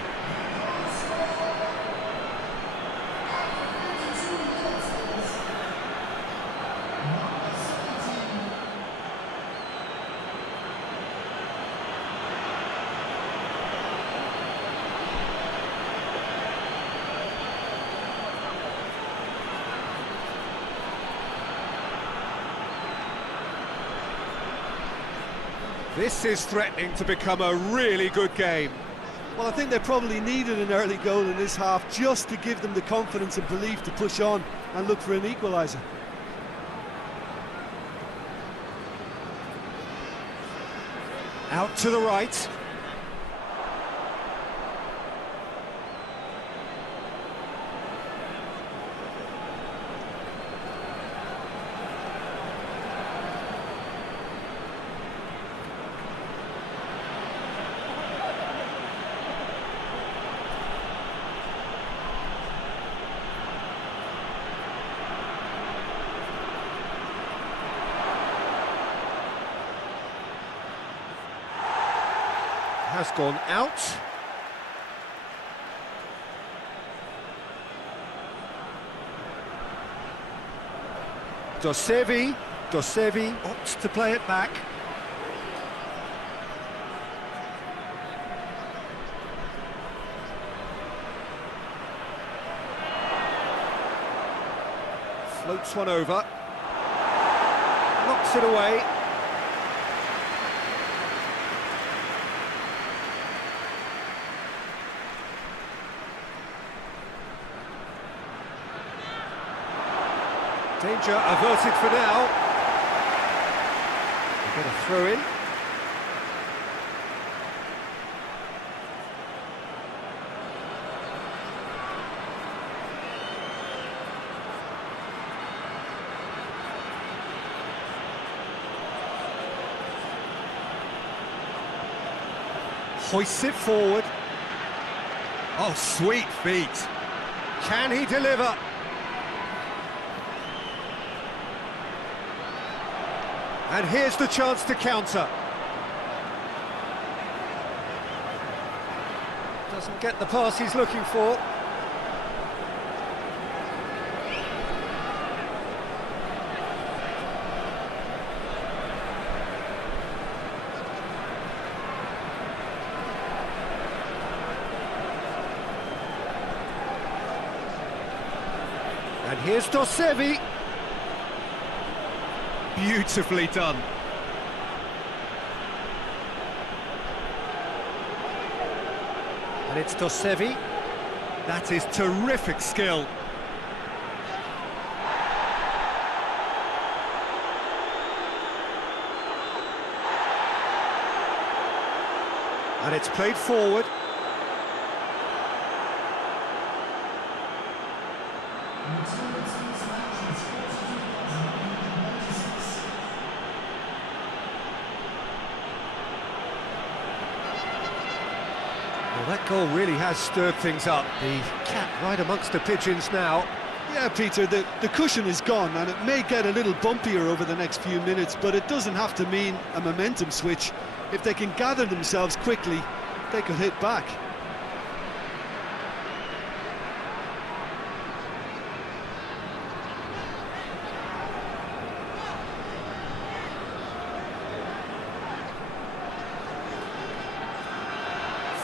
This is threatening to become a really good game. Well, I think they probably needed an early goal in this half just to give them the confidence and belief to push on and look for an equaliser. Out to the right. has gone out. Dosevi opts to play it back. Floats one over. Knocks it away. Danger averted for now. We've got a throw in. Hoists it forward. Oh, sweet feet. Can he deliver? And here's the chance to counter. Doesn't get the pass he's looking for. And here's Dosevi. Beautifully done. And it's Dosevi. That is terrific skill. And it's played forward. Well, that goal really has stirred things up. The cat right amongst the pigeons now. Yeah, Peter, the cushion is gone, and it may get a little bumpier over the next few minutes, but it doesn't have to mean a momentum switch. If they can gather themselves quickly, they could hit back.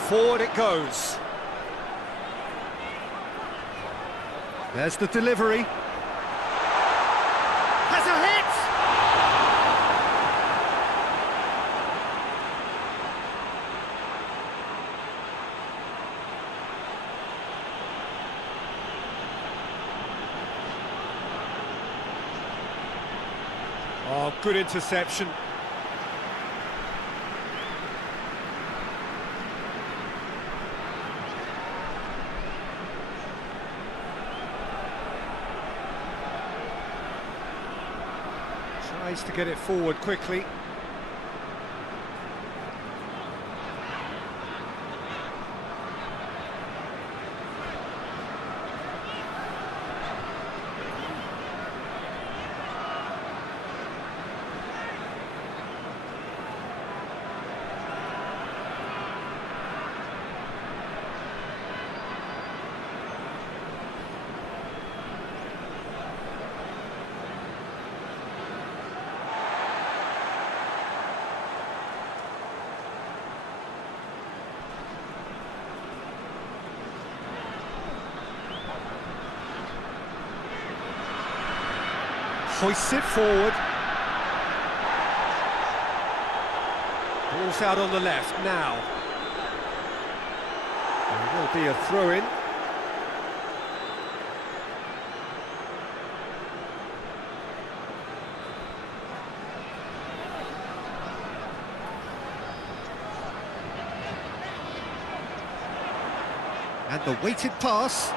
Forward it goes. There's the delivery. Has a hit! Oh, good interception. Tries to get it forward quickly. Hoists it forward. Ball's out on the left now. There will be a throw-in. And the weighted pass.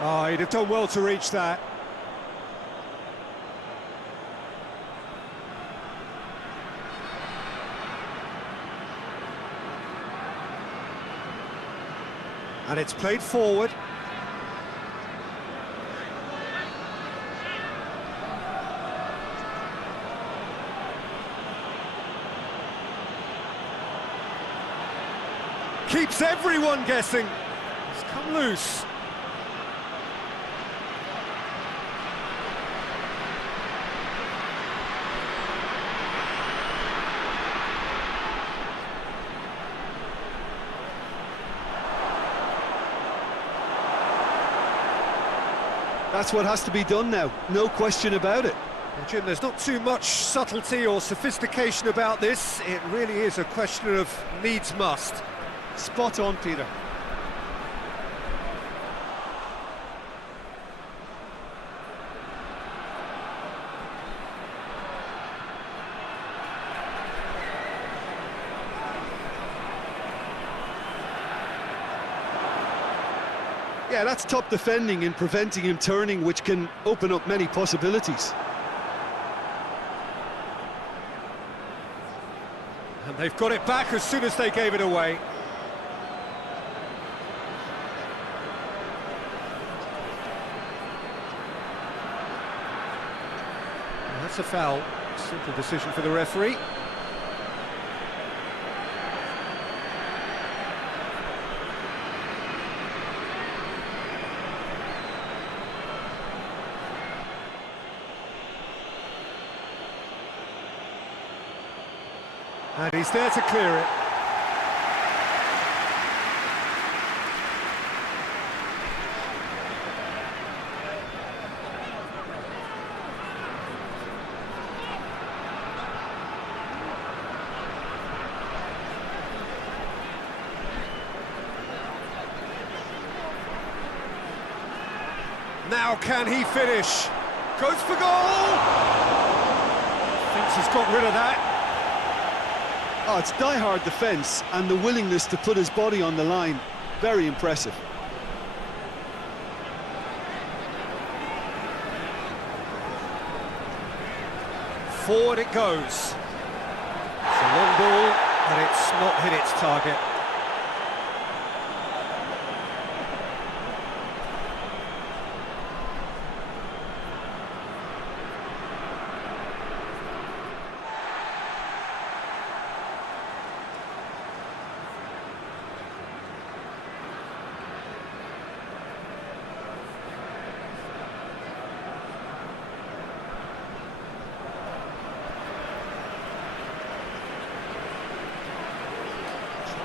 Oh, he'd have done well to reach that. And it's played forward. keeps everyone guessing. It's come loose. That's what has to be done now, no question about it. Well, Jim, there's not too much subtlety or sophistication about this. It really is a question of needs must. Spot on, Peter. Yeah, that's top defending and preventing him turning, which can open up many possibilities. And they've got it back as soon as they gave it away. And that's a foul. Simple decision for the referee. And he's there to clear it. Now can he finish? Goes for goal! Thinks he's got rid of that. Oh, it's die-hard defence and the willingness to put his body on the line. Very impressive. Forward it goes. It's a long ball, but it's not hit its target.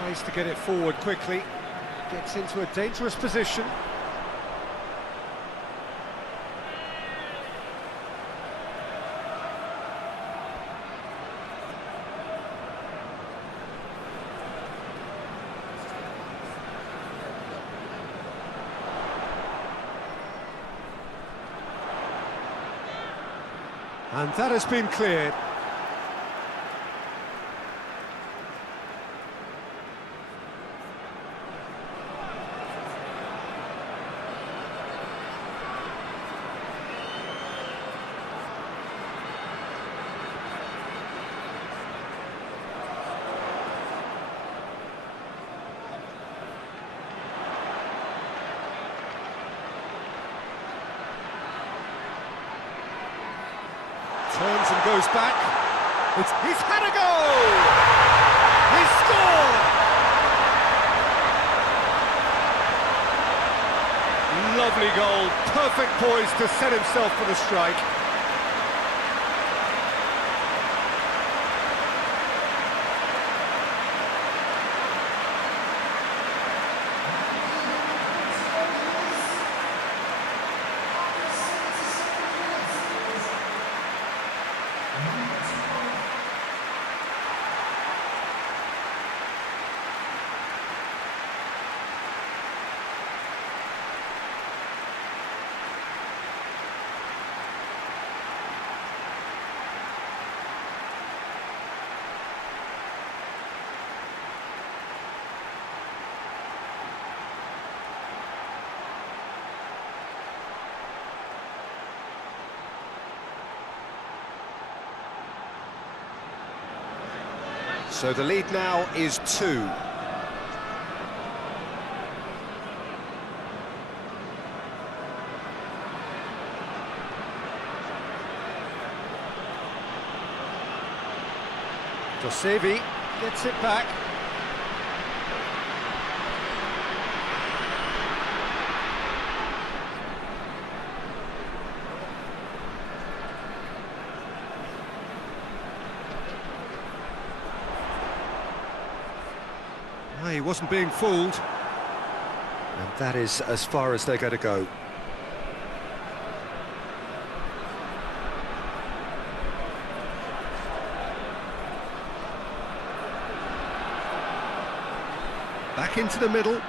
Tries to get it forward quickly, gets into a dangerous position. And that has been cleared. Turns and goes back. He's had a goal! He's scored! Lovely goal, perfect poise to set himself for the strike. So the lead now is 2. Dosevi gets it back. he wasn't being fooled. And that is as far as they're going to go. Back into the middle.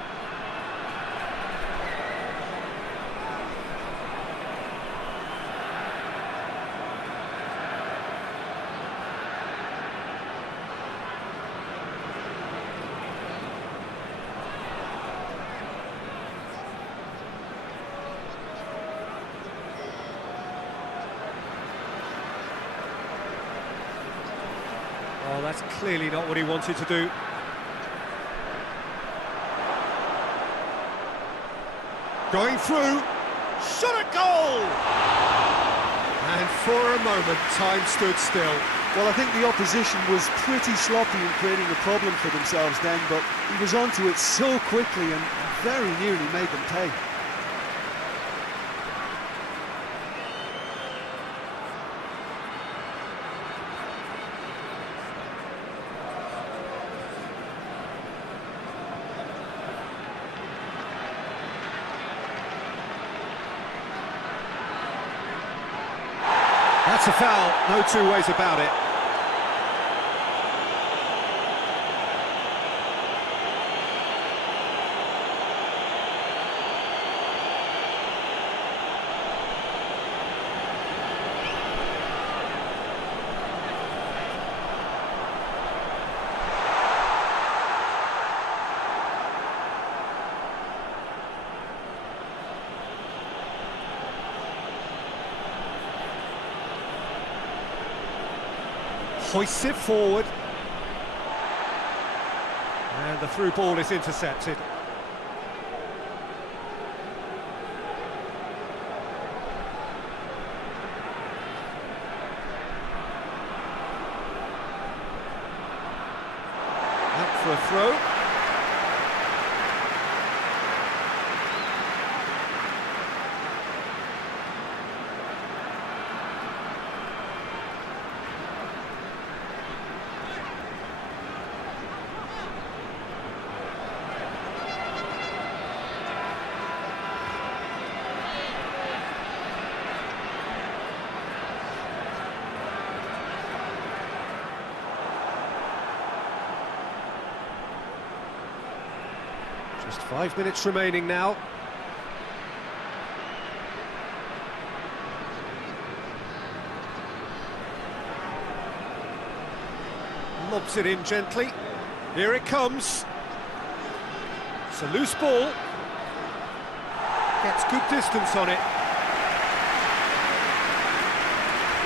Oh, that's clearly not what he wanted to do. Going through, shot at goal! And for a moment, time stood still. Well, I think the opposition was pretty sloppy in creating a problem for themselves then, but he was onto it so quickly and very nearly made them pay. That's a foul, no two ways about it. Hoists it forward. And the through ball is intercepted. Out for a throw. Just 5 minutes remaining now. Lobs it in gently. Here it comes. It's a loose ball. Gets good distance on it.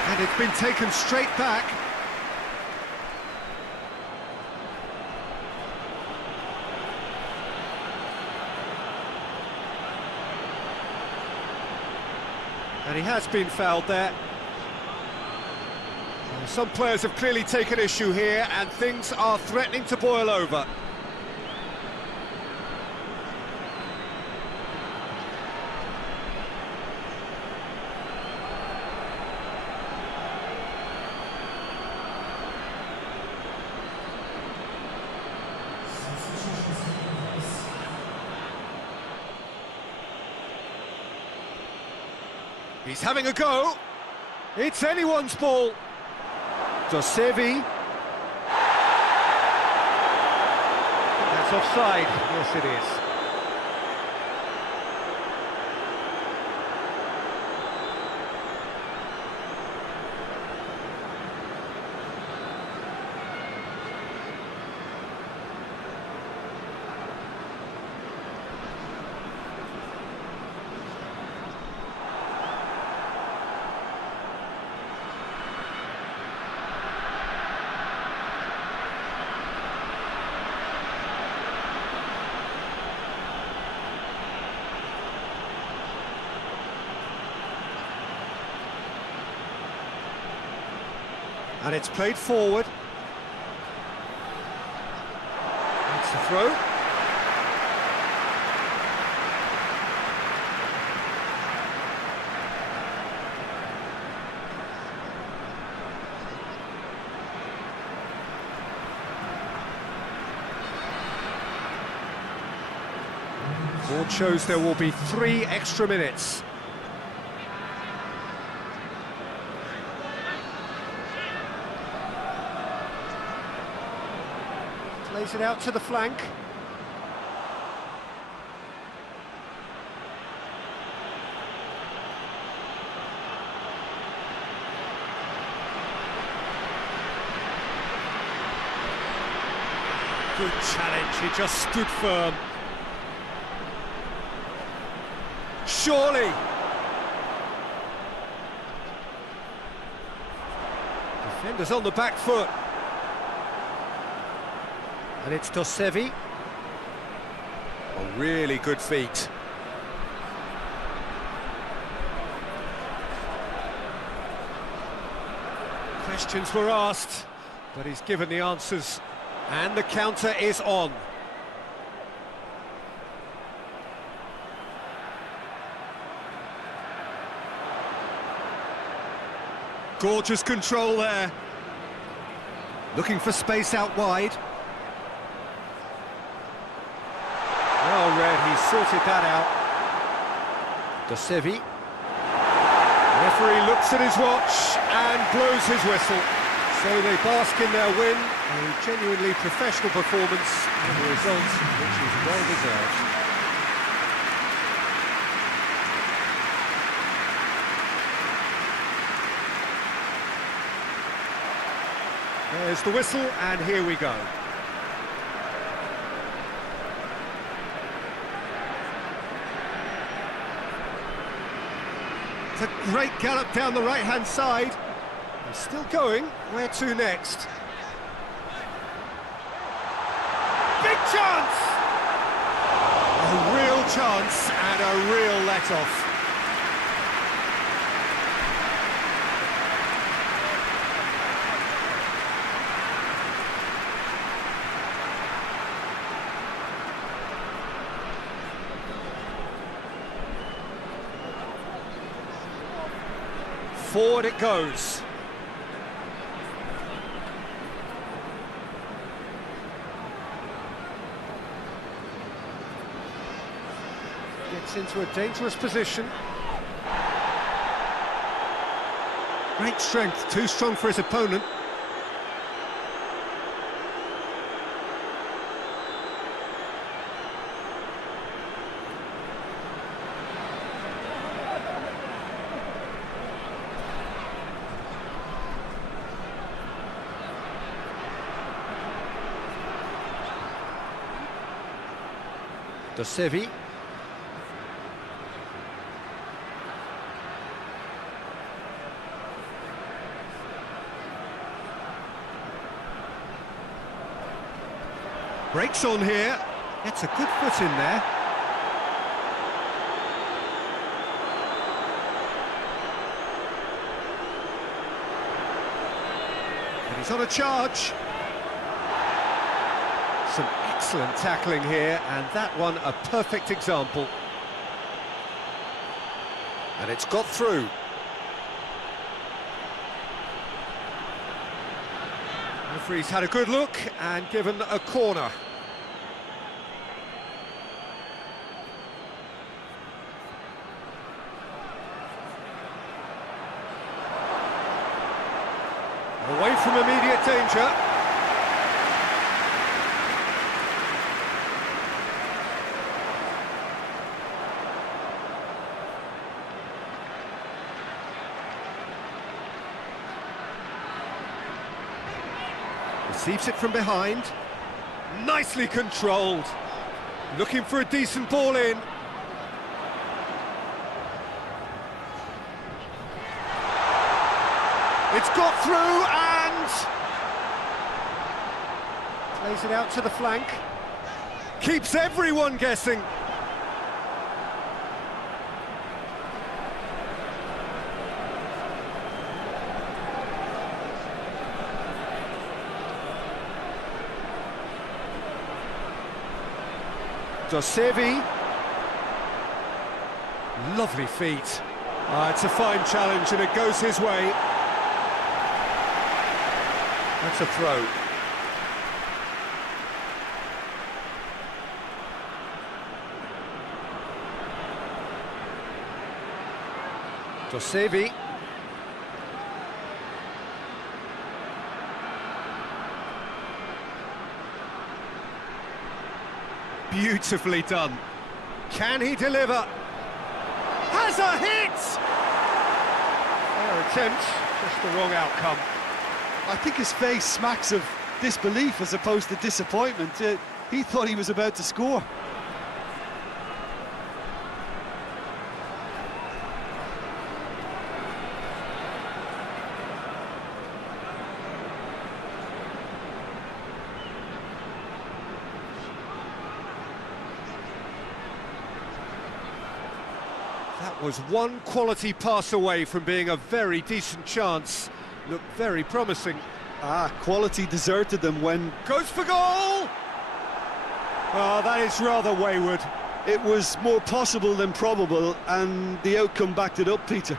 And it's been taken straight back. And he has been fouled there. Some players have clearly taken issue here, and things are threatening to boil over. He's having a go. It's anyone's ball. Dosevi. That's offside. Yes, it is. And it's played forward. That's the throw. Board shows there will be 3 extra minutes. Plays it out to the flank. Good challenge, he just stood firm. Surely! Defenders on the back foot. And it's Dosevi. A really good feat. Questions were asked, but he's given the answers. And the counter is on. Gorgeous control there. Looking for space out wide. Well read, he sorted that out. Dosevi. Referee looks at his watch and blows his whistle. So they bask in their win, a genuinely professional performance and a result which is well deserved. There's the whistle, and here we go. It's a great gallop down the right-hand side. He's still going. Where to next? Big chance! A real chance and a real let-off. Forward it goes. Gets into a dangerous position. Great strength, too strong for his opponent. Dosevi. Breaks on here. Gets a good foot in there. But he's on a charge. Some excellent tackling here, and that one a perfect example. And it's got through. Referee's had a good look and given a corner. Away from immediate danger. Receives it from behind. Nicely controlled. Looking for a decent ball in. It's got through and plays it out to the flank. Keeps everyone guessing. Dosevi. Lovely feet. It's a fine challenge and it goes his way. That's a throw. Josevi. Beautifully done. Can he deliver? Has a hit! Fair attempt, just the wrong outcome. I think his face smacks of disbelief as opposed to disappointment. He thought he was about to score. That was one quality pass away from being a very decent chance. Looked very promising. Quality deserted them when... Goes for goal! Oh, that is rather wayward. It was more possible than probable, and the outcome backed it up, Peter.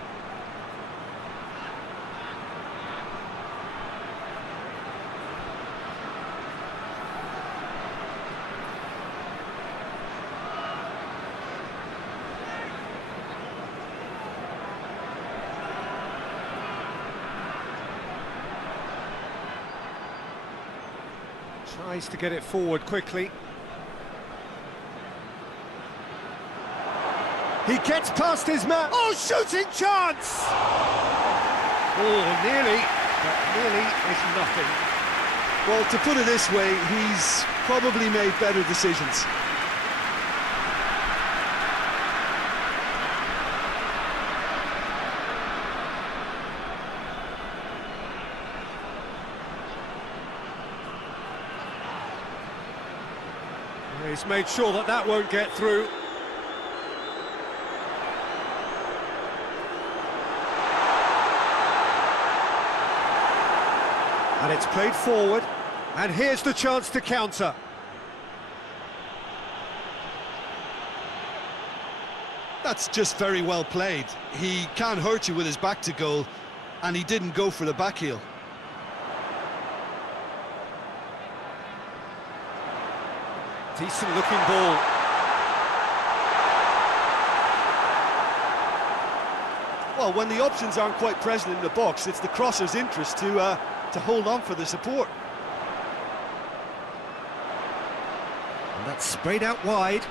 Tries to get it forward quickly. He gets past his man. Oh, shooting chance! Oh, nearly, but nearly is nothing. Well, to put it this way, he's probably made better decisions. He's made sure that that won't get through. And it's played forward, and here's the chance to counter. That's just very well played. He can't hurt you with his back to goal, and he didn't go for the back heel. Decent looking ball. Well, when the options aren't quite present in the box, it's the crosser's interest to hold on for the support. And that's sprayed out wide.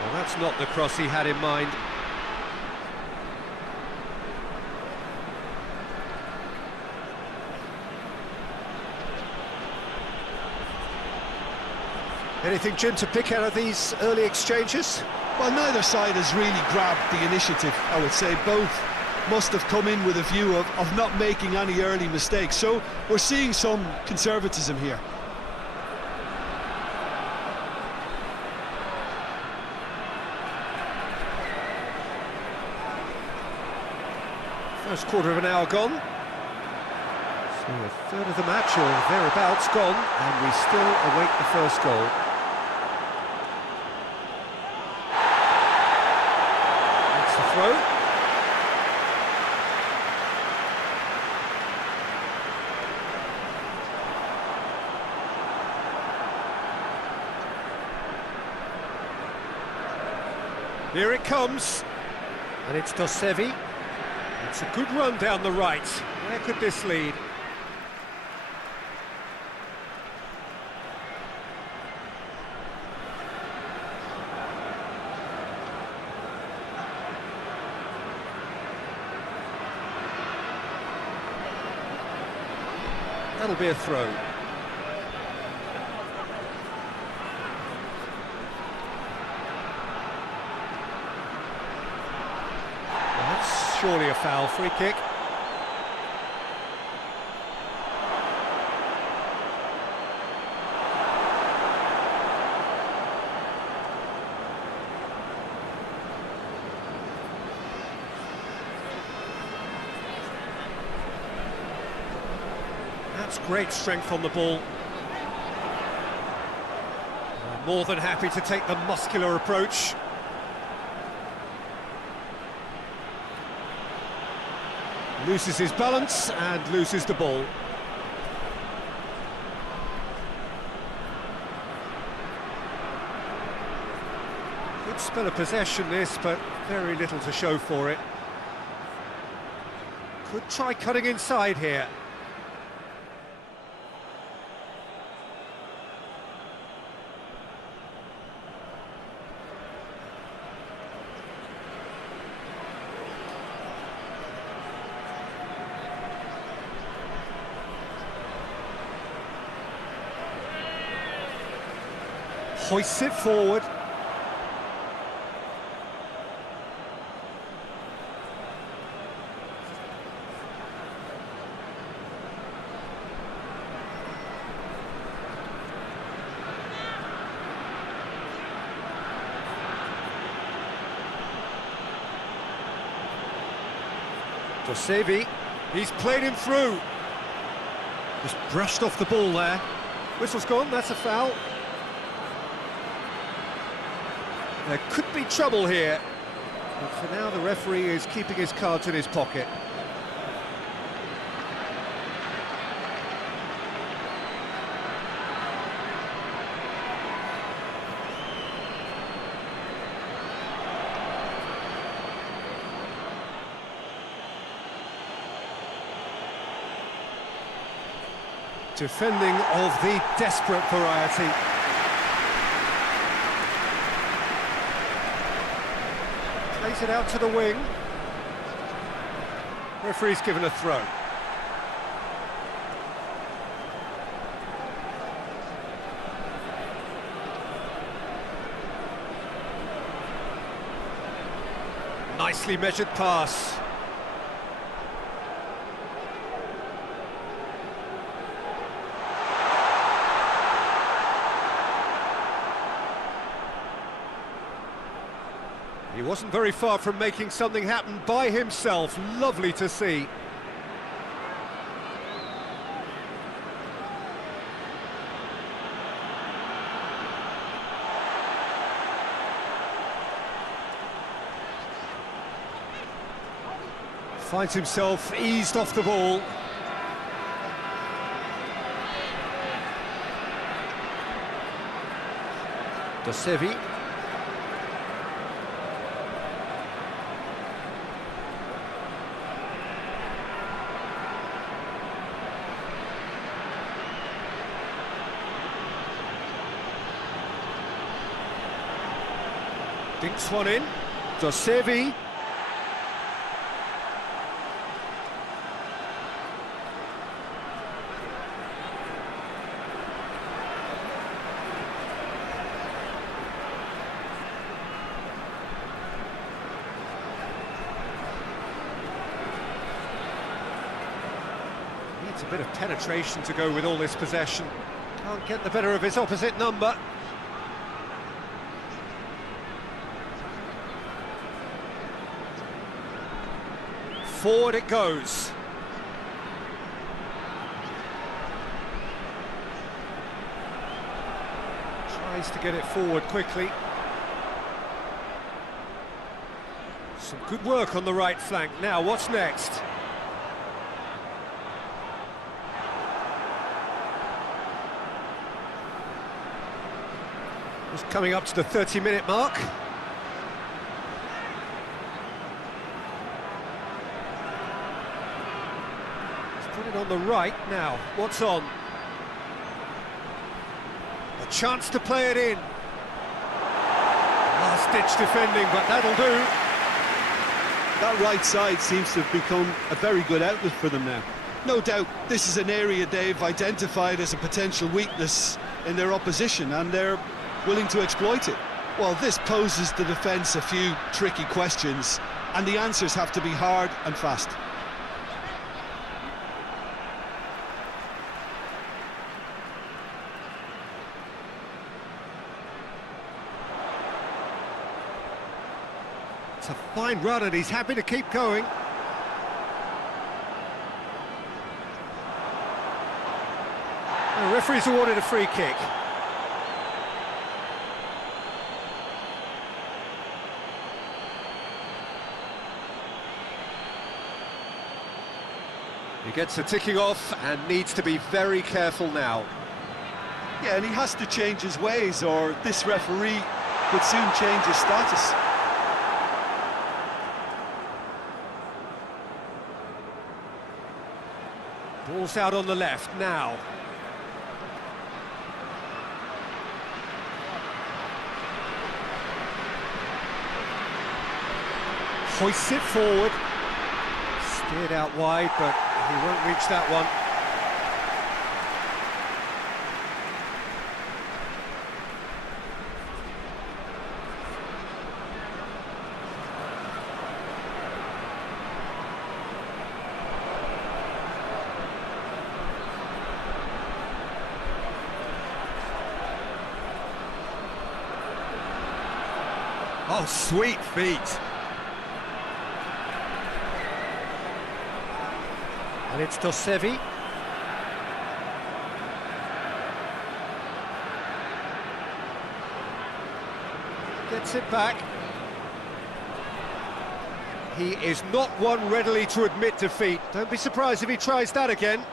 Well, that's not the cross he had in mind. Anything, Jim, to pick out of these early exchanges? Well, neither side has really grabbed the initiative, I would say. Both must have come in with a view of not making any early mistakes. So we're seeing some conservatism here. First quarter of an hour gone. So a third of the match, or thereabouts, gone, and we still await the first goal. That's the throw. Here it comes, and it's Josevi. It's a good run down the right. Where could this lead? That'll be a throw. Surely a foul, free kick. That's great strength on the ball. More than happy to take the muscular approach. Loses his balance and loses the ball. Good Good spell of possession this, but very little to show for it. Could try cutting inside here. Hoists it forward. Dosevi, he's played him through. Just brushed off the ball there. Whistle's gone, that's a foul. There could be trouble here, but for now the referee is keeping his cards in his pocket. Defending of the desperate variety. Plays it out to the wing. Referee's given a throw. Nicely measured pass. He wasn't very far from making something happen by himself. Lovely to see. Finds himself eased off the ball. Dosevi. Dinks one in. Dosevi. Needs a bit of penetration to go with all this possession. Can't get the better of his opposite number. Forward it goes. Tries to get it forward quickly. Some good work on the right flank. Now, what's next? Just coming up to the 30-minute mark. Put it on the right now. What's on? A chance to play it in. Last-ditch defending, but that'll do. That right side seems to have become a very good outlet for them now. No doubt this is an area they've identified as a potential weakness in their opposition, and they're willing to exploit it. Well, this poses the defence a few tricky questions, and the answers have to be hard and fast. It's a fine run and he's happy to keep going. The referee's awarded a free kick. He gets the ticking off and needs to be very careful now. Yeah, and he has to change his ways, or this referee but soon change his status. Ball's out on the left now. Hoists it forward. Steered out wide, but he won't reach that one. Oh, sweet feet. And it's Dosevi. Gets it back. He is not one readily to admit defeat. Don't be surprised if he tries that again.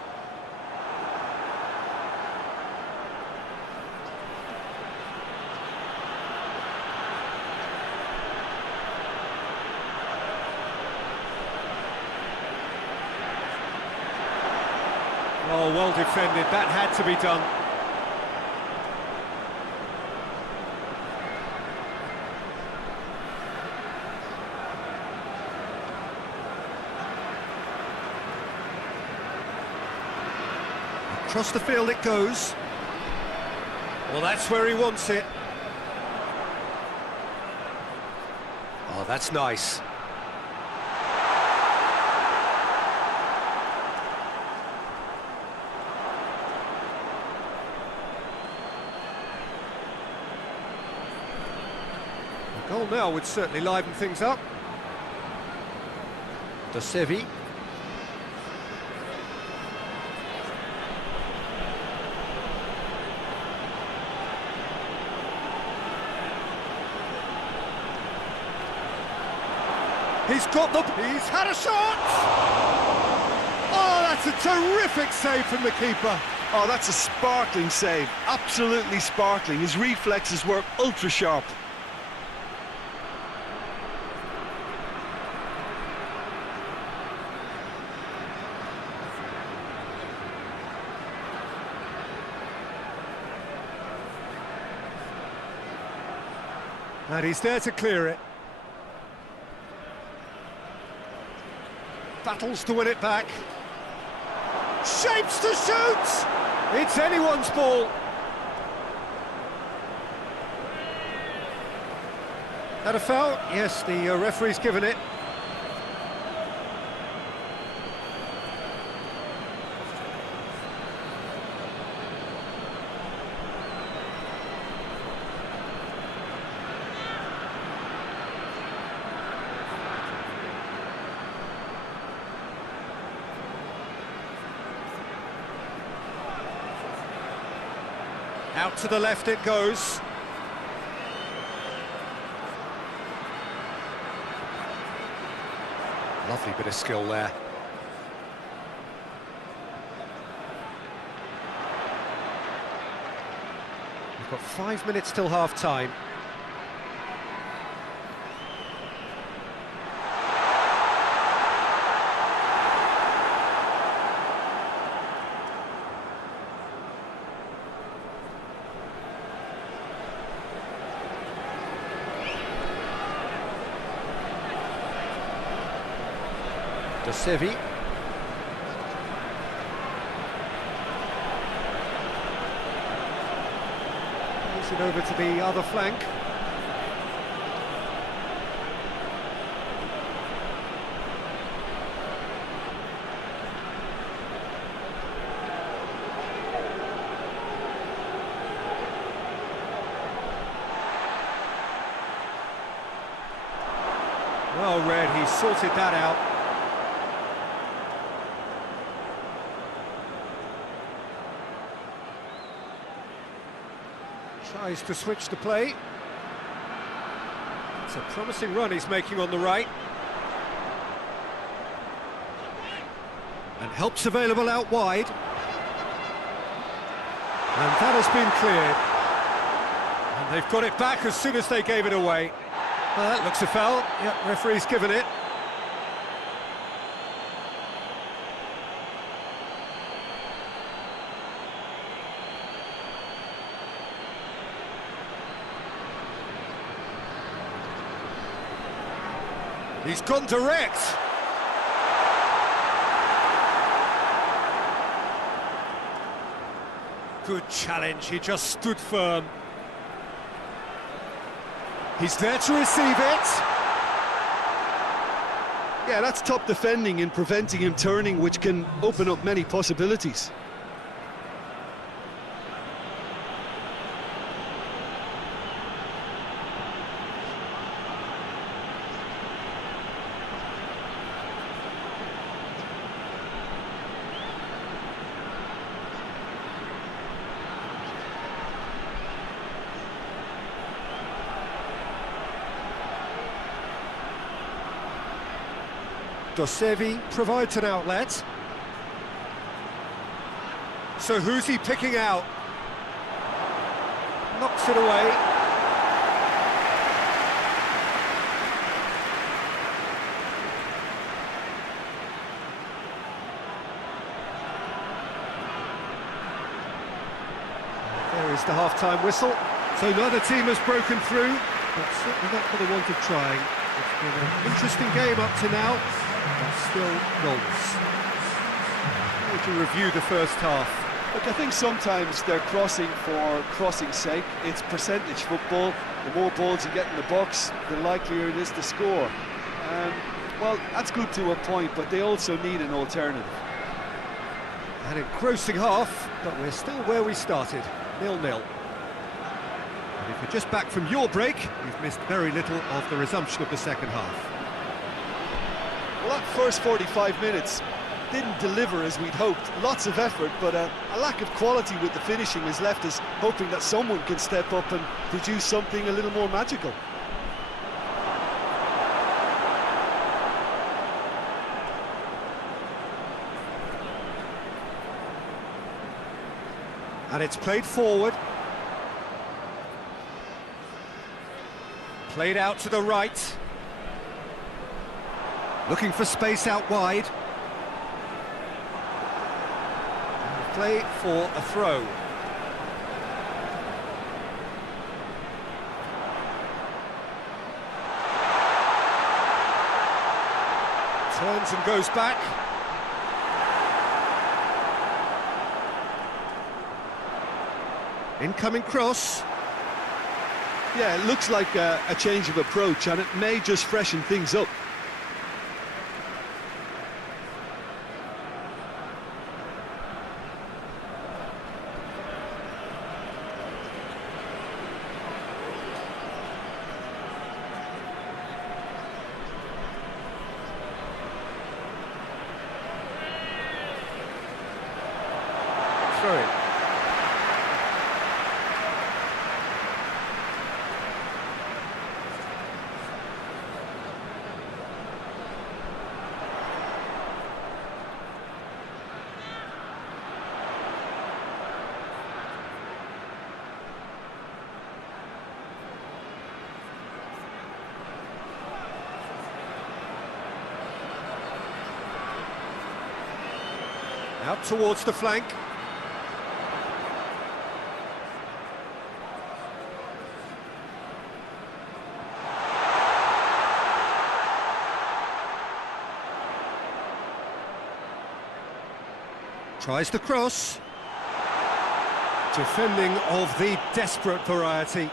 Oh, well defended, that had to be done. Across the field it goes. Well, that's where he wants it. Oh, that's nice. Goal now would certainly liven things up. Dosevi. He's got the... He's had a shot! Oh, that's a terrific save from the keeper. Oh, that's a sparkling save. Absolutely sparkling. His reflexes were ultra sharp. And he's there to clear it. Battles to win it back. Shapes to shoot! It's anyone's ball. Had a foul? Yes, the referee's given it. Out to the left it goes. Lovely bit of skill there. We've got 5 minutes till half-time. Dosevi. Moves it over to the other flank. Well read, he sorted that out. Tries to switch the play. It's a promising run he's making on the right. And help's available out wide. And that has been cleared. And they've got it back as soon as they gave it away. That looks a foul. Yep, referee's given it. He's gone direct. Good challenge, he just stood firm. He's there to receive it. Yeah, that's top defending and preventing him turning, which can open up many possibilities. Dosevi provides an outlet. So who's he picking out? Knocks it away. There is the half-time whistle. So neither team has broken through, but certainly not for the want of trying. It's been an interesting game up to now. But still goals. To review the first half. Look, I think sometimes they're crossing for crossing's sake. It's percentage football. The more balls you get in the box, the likelier it is to score. Well, that's good to a point, but they also need an alternative. An engrossing half, but we're still where we started, 0-0. And if you're just back from your break, you've missed very little of the resumption of the second half. Well, that first 45 minutes didn't deliver as we'd hoped. Lots of effort, but a lack of quality with the finishing has left us hoping that someone can step up and produce something a little more magical. And it's played forward. Played out to the right. Looking for space out wide. Play for a throw. Turns and goes back. Incoming cross. Yeah, it looks like a change of approach, and it may just freshen things up. Throw-in. Out towards the flank. Tries the cross. Defending of the desperate variety.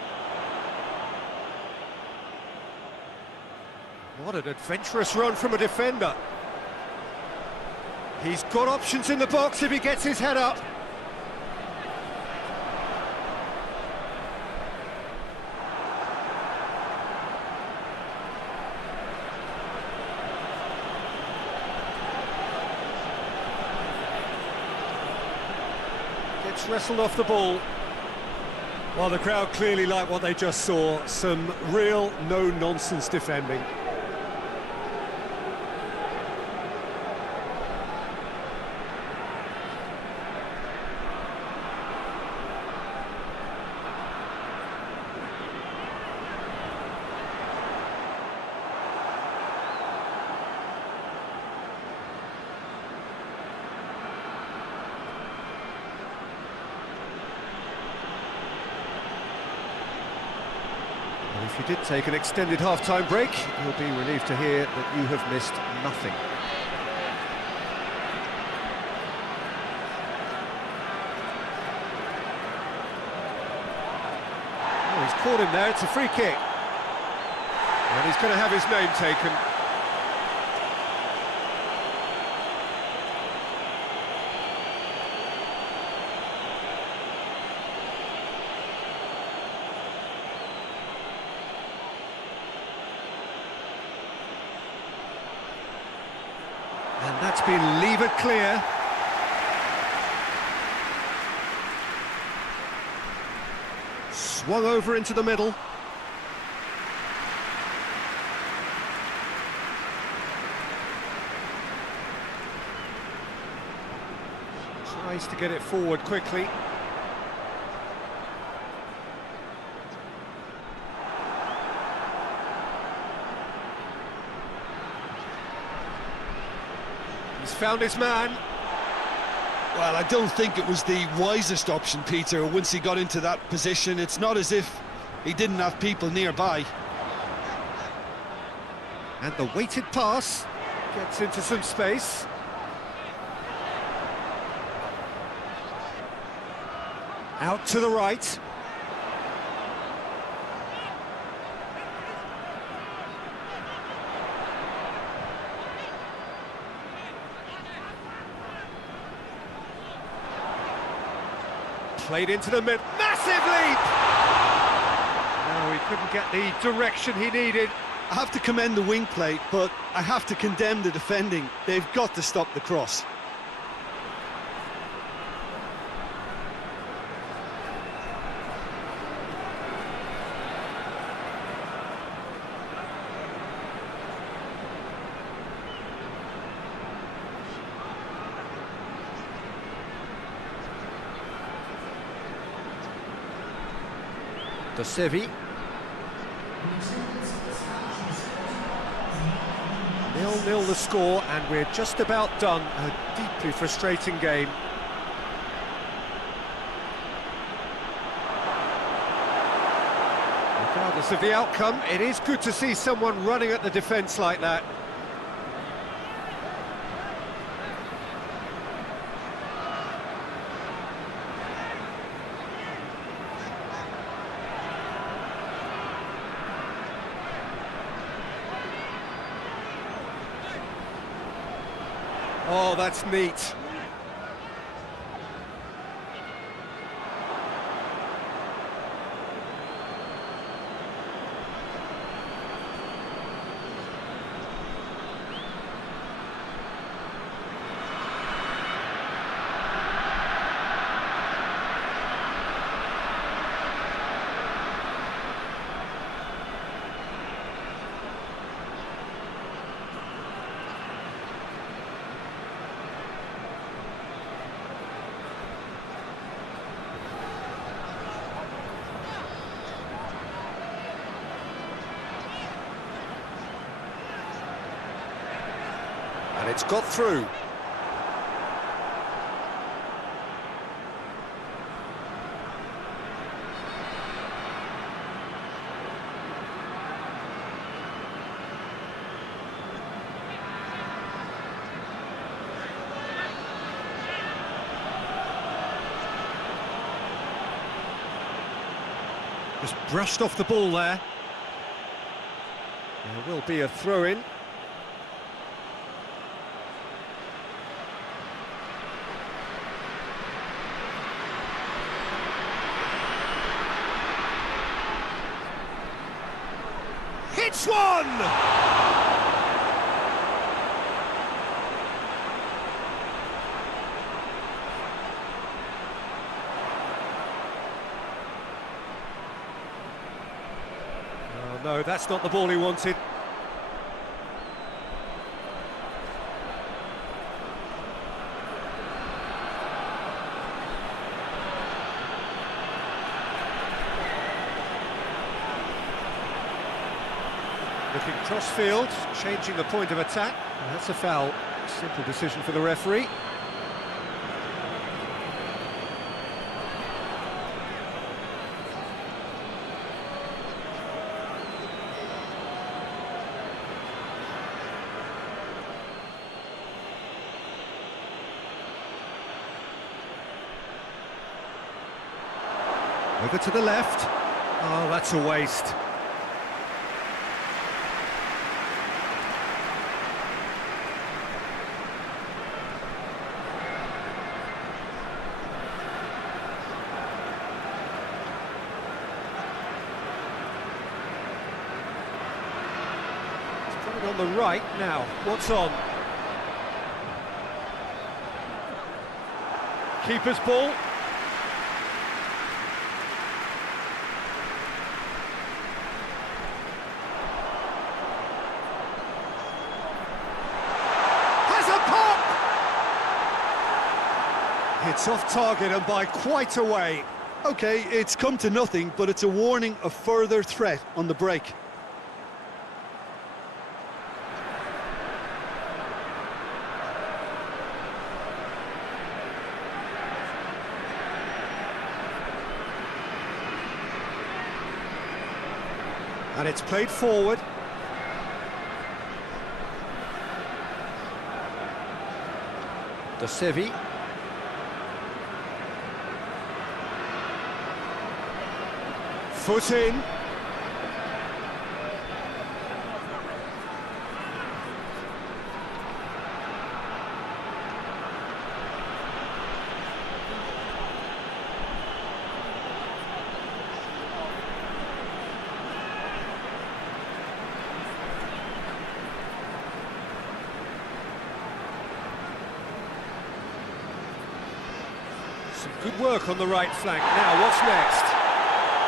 What an adventurous run from a defender. He's got options in the box if he gets his head up. Gets wrestled off the ball. Well, the crowd clearly like what they just saw. Some real no-nonsense defending. If you did take an extended half-time break, you'll be relieved to hear that you have missed nothing. Oh, he's caught him there, it's a free kick. And he's going to have his name taken. And that's been levered clear. Swung over into the middle. Tries to get it forward quickly. He's found his man. Well, I don't think it was the wisest option, Peter, once he got into that position. It's not as if he didn't have people nearby. And the weighted pass gets into some space. Out to the right. Played into the mid. Massive leap! No, he couldn't get the direction he needed. I have to commend the wing play, but I have to condemn the defending. They've got to stop the cross. De Sevi. 0-0 the score, and we're just about done. A deeply frustrating game. Regardless of the outcome, it is good to see someone running at the defence like that. Oh, that's neat. And it's got through. Just brushed off the ball there. There will be a throw-in. Hits one! Oh, no, that's not the ball he wanted. Looking cross-field, changing the point of attack. And that's a foul. Simple decision for the referee. Over to the left. Oh, that's a waste. It's coming on the right now. What's on? Keeper's ball. It's off target and by quite a way. Okay, it's come to nothing, but it's a warning of further threat on the break. And it's played forward. DONASI. Foot in. Some good work on the right flank. Now, what's next?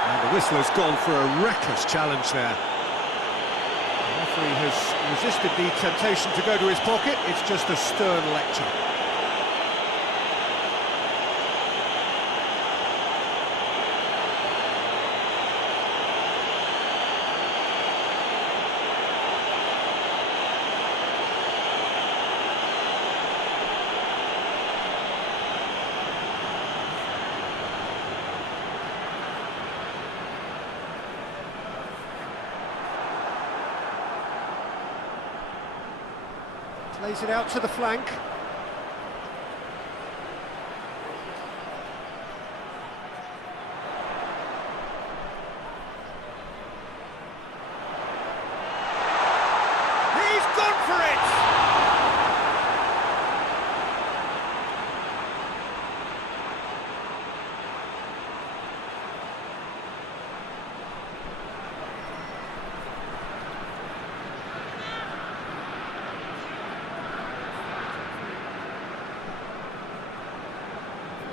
And the whistle has gone for a reckless challenge there. The referee has resisted the temptation to go to his pocket. It's just a stern lecture. Plays it out to the flank. He's gone for it!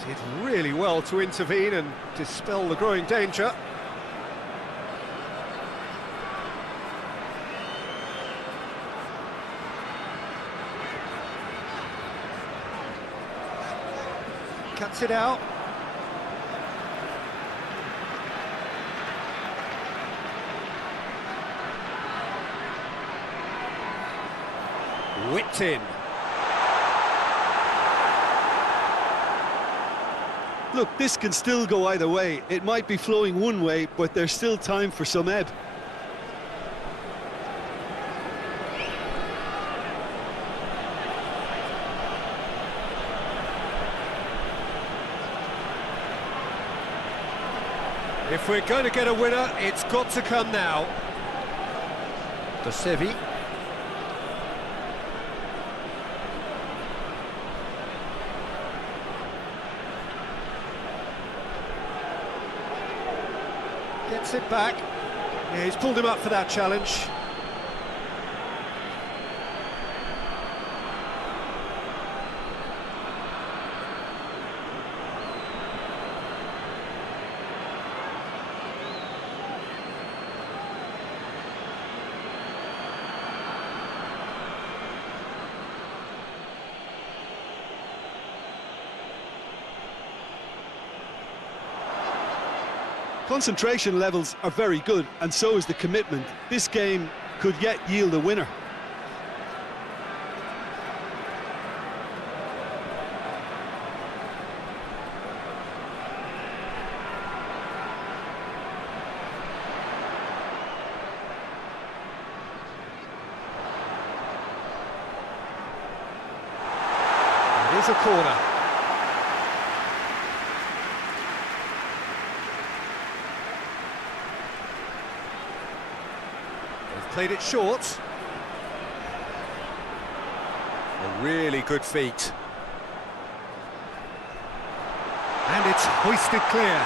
Did really well to intervene and dispel the growing danger. Cuts it out. Whipped in. Look, this can still go either way. It might be flowing one way, but there's still time for some ebb. If we're going to get a winner, it's got to come now. DONASI. Gets it back. Yeah, he's pulled him up for that challenge. Concentration levels are very good, and so is the commitment. This game could yet yield a winner. It is a corner. Played it short. A really good feat. And it's hoisted clear.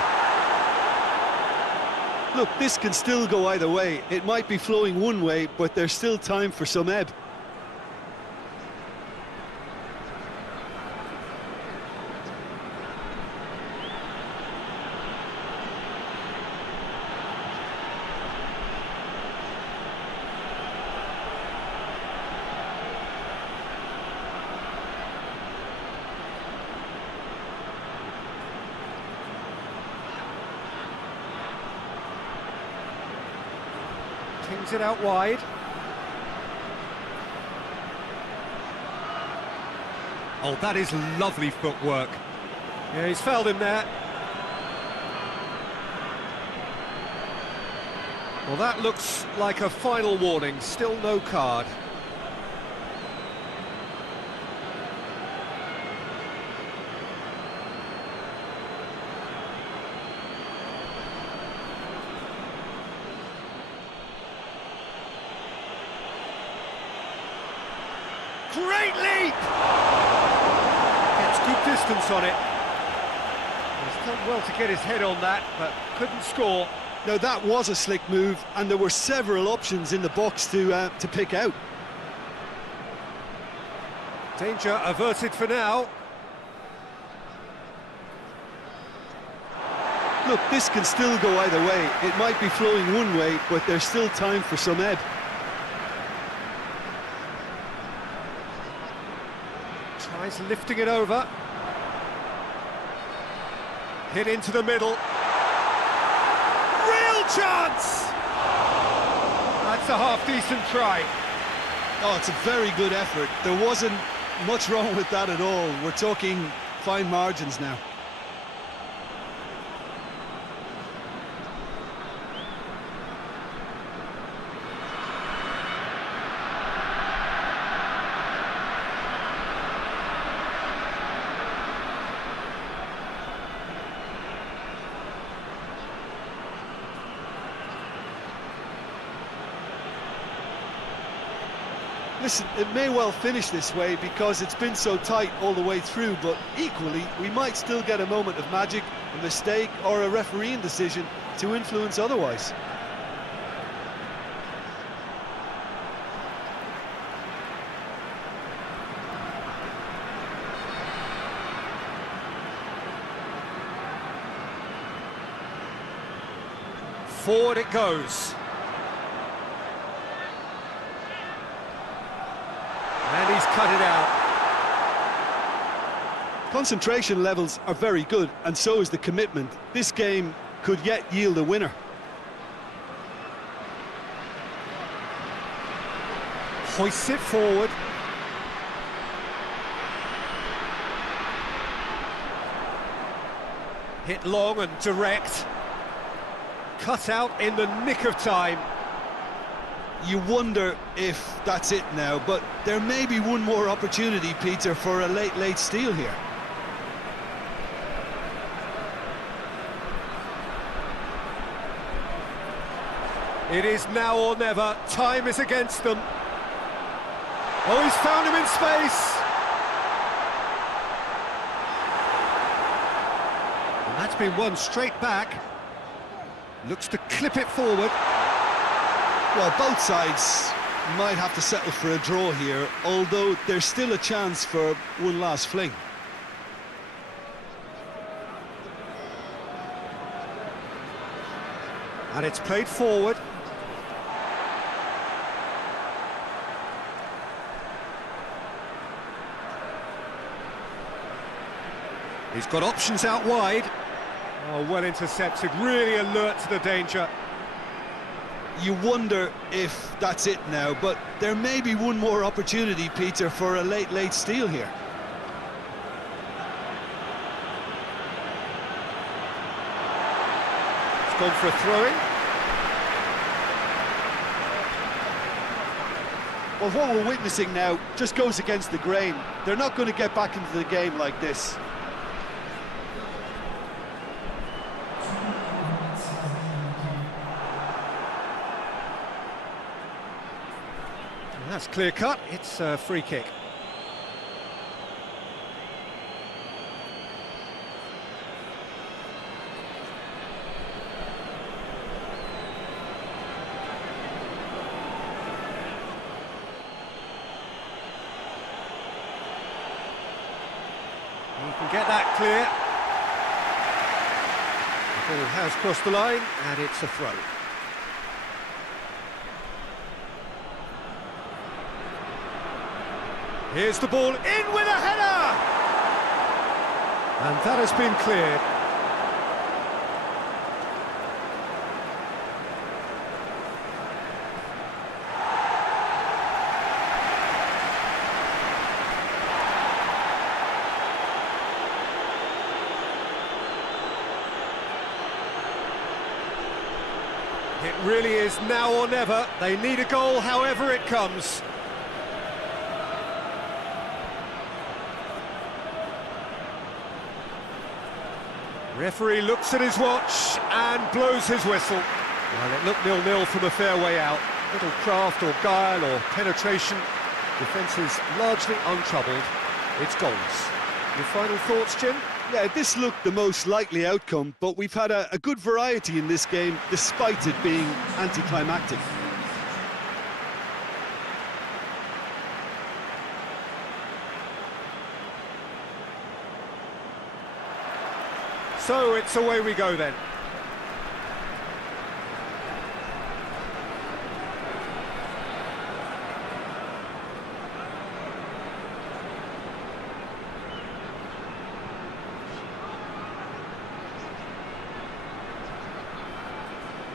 Look, this can still go either way. It might be flowing one way, but there's still time for some ebb. Kings it out wide. Oh, that is lovely footwork. Yeah, he's fouled him there. Well, that looks like a final warning. Still no card. Great leap! Gets good distance on it. He's done well to get his head on that, but couldn't score. Now that was a slick move, and there were several options in the box to pick out. Danger averted for now. Look, this can still go either way. It might be flowing one way, but there's still time for some ebb. Tries lifting it over. Hit into the middle. Real chance! That's a half-decent try. Oh, it's a very good effort. There wasn't much wrong with that at all. We're talking fine margins now. Listen, it may well finish this way because it's been so tight all the way through, but equally, we might still get a moment of magic, a mistake, or a refereeing decision to influence otherwise. Forward it goes. And he's cut it out. Concentration levels are very good, and so is the commitment. This game could yet yield a winner. Hoists it forward. Hit long and direct. Cut out in the nick of time. You wonder if that's it now, but there may be one more opportunity, Peter, for a late steal here. It is now or never. Time is against them. Oh, he's found him in space. And that's been won straight back. Looks to clip it forward. Well, both sides might have to settle for a draw here, although there's still a chance for one last fling. And it's played forward. He's got options out wide. Oh, well intercepted, really alert to the danger. You wonder if that's it now, but there may be one more opportunity, Peter, for a late steal here. It's gone for a throw-in. Well, what we're witnessing now just goes against the grain. They're not going to get back into the game like this. That's clear cut, it's a free kick. He can get that clear. The ball has crossed the line, and it's a throw. Here's the ball, in with a header! And that has been cleared. It really is now or never. They need a goal however it comes. Referee looks at his watch and blows his whistle. Well, it looked 0-0 from a fair way out. Little craft or guile or penetration. Defence is largely untroubled. It's goals. Your final thoughts, Jim? Yeah, this looked the most likely outcome, but we've had a good variety in this game, despite it being anticlimactic. So it's away we go then.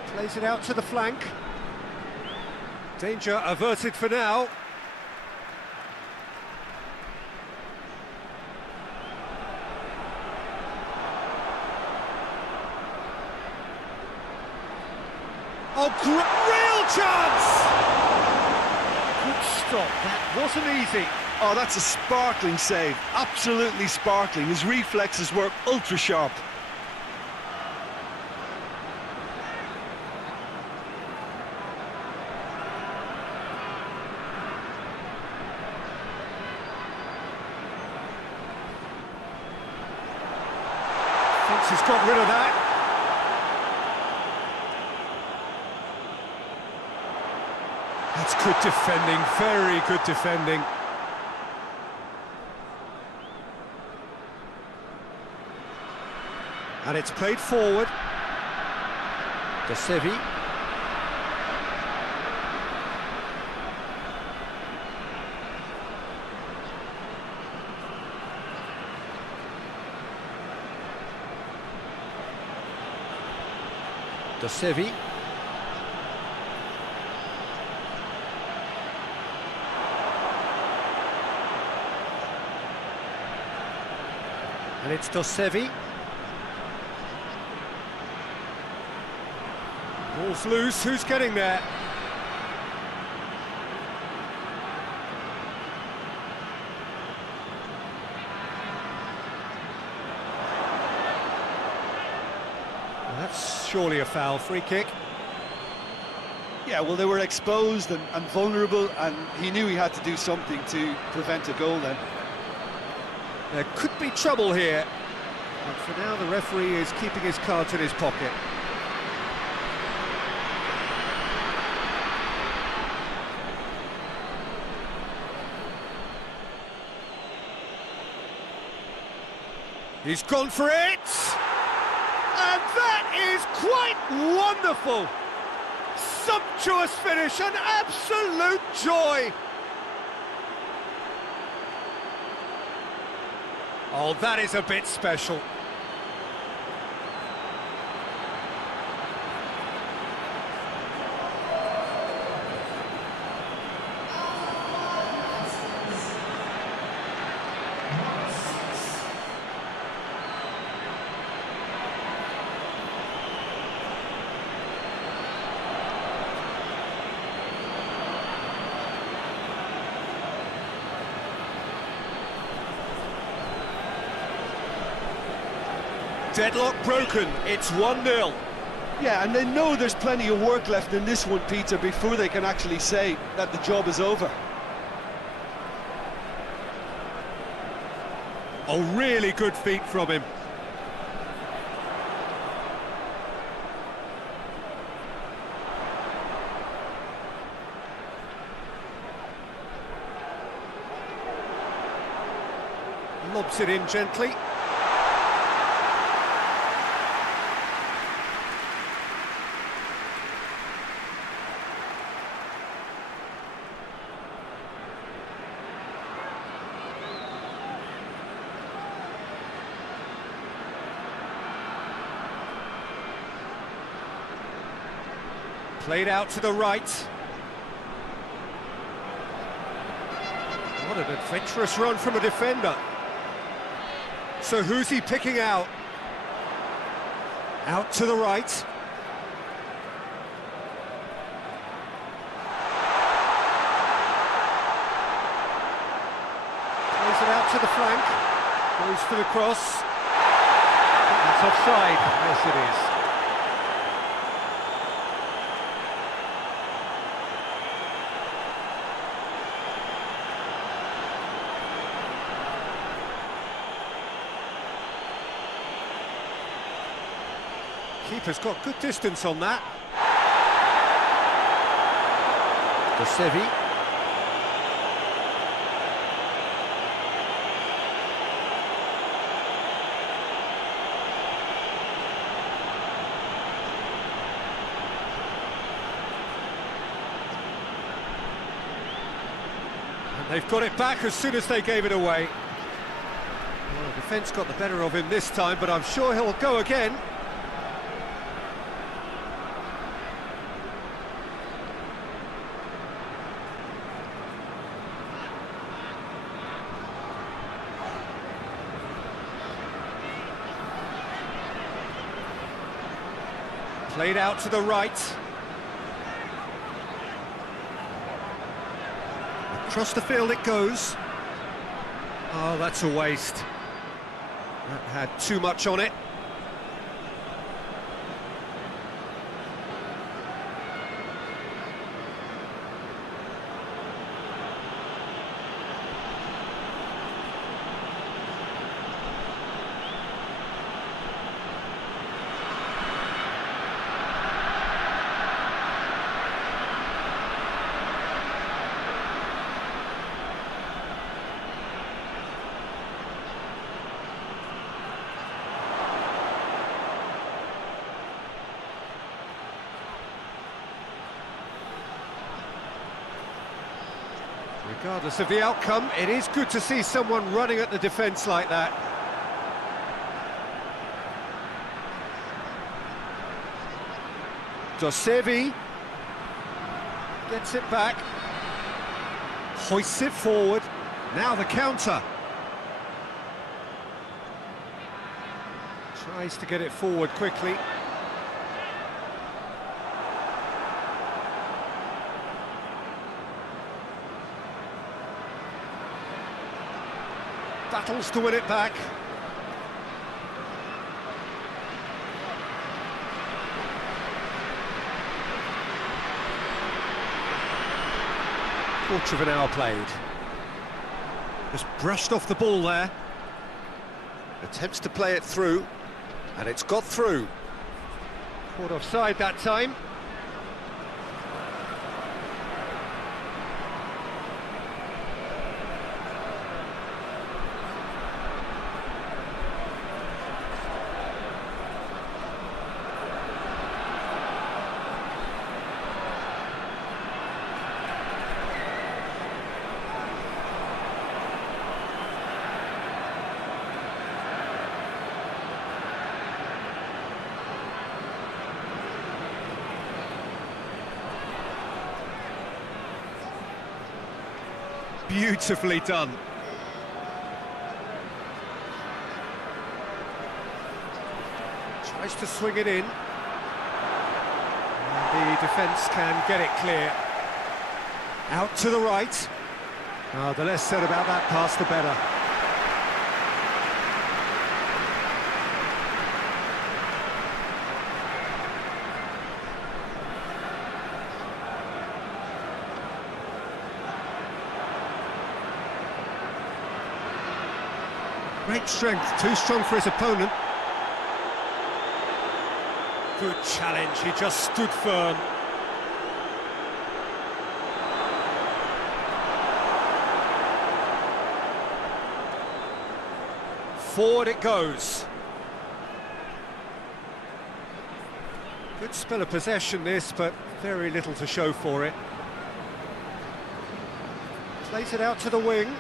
Plays it out to the flank. Danger averted for now. Oh, real chance! Good stop, that wasn't easy. Oh, that's a sparkling save, absolutely sparkling. His reflexes were ultra sharp. Thinks he's got rid of that. That's good defending, very good defending. And it's played forward. De Sevi. De Sevi. And it's Dosevi. Ball's loose, who's getting there? Well, that's surely a foul, free kick. Yeah, well, they were exposed and vulnerable, and he knew he had to do something to prevent a goal then. There could be trouble here, but for now the referee is keeping his cards in his pocket. He's gone for it! And that is quite wonderful! Sumptuous finish, an absolute joy! Oh, that is a bit special. Deadlock broken, it's 1-0. Yeah, and they know there's plenty of work left in this one, Peter, before they can actually say that the job is over. Oh, really good feet from him. Lobs it in gently. Played out to the right. What an adventurous run from a defender. So who's he picking out? Out to the right. Plays it out to the flank. Goes for the cross. That's offside. Yes, it is. Keeper's got good distance on that. DONASI. And they've got it back as soon as they gave it away. Well, the defence got the better of him this time, but I'm sure he'll go again. Played out to the right. Across the field it goes. Oh, that's a waste. That had too much on it. Regardless of the outcome, it is good to see someone running at the defence like that. DONASI gets it back, hoists it forward, now the counter. Tries to get it forward quickly. Battles to win it back. Quarter of an hour played. Just brushed off the ball there. Attempts to play it through, and it's got through. Caught offside that time. Beautifully done. Tries to swing it in. And the defence can get it clear. Out to the right. Oh, the less said about that pass, the better. Great strength, too strong for his opponent. Good challenge, he just stood firm. Forward it goes. Good spell of possession this, but very little to show for it. Plays it out to the wing.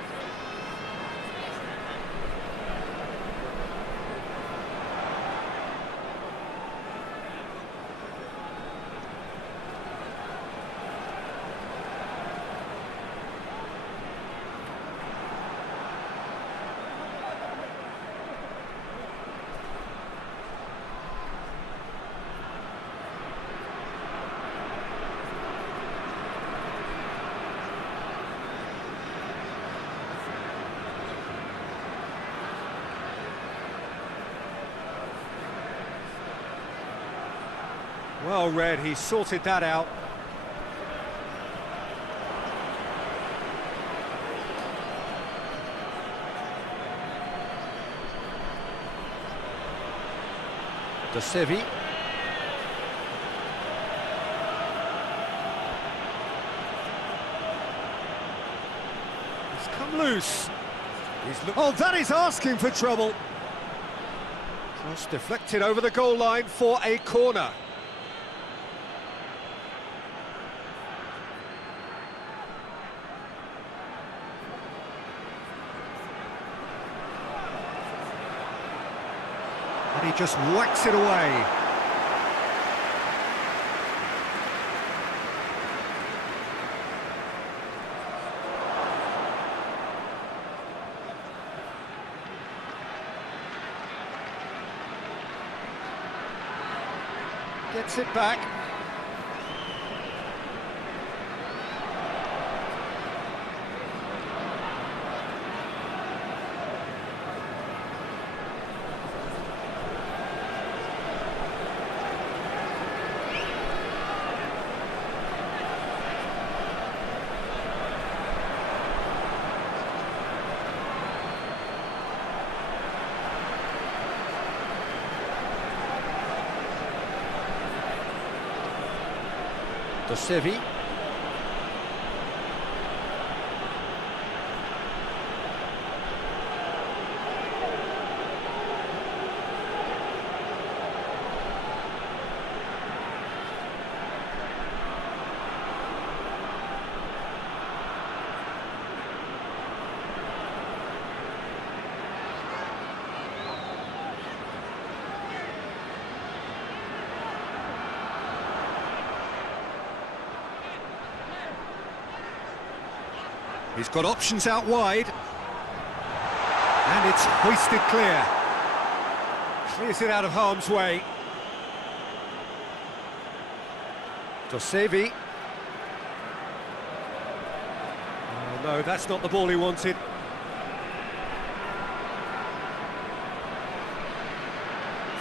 Well read, he sorted that out. DONASI. He's come loose. Oh, that is asking for trouble. Cross deflected over the goal line for a corner. And he just whacks it away. Gets it back. DONASI. He's got options out wide. And it's hoisted clear. Clears it out of harm's way. DONASI. Oh no, that's not the ball he wanted.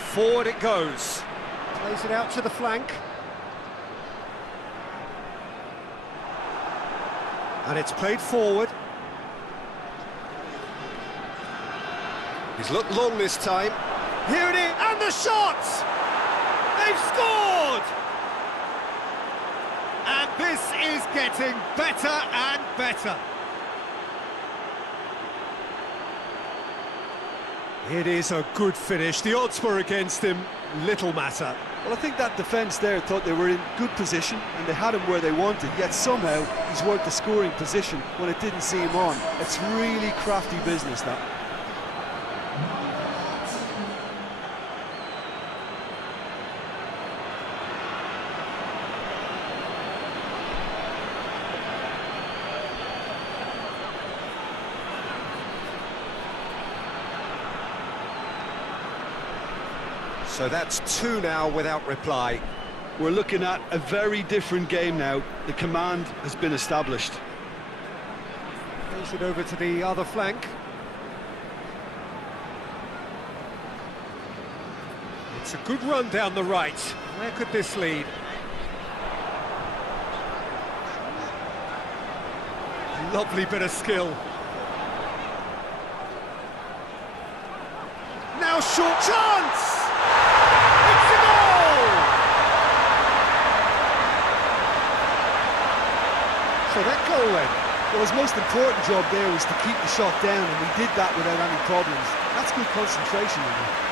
Forward it goes. Plays it out to the flank. And it's played forward. He's looked long this time. Here it is, and the shot! They've scored! And this is getting better and better. It is a good finish. The odds were against him, little matter. Well, I think that defence there thought they were in good position and they had him where they wanted, yet somehow he's worked the scoring position when it didn't see him on. It's really crafty business, that. So that's two now without reply. We're looking at a very different game now. The command has been established. Plays it over to the other flank. It's a good run down the right. Where could this lead? Lovely bit of skill. How short chance! It's a goal! So that goal then. Well, his most important job there was to keep the shot down, and he did that without any problems. That's good concentration, you know.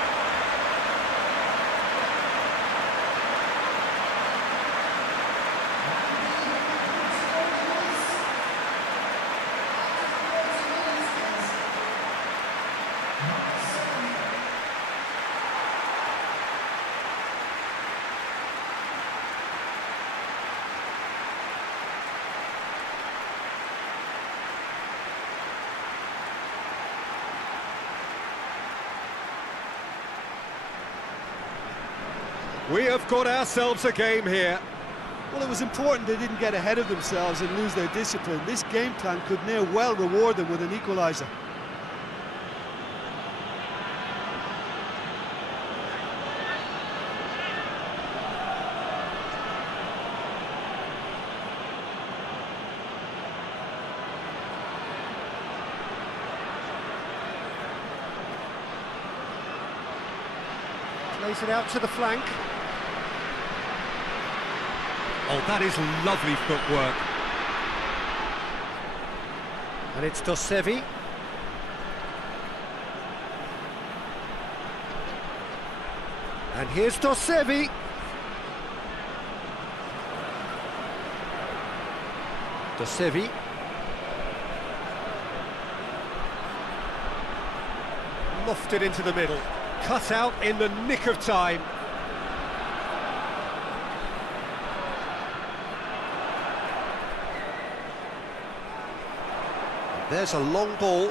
We have got ourselves a game here. Well, it was important they didn't get ahead of themselves and lose their discipline. This game plan could now well reward them with an equaliser. Plays it out to the flank. Oh, that is lovely footwork. And it's Dosevi. And here's Dosevi. Dosevi. Lofted into the middle. Cut out in the nick of time. There's a long ball.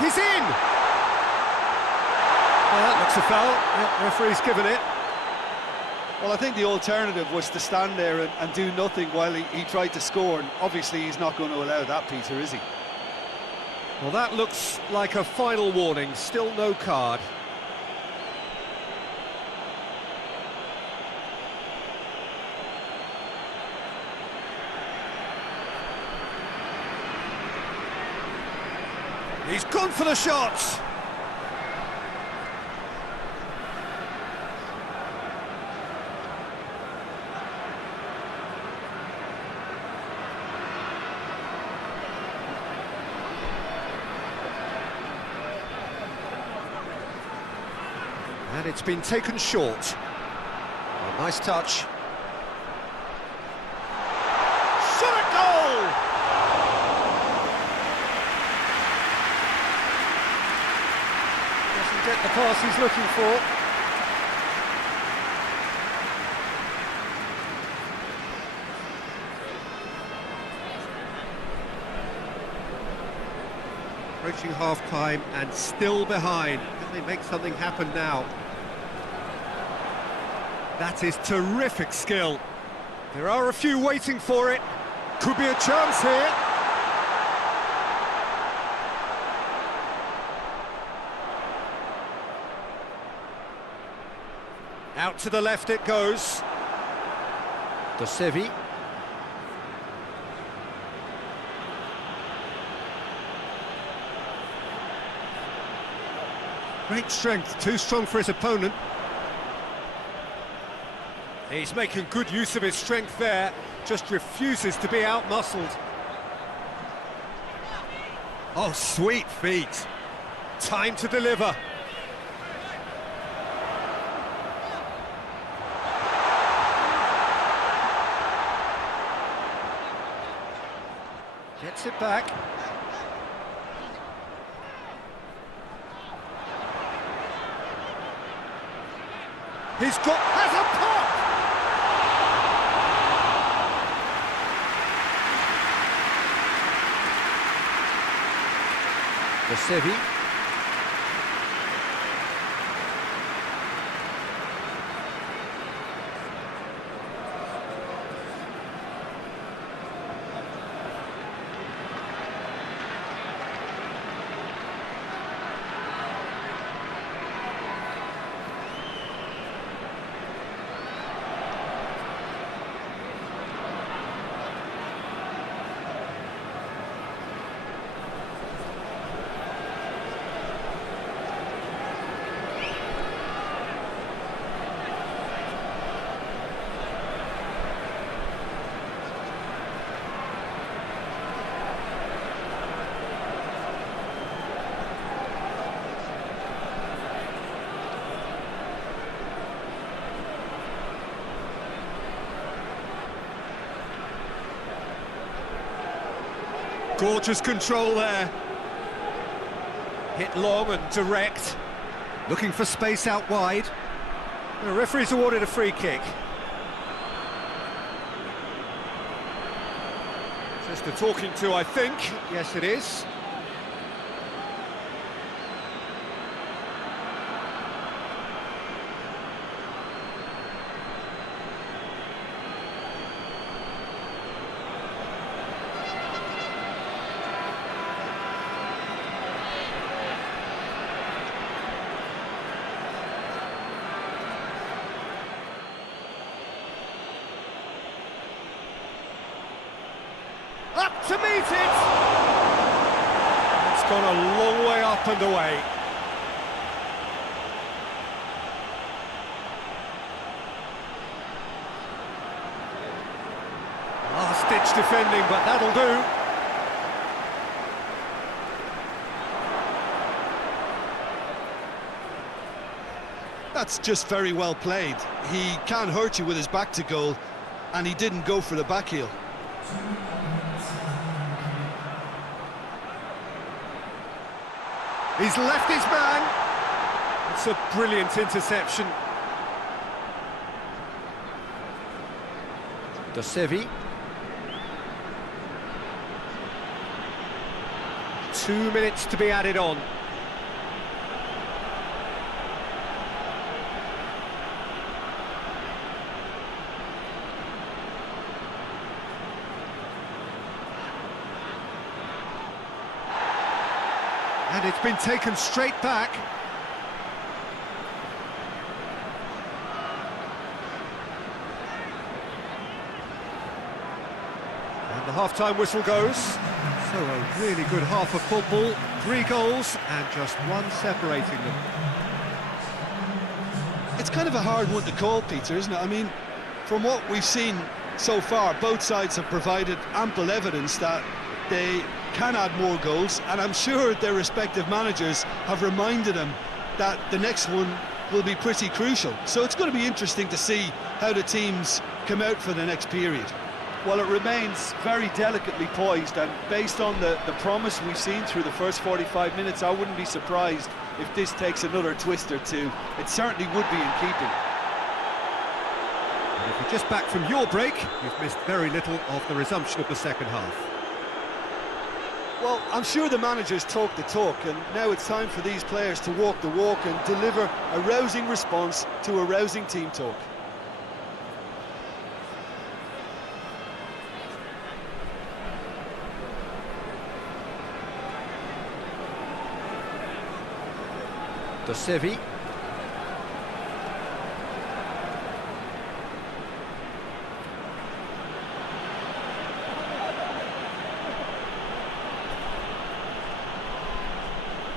He's in! Well, that looks a foul. Yeah, referee's given it. Well, I think the alternative was to stand there and do nothing while he tried to score, and obviously he's not going to allow that, Peter, is he? Well, that looks like a final warning. Still no card. He's gone for the shot! And it's been taken short. Oh, nice touch. Shot a goal! Doesn't get the pass he's looking for. Approaching half-time and still behind. Can they make something happen now? That is terrific skill. There are a few waiting for it. Could be a chance here. Out to the left it goes. Dosevi. Great strength, too strong for his opponent. He's making good use of his strength there, just refuses to be out-muscled. Oh, sweet feet. Time to deliver. Gets it back. He's got... has a pop! Dosevi. Gorgeous control there. Hit long and direct. Looking for space out wide. The referee's awarded a free kick. Just a talking to, I think. Yes, it is. Up to meet it! It's gone a long way up and away. Last-ditch defending, but that'll do. That's just very well played. He can't hurt you with his back to goal, and he didn't go for the back heel. He's left his man. It's a brilliant interception. DONASI. 2 minutes to be added on. And it's been taken straight back. And the half-time whistle goes. So a really good half of football. 3 goals and just one separating them. It's kind of a hard one to call, Peter, isn't it? I mean, from what we've seen so far, both sides have provided ample evidence that they can add more goals, and I'm sure their respective managers have reminded them that the next one will be pretty crucial. So it's going to be interesting to see how the teams come out for the next period. Well, it remains very delicately poised, and based on the promise we've seen through the first 45 minutes, I wouldn't be surprised if this takes another twist or two. It certainly would be in keeping. And if you're just back from your break, you've missed very little of the resumption of the second half. Well, I'm sure the managers talk the talk, and now it's time for these players to walk the walk and deliver a rousing response to a rousing team talk. DONASI.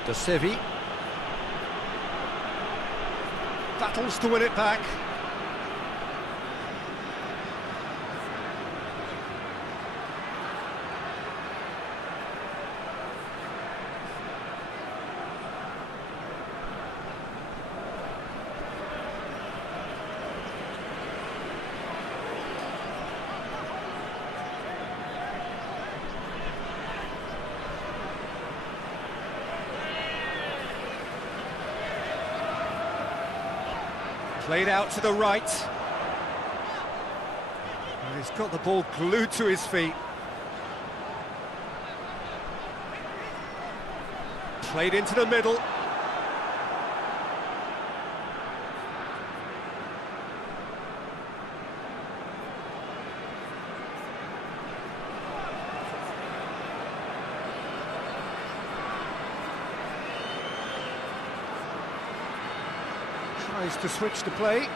DONASI battles to win it back. Played out to the right. And he's got the ball glued to his feet. Played into the middle. Tries to switch the play.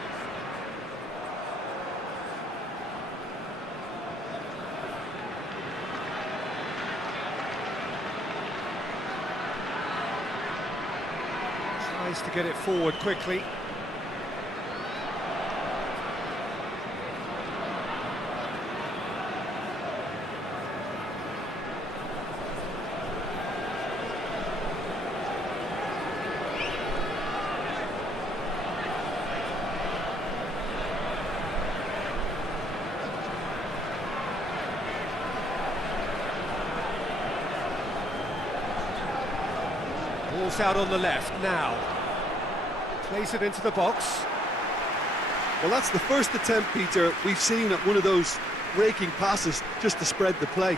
Tries to get it forward quickly. Ball's out on the left now. Plays it into the box. Well, that's the first attempt, Peter, we've seen at one of those raking passes just to spread the play.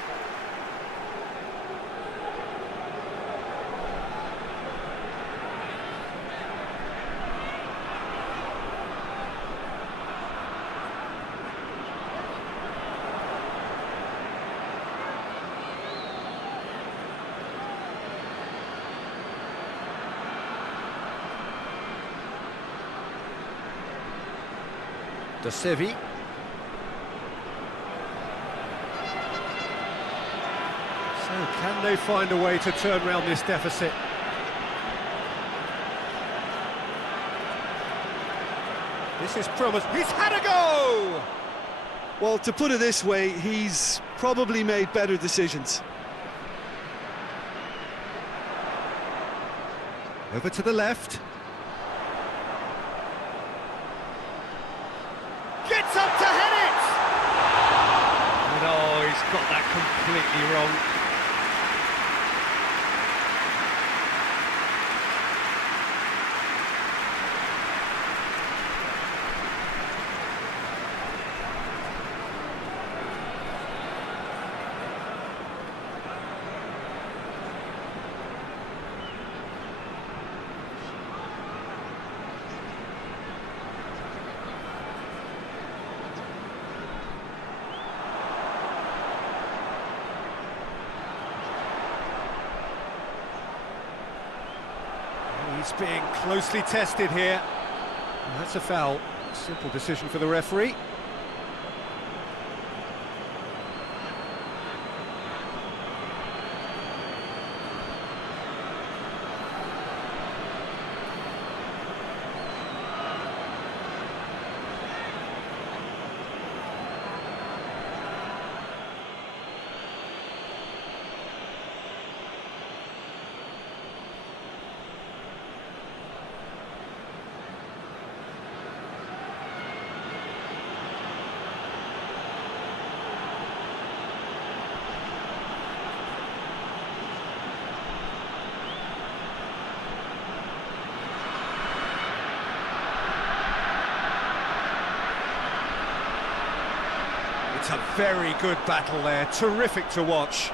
DONASI. So can they find a way to turn around this deficit? This is promised. He's had a go! Well, to put it this way, he's probably made better decisions. Over to the left. Gets up to head it! And oh, he's got that completely wrong. He's being closely tested here. And that's a foul. Simple decision for the referee. It's a very good battle there, terrific to watch.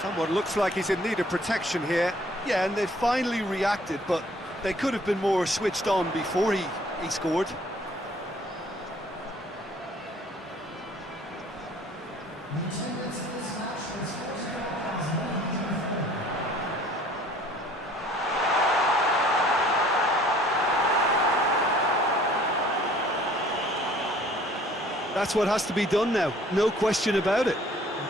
Someone looks like he's in need of protection here. Yeah, and they finally reacted, but they could have been more switched on before he scored. That's what has to be done now, no question about it.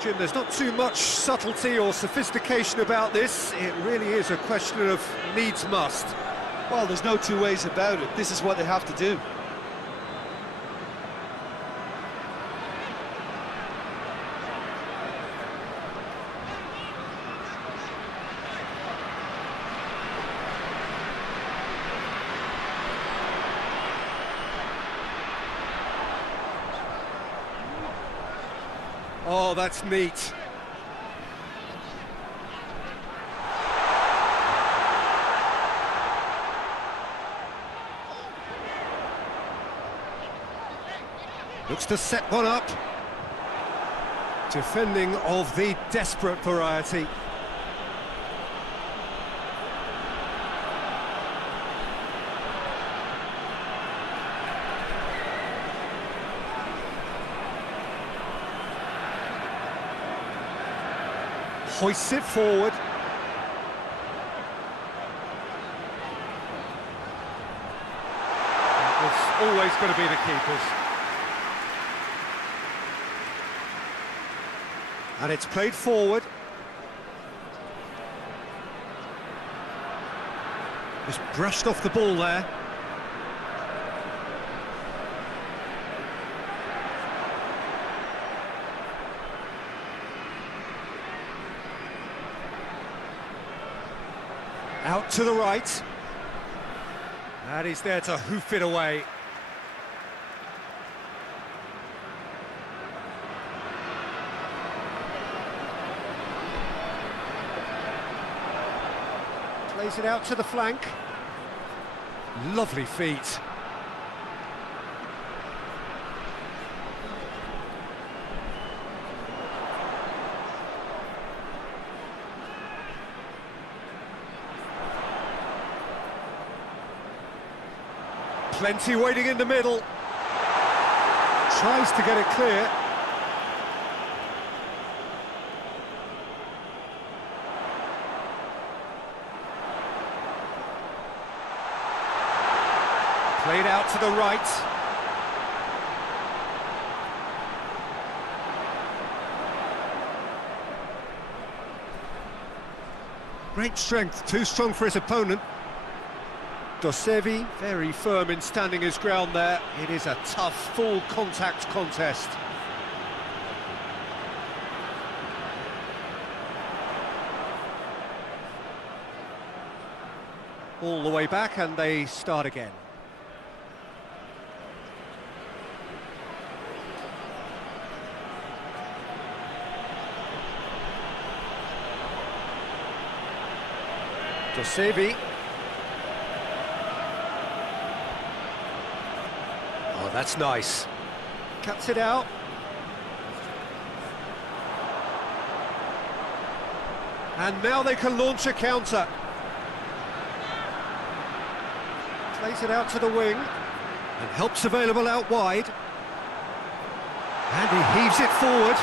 Jim, there's not too much subtlety or sophistication about this. It really is a question of needs must. Well, there's no two ways about it. This is what they have to do. Oh, that's neat. Looks to set one up. Defending of the desperate variety. Hoists it forward. It's always going to be the keepers. And it's played forward. Just brushed off the ball there. Out to the right. And he's there to hoof it away. Plays it out to the flank. Lovely feet. Plenty waiting in the middle. Tries to get it clear. Played out to the right. Great strength, too strong for his opponent. Dosevi, very firm in standing his ground there. It is a tough, full contact contest. All the way back and they start again. Dosevi. Oh, that's nice. Cuts it out. And now they can launch a counter. Plays it out to the wing. And help's available out wide. And he heaves it forward.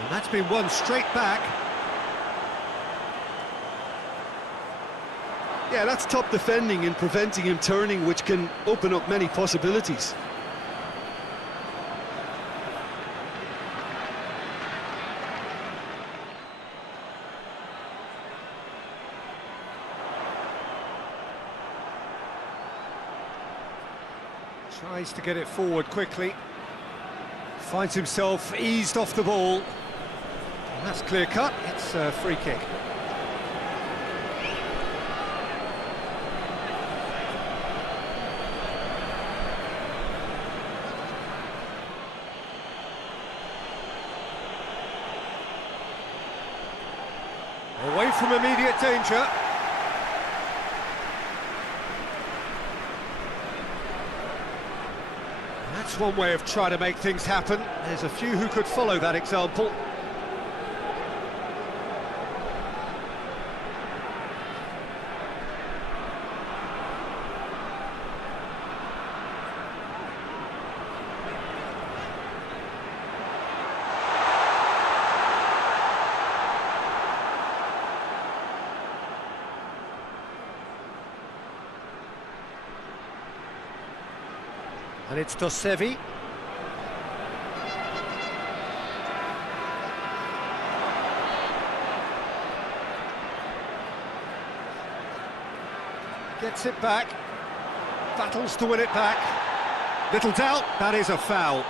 And that's been won straight back. Yeah, that's top defending and preventing him turning, which can open up many possibilities. Tries to get it forward quickly. Finds himself eased off the ball. And that's clear cut. It's a free kick. Away from immediate danger. That's one way of trying to make things happen. There's a few who could follow that example. And it's Dosevi. Gets it back. Battles to win it back. Little doubt, that is a foul.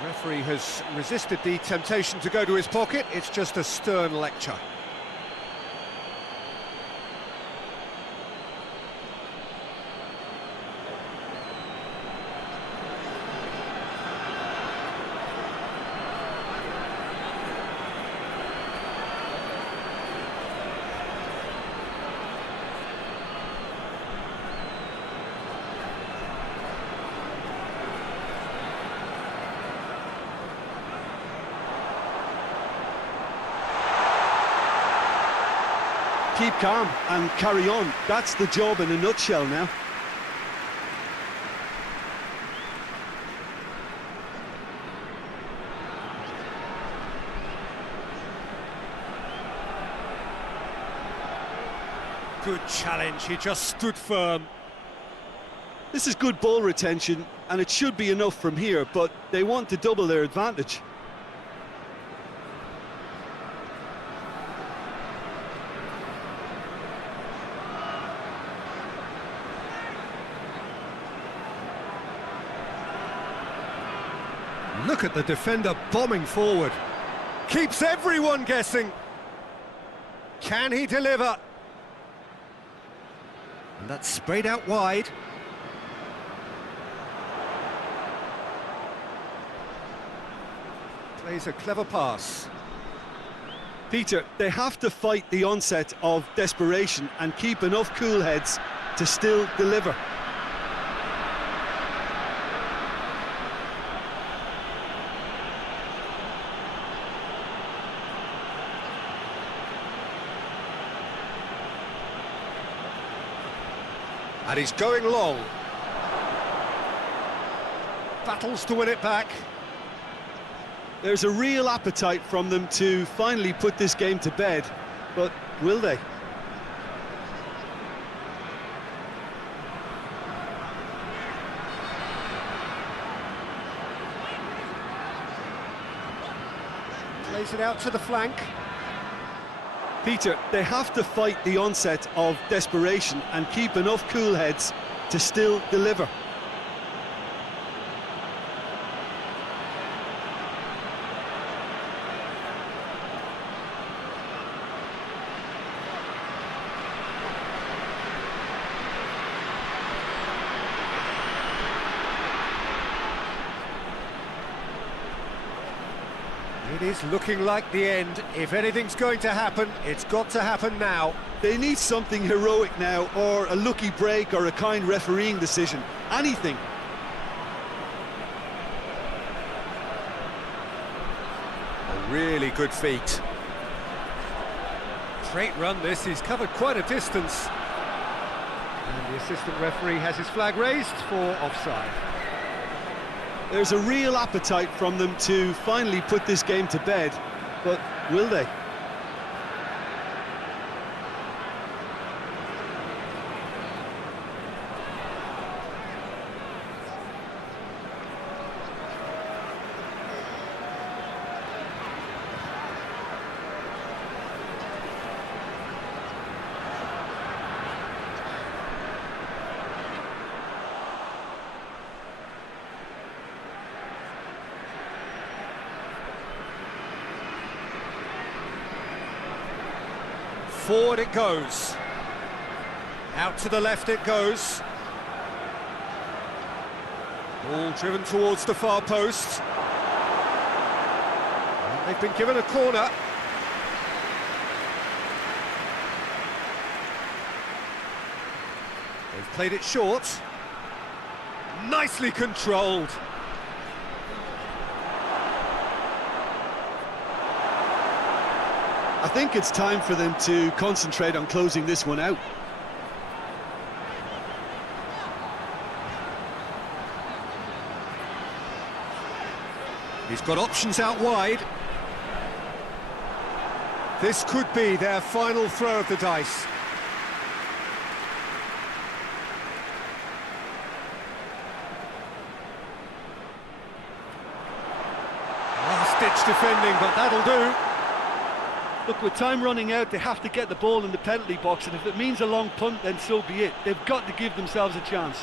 The referee has resisted the temptation to go to his pocket. It's just a stern lecture. Keep calm and carry on. That's the job in a nutshell now. Good challenge, he just stood firm. This is good ball retention, and it should be enough from here, but they want to double their advantage. Look at the defender bombing forward. Keeps everyone guessing. Can he deliver? And that's sprayed out wide. Plays a clever pass. Peter, they have to fight the onset of desperation and keep enough cool heads to still deliver. And he's going long. Battles to win it back. There's a real appetite from them to finally put this game to bed, but will they? Plays it out to the flank. Peter, they have to fight the onset of desperation and keep enough cool heads to still deliver. It is looking like the end. If anything's going to happen, it's got to happen now. They need something heroic now, or a lucky break, or a kind refereeing decision. Anything. A really good feat. Great run this, he's covered quite a distance. And the assistant referee has his flag raised for offside. There's a real appetite from them to finally put this game to bed, but will they? Forward it goes. Out to the left it goes. Ball driven towards the far post. And they've been given a corner. They've played it short. Nicely controlled. I think it's time for them to concentrate on closing this one out. He's got options out wide. This could be their final throw of the dice. Last-ditch defending, but that'll do. Look, with time running out, they have to get the ball in the penalty box, and if it means a long punt, then so be it. They've got to give themselves a chance.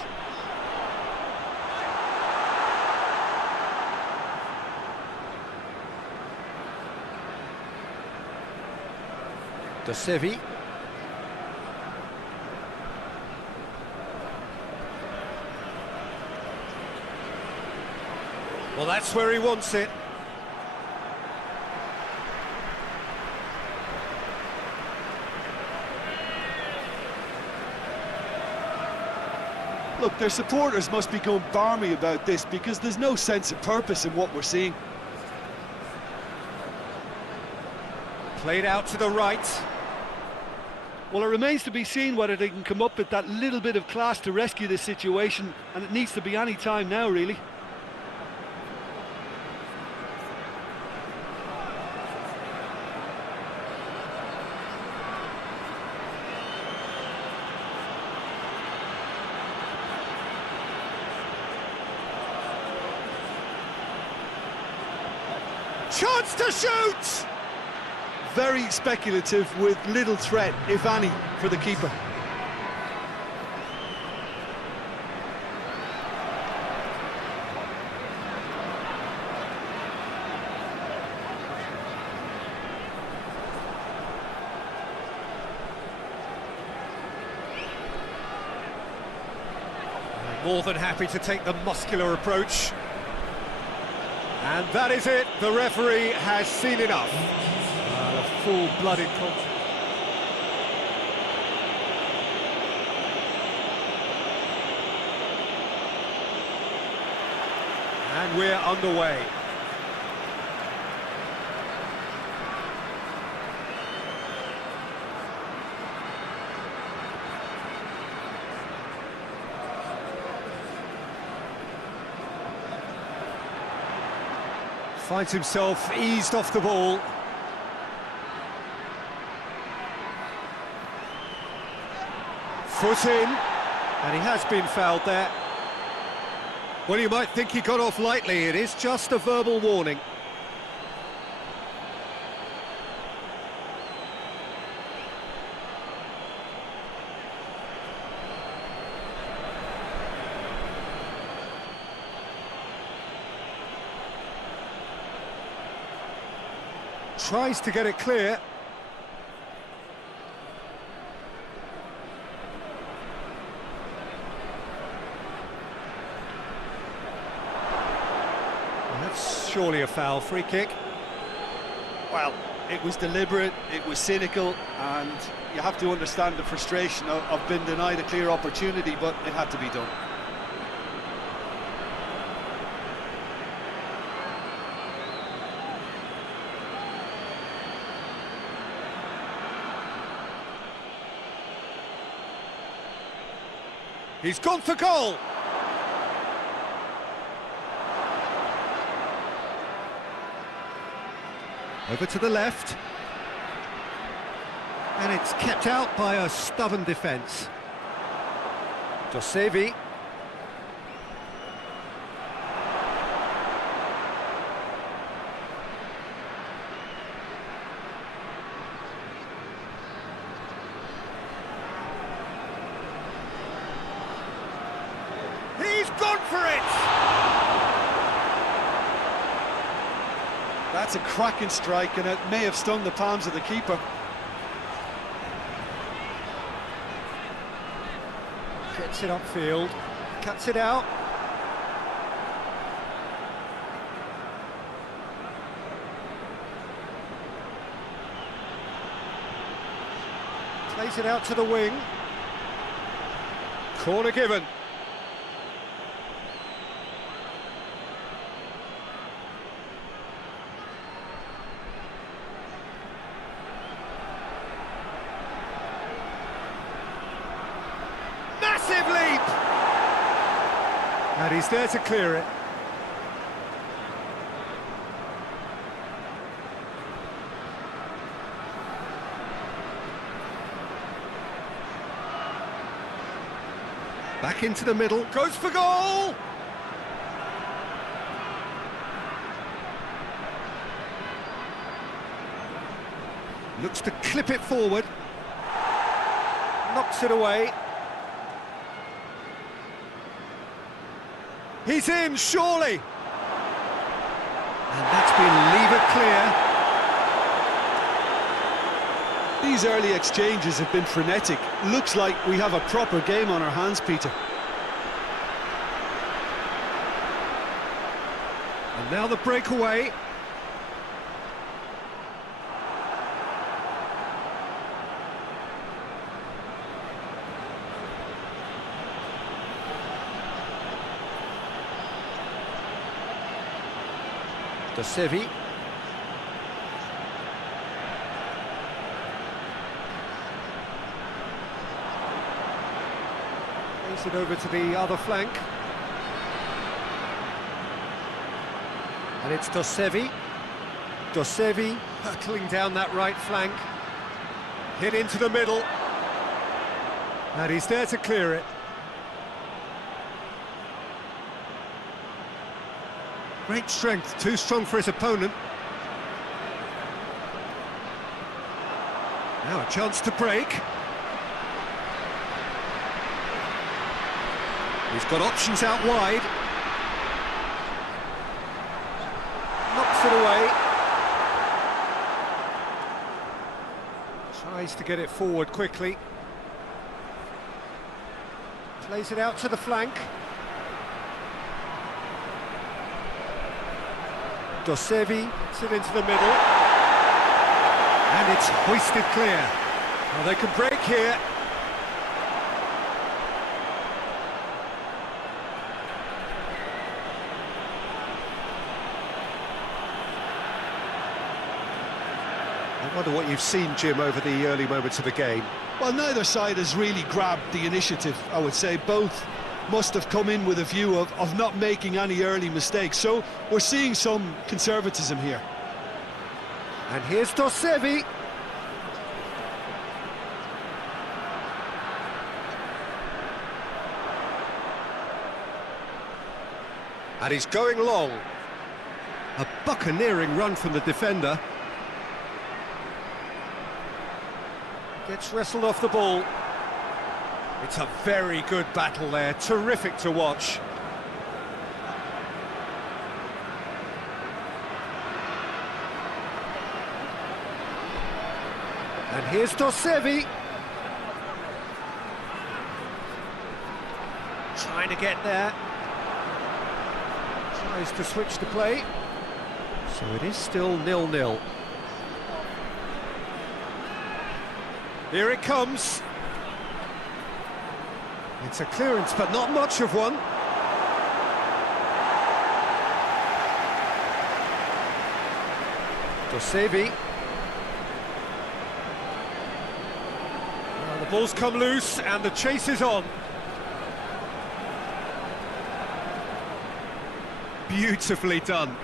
De Sevi. Well, that's where he wants it. Look, their supporters must be going barmy about this because there's no sense of purpose in what we're seeing. Played out to the right. Well, it remains to be seen whether they can come up with that little bit of class to rescue this situation, and it needs to be any time now, really. Chance to shoot! Very speculative with little threat, if any, for the keeper. More than happy to take the muscular approach. And that is it, the referee has seen enough. A full-blooded conflict. And we're underway. Finds himself eased off the ball. Foot in, and he has been fouled there. Well, you might think he got off lightly. It is just a verbal warning. Tries to get it clear. That's surely a foul. Free kick. Well, it was deliberate, it was cynical, and you have to understand the frustration of being denied a clear opportunity, but it had to be done. He's gone for goal. Over to the left. And it's kept out by a stubborn defence. Josevi. He's gone for it! That's a cracking strike, and it may have stung the palms of the keeper. Gets it upfield, cuts it out. Plays it out to the wing. Corner given. Massive leap! And he's there to clear it. Back into the middle, goes for goal! Looks to clip it forward. Knocks it away. He's in, surely! And that's been levered clear. These early exchanges have been frenetic. Looks like we have a proper game on our hands, Peter. And now the breakaway. Josevi. Plays it over to the other flank. And it's Josevi. Josevi hurtling down that right flank. Hit into the middle. And he's there to clear it. Great strength, too strong for his opponent. Now a chance to break. He's got options out wide. Knocks it away. Tries to get it forward quickly. Plays it out to the flank. Josevi puts it into the middle. And it's hoisted clear. Well, they can break here. I wonder what you've seen, Jim, over the early moments of the game. Well, neither side has really grabbed the initiative, I would say. Both must have come in with a view of not making any early mistakes. So we're seeing some conservatism here. And here's Dosevi. And he's going long. A buccaneering run from the defender. Gets wrestled off the ball. It's a very good battle there, terrific to watch. And here's Dosevi. Trying to get there. Tries to switch the play. So it is still 0-0. Here it comes. It's a clearance, but not much of one. Dosevi. Well, the ball's come loose and the chase is on. Beautifully done.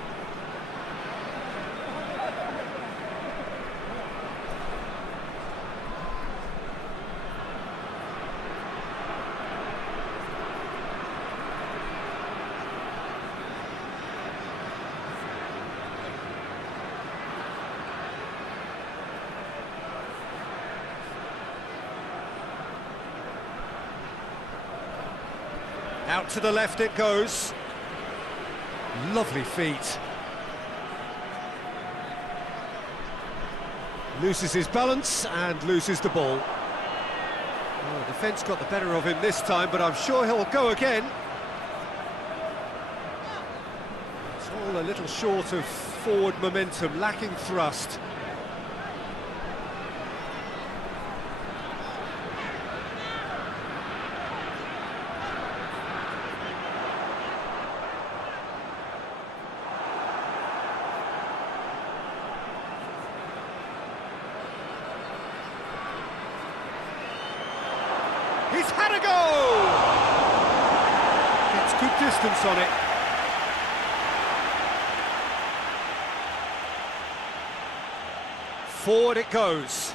Out to the left it goes. Lovely feet. Loses his balance and loses the ball. Well, the defence got the better of him this time, but I'm sure he'll go again. It's all a little short of forward momentum, lacking thrust. He's had a go! Gets good distance on it. Forward it goes.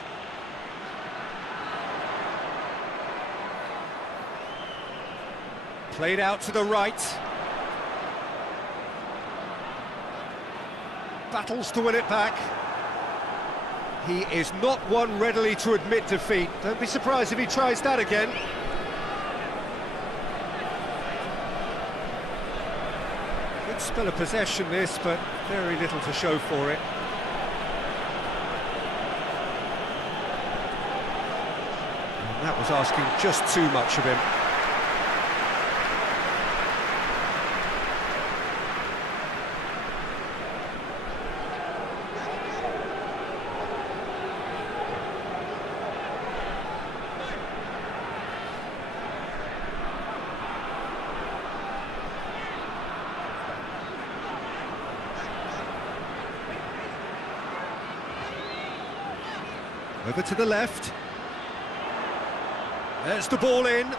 Played out to the right. Battles to win it back. He is not one readily to admit defeat. Don't be surprised if he tries that again. Good spell of possession this, but very little to show for it. And that was asking just too much of him. Over to the left. There's the ball in. Cut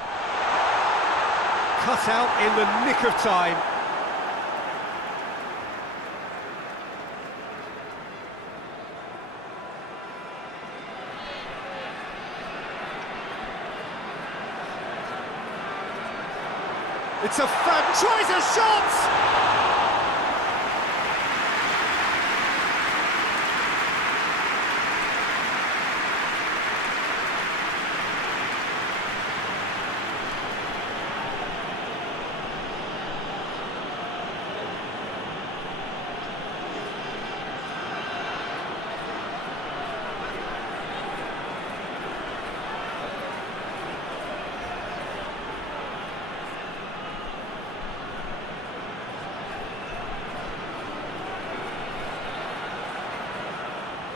out in the nick of time. It's a tries a shot!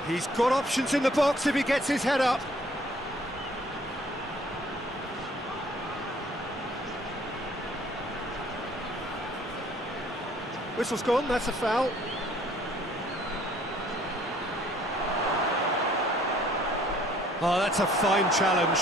He's got options in the box if he gets his head up. Whistle's gone, that's a foul. Oh, that's a fine challenge.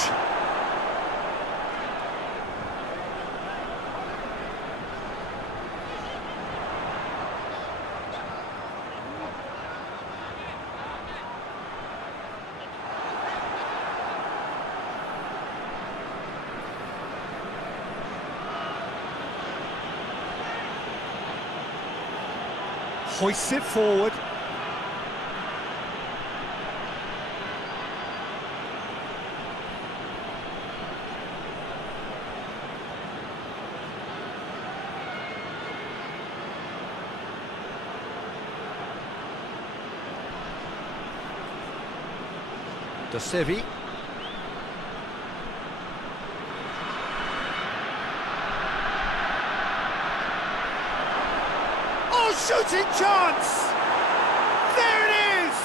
Hoists it forward. De Sevi. Shooting chance! There it is!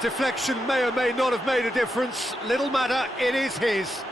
Deflection may or may not have made a difference. Little matter, it is his.